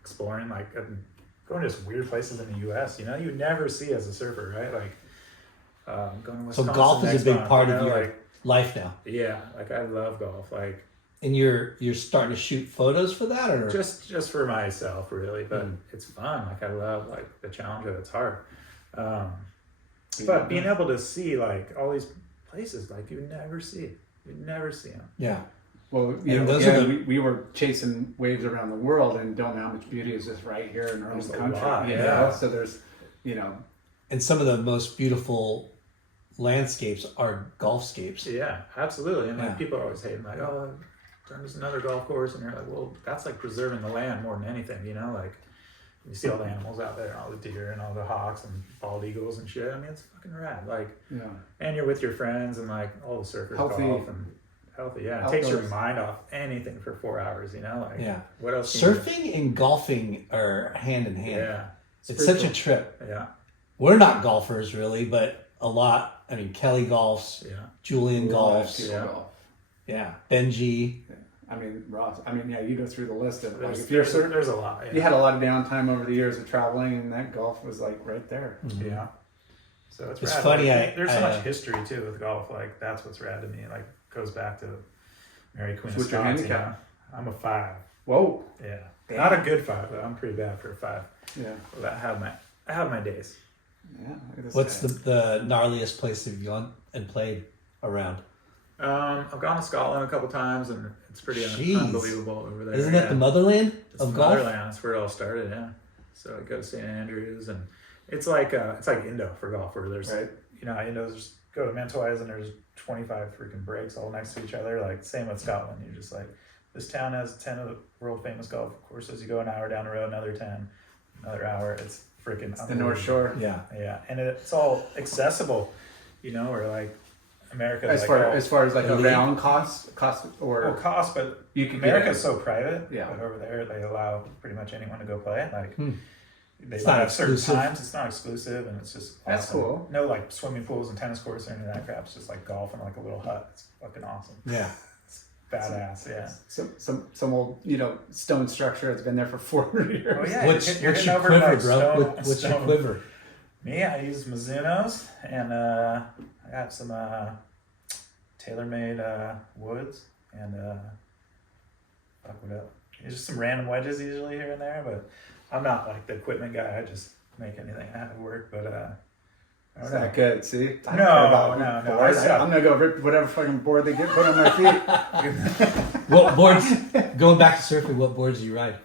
exploring. Like I'm going to just weird places in the U.S. You know, you never see as a surfer, right? Like going to So Wisconsin golf is next a big month, part you of know, your like life now, yeah. Like I love golf. Like and you're starting to shoot photos for that, or just for myself really, but it's fun. Like I love like the challenge of it. It's hard. But being able to see like all these places like you never see them. yeah. Well, And you know, those yeah, are the- we were chasing waves around the world and don't know how much beauty is just right here in our own There's a country. lot, you yeah. know? So there's, you know, And some of the most beautiful landscapes are golfscapes. Yeah, absolutely. And like Yeah. people are always hating like, oh, there's another golf course, and you're like, well, that's like preserving the land more than anything, you know, like. You see all the animals out there, all the deer and all the hawks and bald eagles and shit. I mean, it's fucking rad. Like, yeah. and you're with your friends and like all the surfers Healthy. golf and healthy. Yeah, it takes your Outdoors. mind off anything for 4 hours. You know, like Yeah. what else? can you do? Surfing and golfing are hand in hand. Yeah, It's such a trip. yeah, We're not golfers really, but a lot. I mean, Kelly golfs, yeah. Julian Love golfs, people Yeah. golf. yeah, Benji. I mean, Ross. I mean, yeah, you go through the list of like There's, if you're there's, there's a lot. you Yeah. had a lot of downtime over the years of traveling, and that golf was like right there. Yeah. So it's It's rad. funny, Like, there's so I- much history too with golf. Like that's what's rad to me. Like goes back to Mary Queen So of what's your Scots. You know? handicap? I'm a 5. Whoa. Yeah. Damn. Not a good 5 though. I'm pretty bad for a 5. Yeah. But I have my days. Yeah. Look at this What's guy. the gnarliest place have you gone and played around? I've gone to Scotland a couple times, and it's pretty Jeez. unbelievable over there. Isn't yeah. that the motherland It's of the golf? motherland. That's where it all started. Yeah. So I go to St Andrews, and it's like Indo for golf, where there's Right. you know Indo's just go to Mentawais, and there's 25 freaking breaks all next to each other. Like same with Scotland. You're just like this town has 10 of the world famous golf courses. You go an hour down the road, another 10, another hour. It's freaking The North Shore. Yeah. Yeah, and it's all accessible. You know, or like America. As like, far as like elite. around cost or well, cost, but you could America's get so private. Yeah. But over there, they allow pretty much anyone to go play. Like they It's don't not have certain exclusive. times. It's not exclusive, and it's just That's awesome. cool. No like swimming pools and tennis courts or any of that crap. It's just like golf and like a little hut. It's fucking awesome. Yeah. It's badass. Yeah. some old stone structure that's been there for 400 years. Oh yeah. What's you're your hitting over, quiver, like, bro? stone- What's your stone. quiver? Me, I use Mizuno's, and I got some tailor-made woods, and fuck what else? Just some random wedges usually here and there, but I'm not like the equipment guy. I just make anything out of work. But I It's don't know. not good. See, I don't No, care about no, boards. I stopped. I'm gonna go rip whatever fucking board they get put on my feet. What boards? Going back to surfing, what boards do you ride?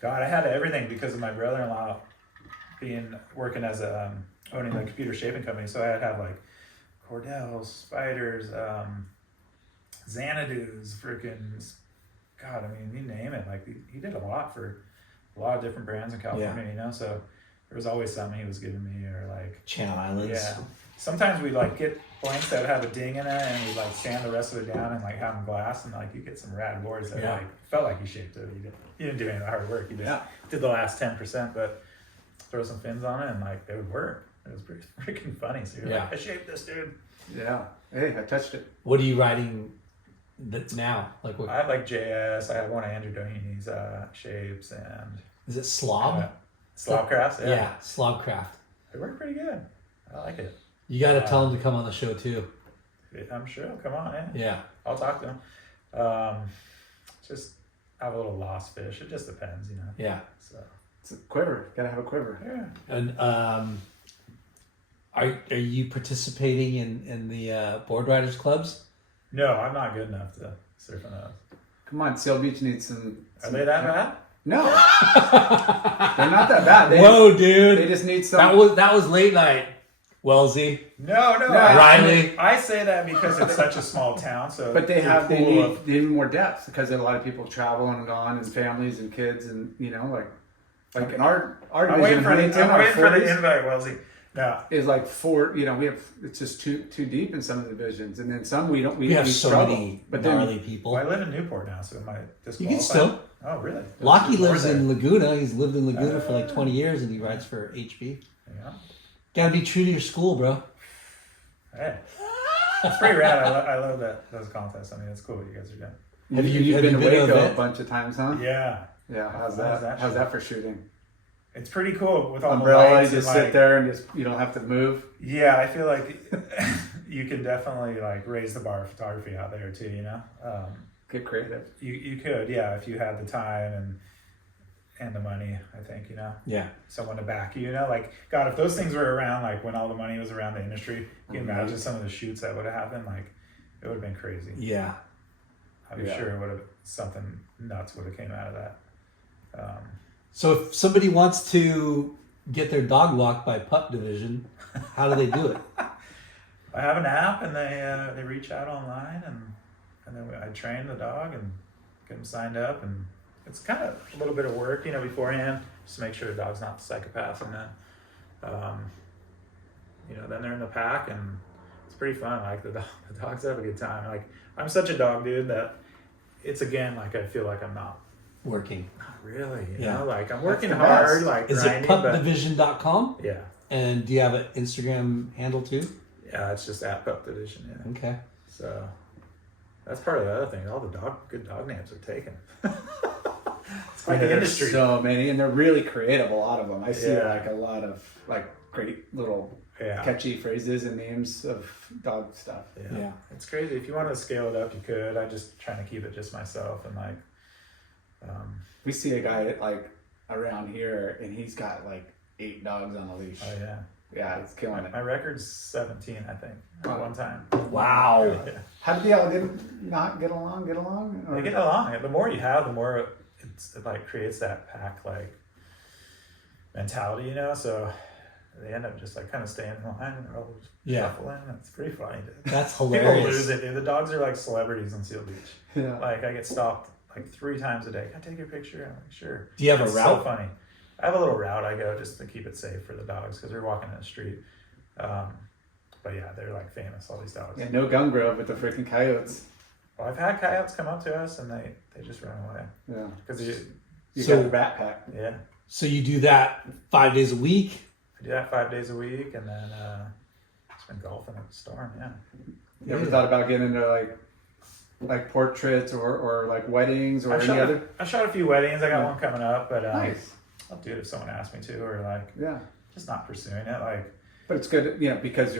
God, I had everything because of my brother-in-law working as a owning a computer shaping company. So I'd have like Cordells, Spiders, Xanadu's, freaking God. I mean, you name it. Like he did a lot for a lot of different brands in California. You know, so there was always something he was giving me, or like Channel Islands. yeah. Sometimes we'd like get blanks that would have a ding in it, and we'd like sand the rest of it down and like have them glass, and like you get some rad boards that Yeah. like felt like you shaped it. You didn't do any of the hard work. You just did the last 10%, but throw some fins on it and like they would work. It was pretty freaking funny. So you're Yeah. like, I shaped this, dude. Yeah. Hey, I touched it. What are you riding now? Like what? I have like JS. I have one of Andrew Doheeny's shapes and Is it slob? Slobcrafts. Yeah, Slobcraft. They work pretty good. I like it. You got to tell him to come on the show too. I'm sure he'll come on. Yeah. Yeah. I'll talk to him. Just have a little lost fish. It just depends, you know. Yeah. So It's a quiver. Gotta have a quiver. yeah. And are you participating in the board riders clubs? No, I'm not good enough to surf on those. Come on, Seal Beach needs some. Are they that bad? No, they're not that bad. Whoa, dude! They just need some. That was late night. Wellesley. No. Riley. I say that because it's such a small town. So, But they you're they cool need more depth because a lot of people travel and gone and families and kids and like in our I'm waiting division, for the Huntington, our invite, 40s Wellesley. No. is like 4. We have it's just too deep in some of the divisions, and then some we don't. We have so struggle. many But gnarly then people. Well, I live in Newport now, so am I disqualified? You can still. Oh, really? Lockie More lives there. in Laguna. He's lived in Laguna for like 20 years, and he rides for HB. Yeah. Gotta be true to your school, bro. Hey. It's pretty rad. I love those contests. I mean, it's cool what you guys are doing. you've been to to Waco it? a bunch of times, huh? Yeah. Yeah. How's How's that? that How's shit? that for shooting? It's pretty cool with all Umbrella, the you lights just and sit like, there and just you don't have to move. Yeah, I feel like you can definitely like raise the bar of photography out there too, you know? Get creative. You could, yeah, if you had the time and the money, I think, you know? Yeah. Someone to back you, you know? Like, God, if those things were around, like when all the money was around the industry, you can imagine some of the shoots that would have happened, like, it would have been crazy. Yeah. I'm sure it would have, something nuts would have came out of that. So if somebody wants to get their dog walked by Pup Division, how do they do it? I have an app, and they reach out online, and then I train the dog and get them signed up, and it's kind of a little bit of work, you know, beforehand, just to make sure the dog's not a psychopath, and then, you know, then they're in the pack, and it's pretty fun. Like the dogs have a good time. Like I'm such a dog dude that it's again like I feel like I'm not Working. really, you Yeah. know, like I'm working the hard, best. like Is grinding, it but pupdivision.com? yeah, And do you have an Instagram handle too? yeah, it's just at Pup Division, yeah. Okay. So that's part of the other thing. All the good dog names are taken. It's quite the There's industry. so many, and they're really creative. A lot of them. I see Yeah. like a lot of like great little Yeah. catchy phrases and names of dog stuff. Yeah. It's crazy. If you wanted to scale it up, you could. I'm just trying to keep it just myself and like. We see a guy like around here, and he's got like 8 dogs on a leash. Oh yeah. Yeah, he's killing My, it. my record's 17, I think, at Wow. one time. Wow. Yeah. How did they all not get along? Get along? Or- They get along. The more you have, the more it like creates that pack like mentality, you know. So they end up just like kind of staying in line and they're all just Yeah. shuffling. It's pretty funny, dude. That's People hilarious. lose it, dude. The dogs are like celebrities on Seal Beach. Yeah. Like I get stopped like 3 times a day. Can I take your picture? I'm like, sure. Do you have a It's route? So funny. I have a little route I go just to keep it safe for the dogs because they're walking in the street. But yeah, they're like famous, all these dogs. Yeah, no gun grove with the freaking coyotes. Well, I've had coyotes come up to us and they just run away Yeah. because You So- got a rat pack. yeah. So you do that 5 days a week? I do that 5 days a week and then just been golfing at the Storm. Yeah. You ever thought about getting into like portraits or like weddings or any other? I shot a few weddings. I got one coming up, but Nice. I'll do it if someone asks me to, or like Yeah. just not pursuing it. Like But it's good, because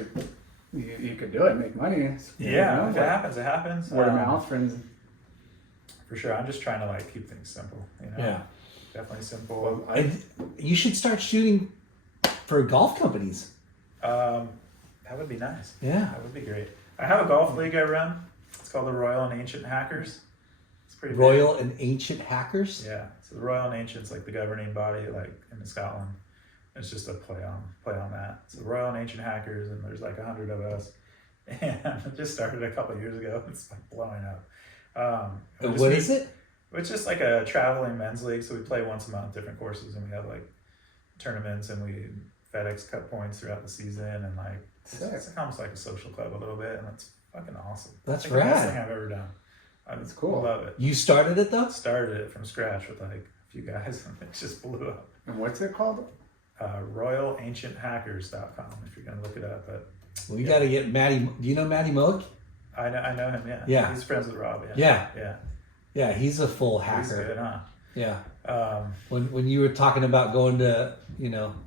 you could do it and make money. yeah, if it like happens, it happens. word of mouth, friends. For sure. I'm just trying to like keep things simple. You know? Yeah. Definitely simple. And you should start shooting for golf companies. That would be nice. Yeah. That would be great. I have a golf league I run. It's called the Royal and Ancient Hackers. It's pretty big. Royal and Ancient Hackers? Yeah. So the Royal and Ancient's like the governing body, like in Scotland. It's just a play on that. So the Royal and Ancient Hackers, and there's like 100 of us. And it just started a couple of years ago. It's like blowing up. And what is it? It's just like a traveling men's league. So we play once a month, different courses, and we have like tournaments, and we FedEx Cup points throughout the season, and like it's almost like a social club a little bit, and it's fucking awesome. That's it's like the best rad. thing I've ever done. That's cool. Love it. You started it though? Started it from scratch with like a few guys, and it just blew up. And what's it called? RoyalAncientHackers.com if you're gonna look it up. But We got to get Matty. Do you know Matty Moak? I know him. Yeah. Yeah. He's friends with Rob. Yeah. Yeah. Yeah, he's a full He's hacker. good, huh? Yeah. When you were talking about going to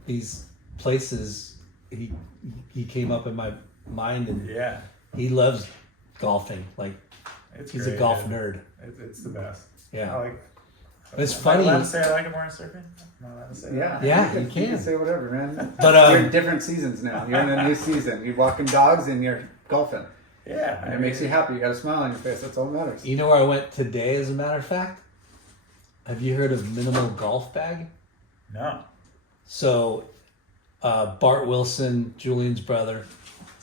these places, he came up in my mind, and Yeah. he loves golfing. Like It's he's great, a golf dude. nerd. It's the best. Yeah. I like. It's Am I funny. allowed to say I like it more in surfing? I'm not allowed to say that. Yeah, you can. say whatever, man. But, you're in different seasons now. You're in a new season. You're walking dogs and you're golfing. Yeah. And it makes you happy. You got a smile on your face. That's all that matters. You know where I went today, as a matter of fact? Have you heard of Minimal Golf Bag? No. So, Bart Wilson, Julian's brother,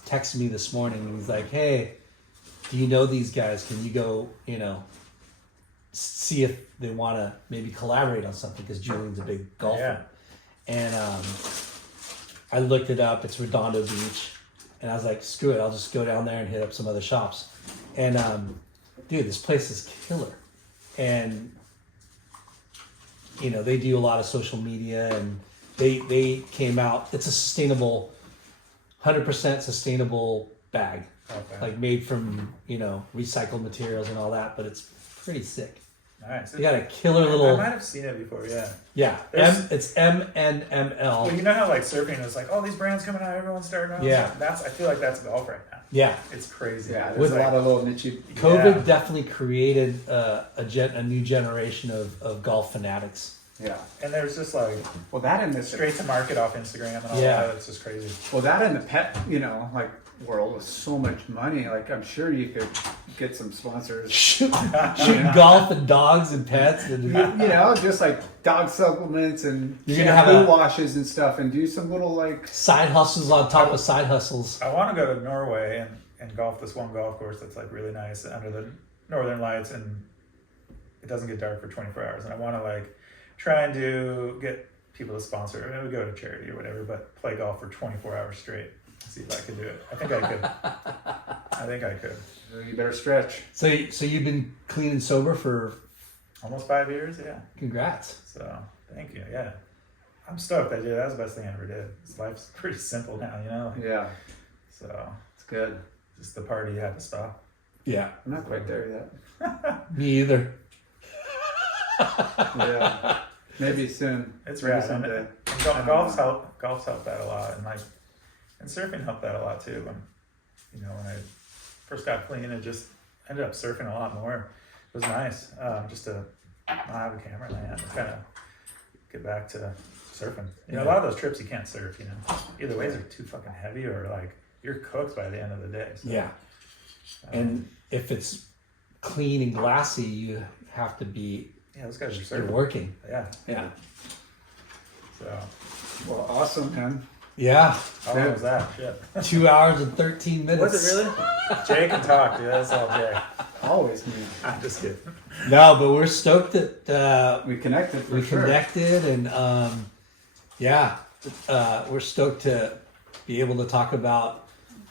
texted me this morning, and he's like, "Hey, do you know these guys? Can you go, see if they want to maybe collaborate on something?" Because Julian's a big golfer. Yeah. And I looked it up. It's Redondo Beach. And I was like, screw it. I'll just go down there and hit up some other shops. And, dude, this place is killer. And, they do a lot of social media, and they came out. It's a sustainable, 100% sustainable bag. Okay. Like made from, recycled materials and all that. But it's pretty sick. Nice. They got a killer I little... might have seen it before. Yeah. Yeah. It's MNML. Well, you know how like surfing is like, oh, these brands coming out, everyone's starting out. Yeah. I feel like that's golf right now. Yeah. It's crazy. Yeah, there's With a lot of little niche. COVID Yeah. definitely created a new generation of golf fanatics. Yeah. And there's just like Well, that and this. straight to market off Instagram and all Yeah. that. It's just crazy. Well, that and the pet, world with so much money. Like, I'm sure you could get some sponsors. Shooting golf and dogs and pets. And, Just like dog supplements and You're gonna have shampoo a- washes and stuff, and do some little like. side hustles on top of side hustles. I want to go to Norway and golf this one golf course that's like really nice under the northern lights, and it doesn't get dark for 24 hours. And I want to like try and get people to sponsor. I mean, we go to charity or whatever, but play golf for 24 hours straight. See if I could do it. I think I could. You better stretch. So you've been clean and sober for... Almost 5 years, yeah. Congrats. So thank you. Yeah, I'm stoked. I did. That was the best thing I ever did. Life's pretty simple now, Yeah, So it's good. just the party had to stop. Yeah. I'm not quite there yet. Me either. Yeah, maybe soon. It's Maybe rad. someday. And golf's helped that a lot, and surfing helped that a lot too. When I first got clean, it just ended up surfing a lot more. It was nice just to not have a camera in my hand and kind of get back to surfing. A lot of those trips you can't surf. Either ways are too fucking heavy, or like you're cooked by the end of the day. So, Yeah. And if it's clean and glassy, you have to be... yeah, those guys are You're surfing. working. Yeah. Yeah. So Well, awesome, man. Yeah. how long was that? Shit. 2 hours and 13 minutes. Was it really? Jay can talk, dude. That's all Jay. Always me. I'm just kidding. No, but we're stoked that We connected for we sure. connected, and we're stoked to be able to talk about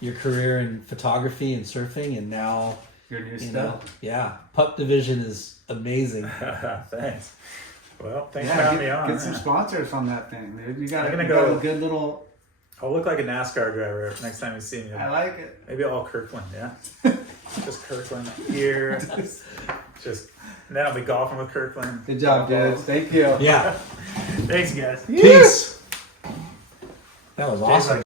your career in photography and surfing, and now Your new you know, stuff. Pup Division is amazing. Thanks. Well, thanks for Yeah, having me on. get some sponsors on that thing, dude. You got I'm gonna you go- got a good little. I'll look like a NASCAR driver next time you see me. I like it. Maybe all Kirkland, yeah? Just Kirkland here. Just, and then I'll be golfing with Kirkland. Good job, dude. Thank you. Yeah. Thanks, guys. Peace. That was Jay's awesome. like,